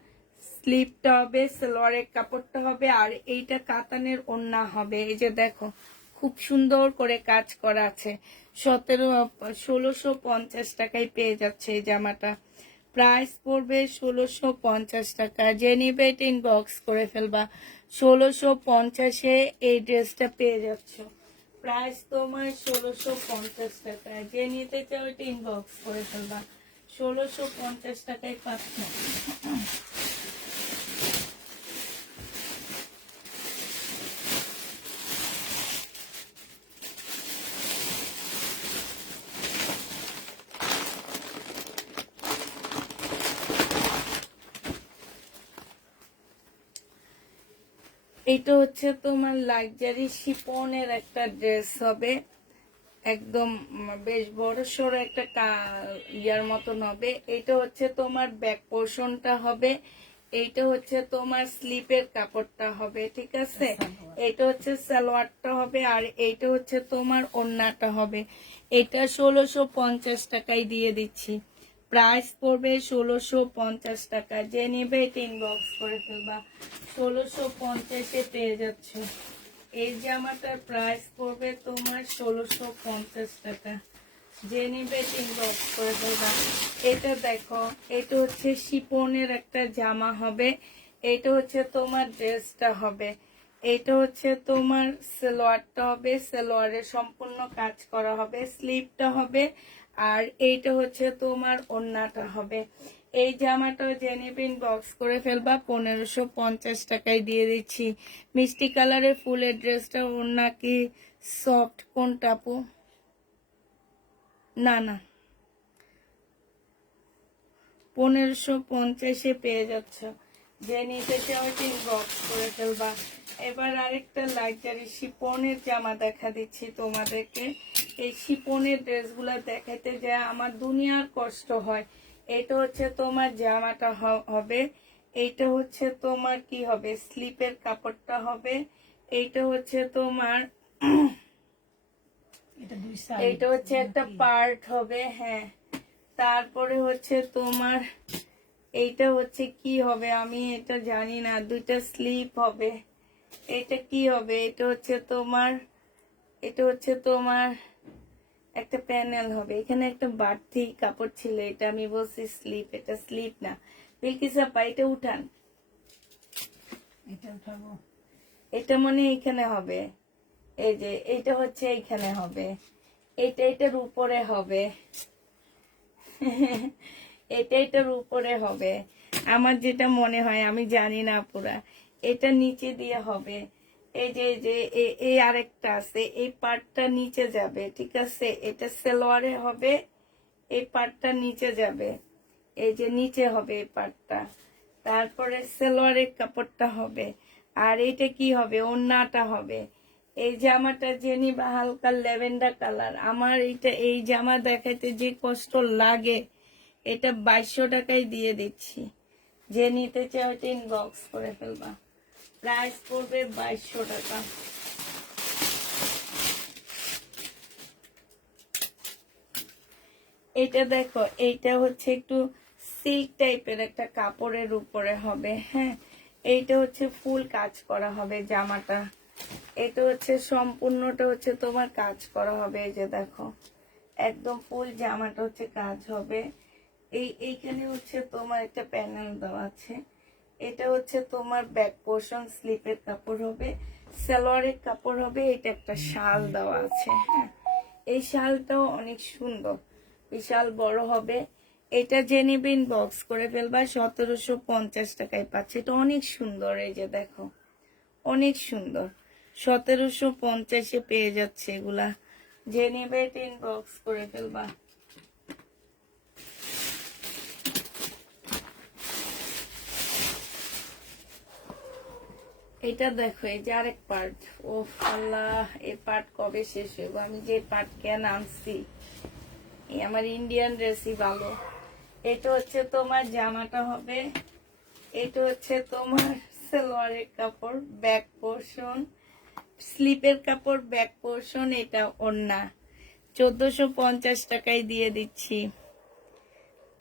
স্লিপটা হবে, সালোয়ারের কাপড়টা হবে, আর এইটা কাতানের ওড়না হবে। এই যে দেখো, খুব সুন্দর করে কাজ করা আছে। 1650 টাকায় পেয়ে যাচ্ছে এই জামাটা। প্রাইস পড়বে 1650 টাকা। যে নিবে এটা ইনবক্স করে ফেলবা, 1650-এ এই ড্রেসটা পেয়ে যাচ্ছ। প্রাইস তোমার 1650 টাকা। যে নিতে চাও এটা ইনবক্স করে ফেলবা, 1650 টাকায় পাচ্ছ। এটা হচ্ছে তোমার লাক্সারি শিফনের একটা ড্রেস হবে। একদম বেশ বড় সড়ো একটা ইয়ার মতন হবে। এটা হচ্ছে তোমার ব্যাক পোর্শনটা হবে, এইটা হচ্ছে তোমার স্লিপের কাপড়টা হবে, ঠিক আছে। এটা হচ্ছে সালোয়ারটা হবে, আর এইটা হচ্ছে তোমার ওড়নাটা হবে। এটা 1650 টাকায় দিয়ে দিচ্ছি। প্রাইস পড়বে 1650 টাকা। যে নেবে এটা ইনবক্স করে ফেলবা, 1650-এ পেয়ে যাচ্ছে। এই জামাটার প্রাইস পড়বে তোমার 1650 টাকা। যে নিবে ইনবক্স করে ফেলবা। এটা দেখো, এটা হচ্ছে শিপনের একটা জামা হবে, এটা হচ্ছে তোমার ড্রেসটা হবে, এটা হচ্ছে তোমার সালোয়ারটা হবে, সালোয়ারের সম্পূর্ণ কাজ করা হবে, স্লিভটা হবে, আর এইটা হচ্ছে তোমার ওড়নাটা হবে। এই জামাটাও জেনিবিন বক্স করে ফেলবা, 1550 টাকায় দিয়ে দিচ্ছি। মিষ্টি কালারের ফুলের ড্রেসটা ওড়না কি সফট কোনটা আপু? না না, 1550-এ পেয়ে যাচ্ছ। যে নিতে চাও বক্স করে ফেলবা। এবার আরেকটা লাক্সারি শিপনের জামা দেখা দিচ্ছি তোমাদেরকে। এই শিপনের ড্রেসগুলো দেখাতে যায় আমার দুনিয়ার কষ্ট হয়। এটা হচ্ছে তোমার জামাটা হবে, এইটা হচ্ছে তোমার কি হবে, স্লিপের কাপড়টা হবে, এইটা হচ্ছে তোমার এইটা হচ্ছে একটা পার্ট হবে, হ্যাঁ। তারপরে হচ্ছে তোমার এইটা হচ্ছে কি হবে আমি এটা জানি না, দুইটা স্লিপ হবে। এটা কি হবে, এটা হচ্ছে তোমার, এটা হচ্ছে তোমার একটা প্যানেল হবে, এখানে একটা বাড়তি কাপড় ছিল, এটা আমি বলছি স্লিপ, এটা স্লিপ না। বিলকিসাপা এটা উঠান, এটা উঠাবো। এটা মানে এইখানে হবে, এই যে এটা হচ্ছে এইখানে হবে, এটা এটার উপরে হবে এটা এটার উপরে হবে আমার যেটা মনে হয়, আমি জানি না পুরা। এটা নিচে দিয়ে হবে, এই যে এই আরেকটা আছে, এই পার্টটা নিচে যাবে, ঠিক আছে। এটা সালোয়ারে হবে, এই পার্টটা নিচে যাবে, এই যে নিচে হবে এই পার্টটা। তারপরে সালোয়ারের কাপড়টা হবে, আর এটা কি হবে, ওড়নাটা হবে। এই জামাটা জেনি বা হালকা ল্যাভেন্ডার কালার, আমার এটা এই জামা দেখাইতে যে কষ্ট লাগে, এটা 2200 টাকায় দিয়ে দিচ্ছি। যে নিতে চাও ওটা ইনবক্স করে ফেলবা। প্রাইস পড়বে 2200 টাকা। এটা দেখো, এইটা হচ্ছে একটু সিল্ক টাইপের একটা কাপড়ের উপরে হবে, হ্যাঁ। এইটা হচ্ছে ফুল কাজ করা হবে জামাটা, এটা হচ্ছে সম্পূর্ণটা হচ্ছে তোমার কাজ করা হবে, এই যে দেখো একদম ফুল জামাটা হচ্ছে কাজ হবে। এইখানে হচ্ছে তোমার একটা প্যানেল দেওয়া আছে, এটা হচ্ছে তোমার ব্যাক পোর্শন, স্লিপের কাপড় হবে, সালোয়ারের কাপড় হবে, এটা একটা শাল দেওয়া আছে, হ্যাঁ। এই শালটাও অনেক সুন্দর, বিশাল বড় হবে। এটা জেনিবিন বক্স করে ফেলবা, 1750 টাকায় পাচ্ছে। এটা অনেক সুন্দর, এই যে দেখো অনেক সুন্দর, 1750-এ পেয়ে যাচ্ছে এগুলা। যে নেবে ইনবক্স করে ফেলবা। এটা দেখো, এই যে আরেক পার্ট, ও আল্লাহ, এই পার্ট কবে শেষ হইব? আমি যে পার্ট কেন আনছি, আমার ইন্ডিয়ান ড্রেসই ভালো। এটা হচ্ছে তোমার জামাটা হবে, এটা হচ্ছে তোমার সালোয়ারের কাপড়, ব্যাক পোর্শন, স্লিপের কাপড়, ব্যাক পোর্শন, এটা ওড়না। 1450 টাকায় দিয়ে দিচ্ছি,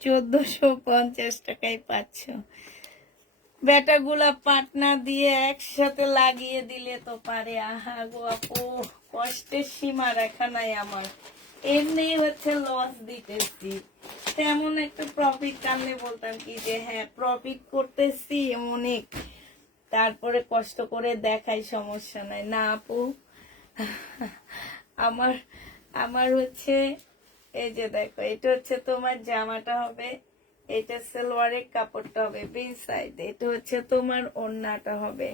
1450 টাকায় পাচ্ছ। ব্যাটাগুলা পাটনা দিয়ে একসাথে লাগিয়ে দিলে তো পারে। আহা গো আপু, কষ্টের সীমা রেখা নাই আমার। এমনি হচ্ছে লস দিতেছি, তেমন একটা প্রফিট টানলে বলতাম কি যে হ্যাঁ প্রফিট করতেছি অনেক, তারপরে কষ্ট করে দেখাই, সমস্যা নাই না আপু। আমার আমার হচ্ছে এই যে দেখো, এটা হচ্ছে তোমার জামাটা হবে, এটা সালোয়ারের কাপড়টা হবে বিন সাইড, এটা হচ্ছে তোমার ওড়নাটা হবে।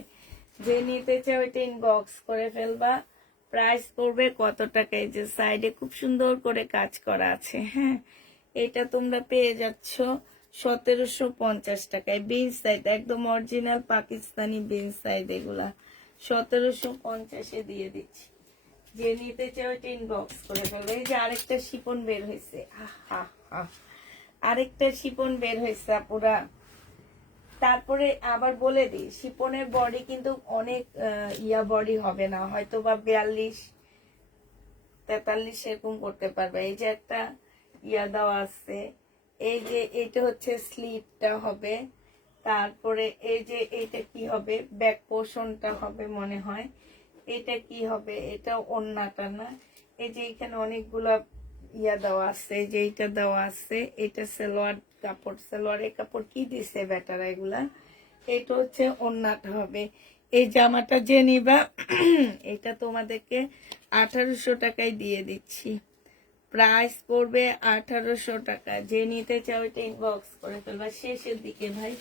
যে নিতে চাও এটা ইনবক্স করে ফেলবা। প্রাইস পড়বে কত টাকা, এই যে সাইডে খুব সুন্দর করে কাজ করা আছে, হ্যাঁ। এটা তোমরা পেয়ে যাচ্ছ 1750 টাকায়, বিন সাইড একদম অরিজিনাল পাকিস্তানি বিন সাইড, এগুলা 1750-এ দিয়ে দিচ্ছি। যে নিতে চাও এটা ইনবক্স করে ফেলবে। এই যে আরেকটা শিপন বের হয়েছে, আরেকটা শিপন বের হয়েছে আপুরা। তারপরে আবার বলে দিই, শিপনের বডি কিন্তু অনেক বডি হবে না, হয়তো বা 42-43 এরকম করতে পারবে। এই যে একটা দেওয়া আছে, এই যে এটা হচ্ছে স্লিপটা হবে, তারপরে এই যে এইটা কি হবে, ব্যাক পোর্শনটা হবে মনে হয়, এটা কি হবে, এটা ওড়নাটা না, এই যে এখানে অনেকগুলা দেওয়া আছে, যে এইটা দেওয়া আছে, এটা সালোয়ার কাপড়, সালোয়ারের কাপড় কি দিছে বেটারা এগুলা, এটা হচ্ছে ওড়নাটা হবে। এই জামাটা যে নিবা এটা তোমাদেরকে 1800 টাকায় দিয়ে দিচ্ছি, প্রাইস পড়বে 1800 টাকা। যে নিতে চাও এটা ইনবক্স করে ফেলবা। শেষের দিকে ভাই,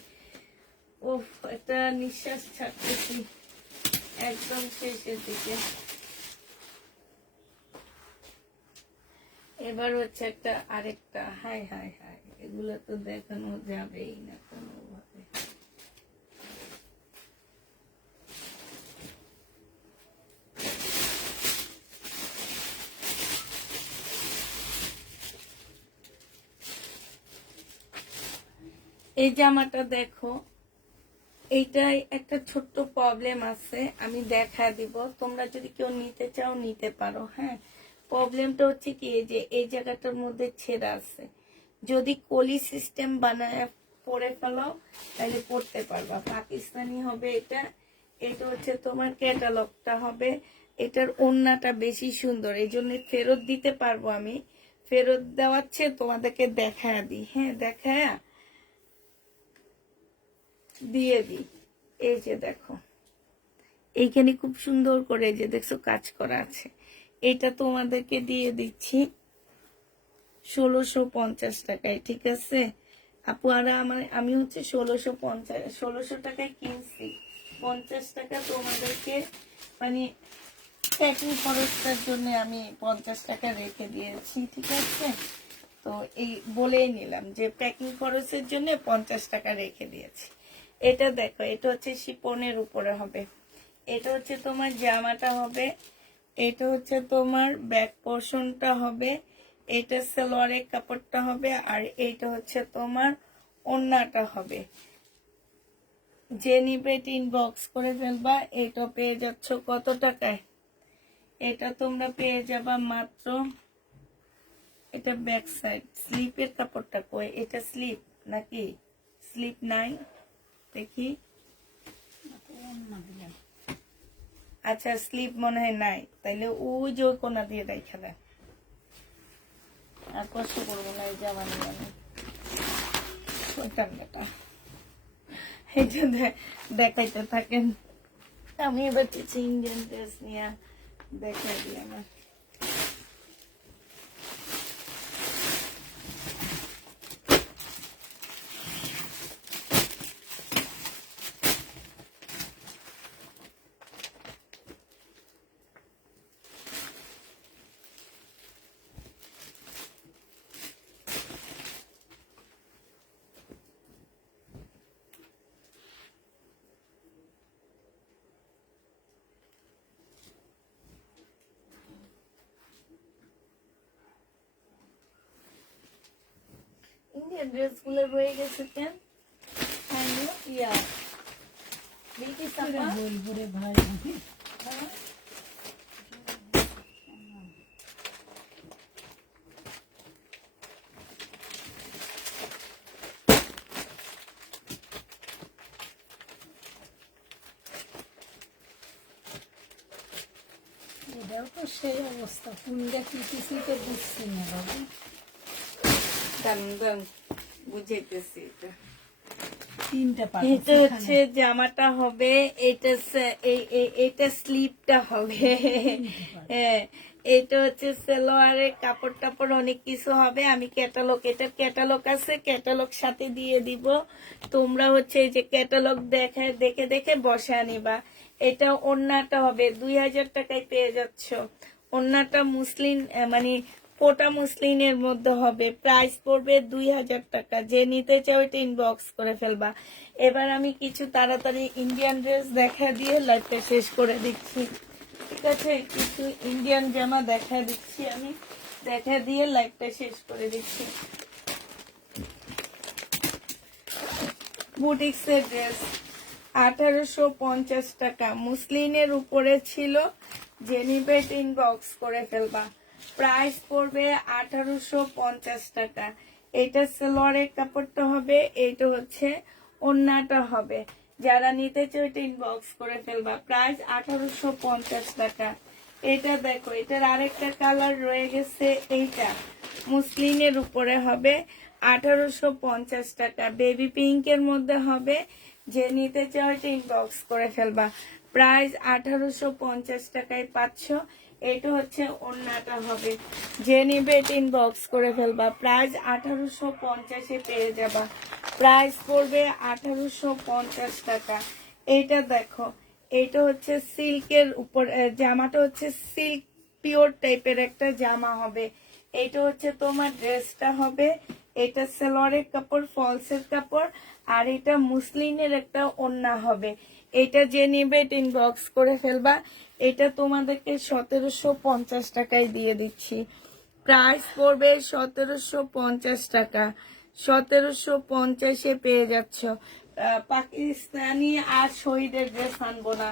উফ, একটা নিঃশ্বাস ছাড়তেছি, একদম শেষের দিকে। এবার হচ্ছে একটা আরেকটা, হাই হাই হাই, এগুলো তো দেখানো যাবেই না কোনোভাবে। এই জামাটা দেখো, এইটাই একটা ছোট্ট প্রবলেম আছে, আমি দেখা দিব, তোমরা যদি কেউ নিতে চাও নিতে পারো। হ্যাঁ, প্রবলেমটা হচ্ছে কি, যে এই জায়গাটার মধ্যে ছেঁড়া আছে, যদি কলি সিস্টেম বানায় পরে ফেলাও তাহলে পড়তে পারবা। পাকিস্তানি হবে এটা, এটা হচ্ছে তোমার ক্যাটালগটা হবে, এটার ওড়নাটা বেশি সুন্দর, এই জন্য ফেরত দিতে পারবো আমি, ফেরত দেওয়াচ্ছে তোমাদেরকে দেখায় দিই। হ্যাঁ, দেখায় দিয়ে দিই। এই যে দেখো, এইখানে খুব সুন্দর করে যে দেখছো কাজ করা আছে, এটা তোমাদেরকে দিয়ে দিচ্ছি 1650 টাকায়, ঠিক আছে আপু? আর আমি হচ্ছে 16 টাকায় কিনছি, 50 টাকা তোমাদেরকে মানে প্যাকিং খরচটার জন্য আমি 50 টাকা রেখে দিয়েছি, ঠিক আছে? তো এই বলেই নিলাম যে প্যাকিং খরচের জন্য 50 টাকা রেখে দিয়েছি। এটা দেখো, এটা হচ্ছে শিপনের উপরে হবে, এটা হচ্ছে তোমার জামাটা হবে, এটা হচ্ছে তোমার ব্যাক পোর্শনটা হবে, এটা সালোয়ারের কাপড়টা হবে, আর এইটা হচ্ছে তোমার ওড়নাটা হবে। যে নিবে ইনবক্স করে ফেলবা। এটা পেয়ে যাচ্ছ কত টাকায়? এটা তোমরা পেয়ে যাবা মাত্র, এটা ব্যাক সাইড, স্লিপের কাপড়টা কই, এটা স্লিপ নাকি? স্লিপ নাই, দেখি। আচ্ছা, স্লিপ মনে হয় নাই, তাইলে ওই যে ওই কোনা দিয়ে দেখা দেয়। আর কষ্ট করবো না, এই জামা নিয়ে আমি ওইটা এই যে দেখাইতে থাকেন। আমি এবার কিছু ইন্ডিয়ান ড্রেস নিয়ে দেখাই দিই আমার। ইন্ডিয়ান ড্রেস গুলো রয়ে গেছে কেন? বলবো রে ভাই, এটাও তো সেই অবস্থা, কোনটা কি কিছুই তো বুঝছি না বাবু। দাম বুঝাইতেছি। তিনটা পার্ট, এটা হচ্ছে জামাটা হবে, এটা স্লিপটা হবে, হ্যাঁ, এটা হচ্ছে সালোয়ারের কাপড় টাপড় অনেক কিছু হবে। আমি ক্যাটালগ, এটার ক্যাটালগ আছে, ক্যাটালগ সাথে দিয়ে দিব, তোমরা হচ্ছে এই যে ক্যাটালগ দেখে দেখে বসা নিবা। এটা ওড়নাটা হবে 2000 টাকায় পেয়ে যাচ্ছ, ওড়নাটা মুসলিম মানে কোটা মুসলিনের মধ্যে হবে, প্রাইস পড়বে 2000 টাকা। যে নিতে চাও এটা ইনবক্স করে ফেলবা। এবার আমি কিছু তাড়াতাড়ি ইন্ডিয়ান ড্রেস দেখা দিয়ে লাইফটা শেষ করে দিচ্ছি। ঠিক আছে, কিছু ইন্ডিয়ান জামা দেখা দিচ্ছি আমি, দেখা দিয়ে লাইভটা শেষ করে দিচ্ছি। বুটিক্সের ড্রেস 1850 টাকা, মুসলিনের উপরে ছিল, জেনিবেট ইনবক্স করে ফেলবা। প্রাইস পড়বে 1850 টাকা। এটা সালোয়ারের কাপড়টা হবে, এইটা হচ্ছে ওড়নাটা হবে। যারা নিতে চাও এটা ইনবক্স করে ফেলবা। প্রাইস 1850 টাকা। এটা দেখো, এটার আরেকটা কালার রয়ে গেছে, এইটা মুসলিনের উপরে হবে 1850 টাকা। বেবি পিঙ্কের মধ্যে হবে, যে নিতে চাও এটা ইনবক্স করে ফেলবা। প্রাইস 1850 টাকায় পাচ্ছ। এটা হচ্ছে ওড়নাটা হবে, যে নিবে এটা ইনবক্স করে ফেলবা। প্রাইস 1850-এ পেয়ে যাবা। প্রাইস পড়বে 1850 টাকা। এইটা দেখো, এইটা হচ্ছে সিল্কের উপর, জামাটা হচ্ছে সিল্ক পিওর টাইপের একটা জামা হবে। এইটা হচ্ছে তোমার ড্রেসটা হবে, এটা সালোয়ারের কাপড়, ফলসের কাপড়, আর এটা মুসলিনের একটা ওড়না হবে। এটা যে নিবে এটা ইনবক্স করে ফেলবা। এটা তোমাদেরকে 1750 টাকায় দিয়ে দিচ্ছি। প্রাইস পড়বে 1750 টাকা। 1750-এ পেয়ে যাচ্ছ। পাকিস্তানি আর শহীদের ড্রেস আনবো না,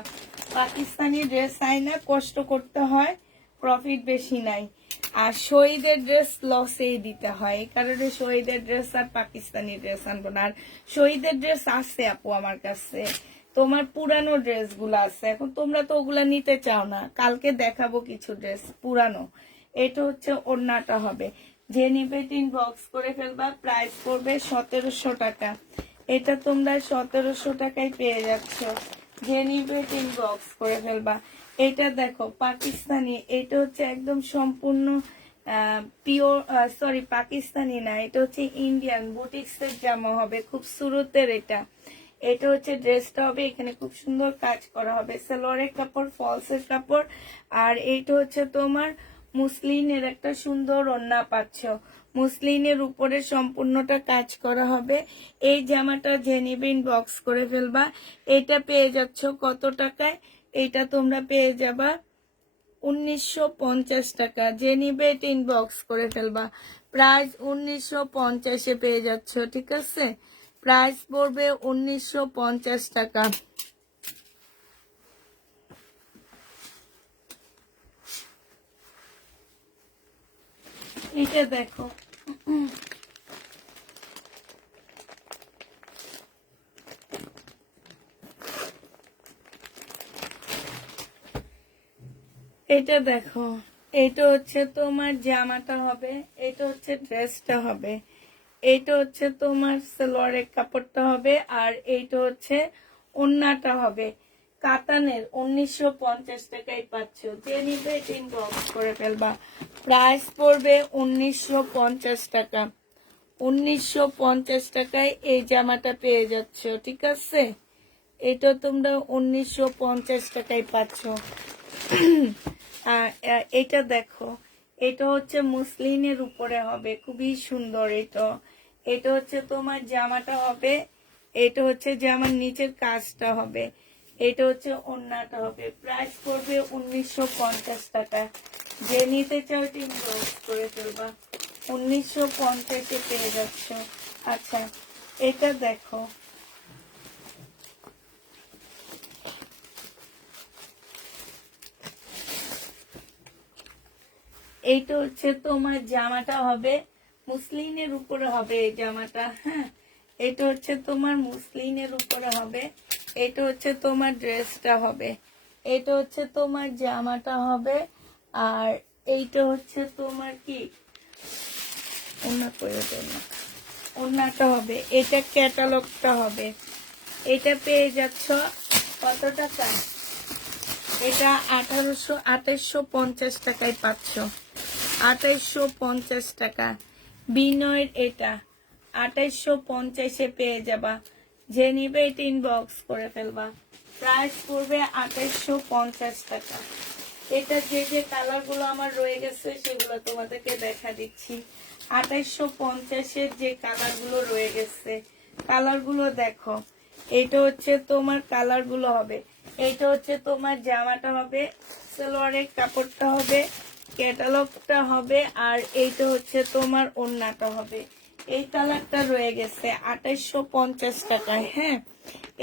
পাকিস্তানি ড্রেস আই না, কষ্ট করতে হয়, প্রফিট বেশি নাই। আর শহীদের ড্রেস লসেই দিতে হয়, এই কারণে শহীদের ড্রেস আর পাকিস্তানি ড্রেস আনবো না। আর শহীদের ড্রেস আছে আপু আমার কাছে, তোমার পুরানো ড্রেস গুলো আছে, এখন তোমরা তো ওগুলা নিতে চাও না, কালকে দেখাবো কিছু ড্রেস পুরানো। এটা হচ্ছে ওড়নাটা হবে, যে নিবে ইনবক্স করে ফেলবা। প্রাইস পড়বে 1700 টাকা। এটা তোমরা 1700 টাকায় পেয়ে যাচ্ছ, যে নিবে ইনবক্স করে ফেলবা। এটা দেখো পাকিস্তানি, এটা হচ্ছে একদম সম্পূর্ণ পিওর, সরি পাকিস্তানি না, এটা হচ্ছে ইন্ডিয়ান বুটিক্সের জামা হবে, খুব সুরতের এটা। এটা হচ্ছে ড্রেসটা হবে, এখানে খুব সুন্দর কাজ করা হবে, সালোয়ারের কাপড়, ফলসের কাপড়, আর এইটা হচ্ছে তোমার মুসলিনের একটা সুন্দর ওড়না পাচ্ছ। মুসলিনের উপরে সম্পূর্ণটা কাজ করা হবে। এই জামাটা জেনিবিন বক্স করে ফেলবা। এটা পেয়ে যাচ্ছ কত টাকায়? এটা তোমরা পেয়ে যাবা 1950 টাকা। যে নিবে এটা ইনবক্স করে ফেলবা। প্রাইস 1950-এ পেয়ে যাচ্ছ, ঠিক আছে? প্রাইস পড়বে 1950 টাকা। এটা দেখো, এটা দেখো, এটা হচ্ছে তোমার জামাটা হবে, এটা হচ্ছে ড্রেসটা হবে, এইটা হচ্ছে তোমার সালোয়ারের কাপড়টা হবে, আর এইটা হচ্ছে ওড়নাটা হবে। কাতানের 1950 টাকায় পাচ্ছ, যে নিবে ইনবক্স করে ফেলবা। প্রাইস পড়বে 1950 টাকা। 1950 টাকায় এই জামাটা পেয়ে যাচ্ছ, ঠিক আছে? এটা তোমরা 1950 টাকায় পাচ্ছ। এটা দেখো, এটা হচ্ছে মুসলিনের উপরে হবে, খুবই সুন্দর। এটা এটা হচ্ছে তোমার জামাটা হবে, এটা হচ্ছে জামার নিচের কাজটা হবে, এটা হচ্ছে ওড়নাটা হবে। প্রাইস পড়বে 1950 টাকা। যে নিতে চাও ইনবক্স করে ফেলবা। 1950-এ পেয়ে যাচ্ছ। আচ্ছা, এটা দেখো, এইটা হচ্ছে তোমার জামাটা হবে, মুসলিনের উপরে হবে এই জামাটা। হ্যাঁ, এটা হচ্ছে তোমার মুসলিনের উপরে হবে, এটা হচ্ছে তোমার ড্রেসটা হবে, এটা হচ্ছে তোমার জামাটা হবে, আর এইটা হচ্ছে তোমার কি ওড়নাটা হবে, এটা ক্যাটালগটা হবে। এটা পেয়ে যাচ্ছ কত টাকা? এটা 2850 টাকায় পাচ্ছ। 2850 টাকা। বিনয়ের এটা 2850-এ পেয়ে যাবা। যে নিবে এটা ইনবক্স করে ফেলবা। প্রাইস পড়বে 2850 টাকা। এটা যে যে কালারগুলো আমার রয়ে গেছে সেগুলো তোমাদেরকে দেখা দিচ্ছি। 2850-এর যে কালারগুলো রয়ে গেছে, কালারগুলো দেখো। এইটা হচ্ছে তোমার কালার গুলো হবে। এইটা হচ্ছে তোমার জামাটা হবে, সালোয়ারের কাপড়টা হবে, ক্যাটালগটা হবে, আর এইটা হচ্ছে তোমার ওড়নাটা হবে। এই কালারটা রয়ে গেছে 2850 টাকায়। হ্যাঁ,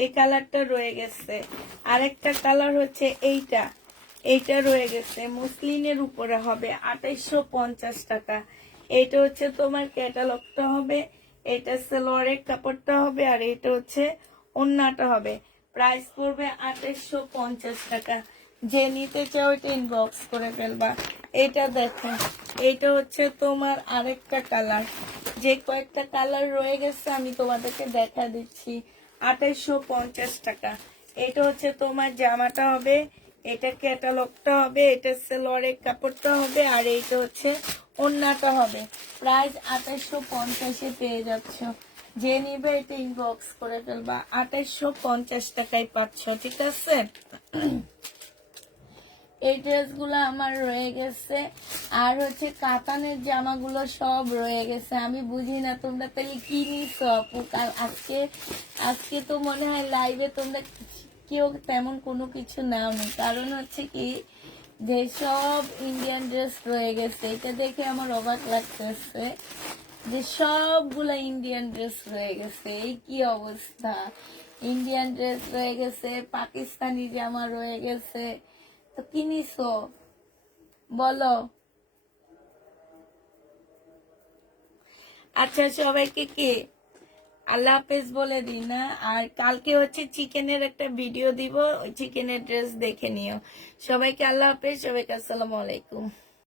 এই কালারটা রয়ে গেছে। আরেকটা কালার হচ্ছে এইটা, এইটা রয়ে গেছে, মুসলিনের উপরে হবে 2850 টাকা। এইটা হচ্ছে তোমার ক্যাটালগটা হবে, এটা সালোয়ারের কাপড়টা হবে, আর এটা হচ্ছে ওড়নাটা হবে। প্রাইস পড়বে 2850 টাকা। যে নিতে চাও এটা ইনবক্স করে ফেলবা। এটা দেখো, এইটা হচ্ছে তোমার আরেকটা কালার। যে কয়েকটা কালার রয়ে গেছে আমি তোমাদেরকে দেখা দিচ্ছি। 2850 টাকা। এটা হচ্ছে তোমার জামাটা হবে, এটা ক্যাটালগটা হবে, এটা সালোয়ারের কাপড়টা হবে, আর এইটা হচ্ছে ওড়নাটা হবে। প্রাইস 2850-এ পেয়ে যাচ্ছ। যে নিবে এটা ইনবক্স করে ফেলবা। 2850 টাকায় পাচ্ছ, ঠিক আছে? এই ড্রেসগুলো আমার রয়ে গেছে। আর হচ্ছে কাতানের জামাগুলো সব রয়ে গেছে। আমি বুঝি না তোমরা তাহলে কি নিছো আপু। আজকে আজকে তো মনে হয় লাইভে তোমরা কেউ তেমন কোনো কিছু নাওনি। কারণ হচ্ছে কি, যে সব ইন্ডিয়ান ড্রেস রয়ে গেছে। এটা দেখে আমার অবাক লাগতেছে যে সবগুলা ইন্ডিয়ান ড্রেস রয়ে গেছে। এই কি অবস্থা! ইন্ডিয়ান ড্রেস রয়ে গেছে, পাকিস্তানি জামা রয়ে গেছে। তো কি নিছো বলো? আচ্ছা, সবাইকে কি আল্লাহ হাফেজ বলে দিই না? আর কালকে হচ্ছে চিকেনের একটা ভিডিও দিব, ওই চিকেনের ড্রেস দেখে নিও। সবাইকে আল্লাহ হাফেজ, সবাইকে আসসালামু আলাইকুম।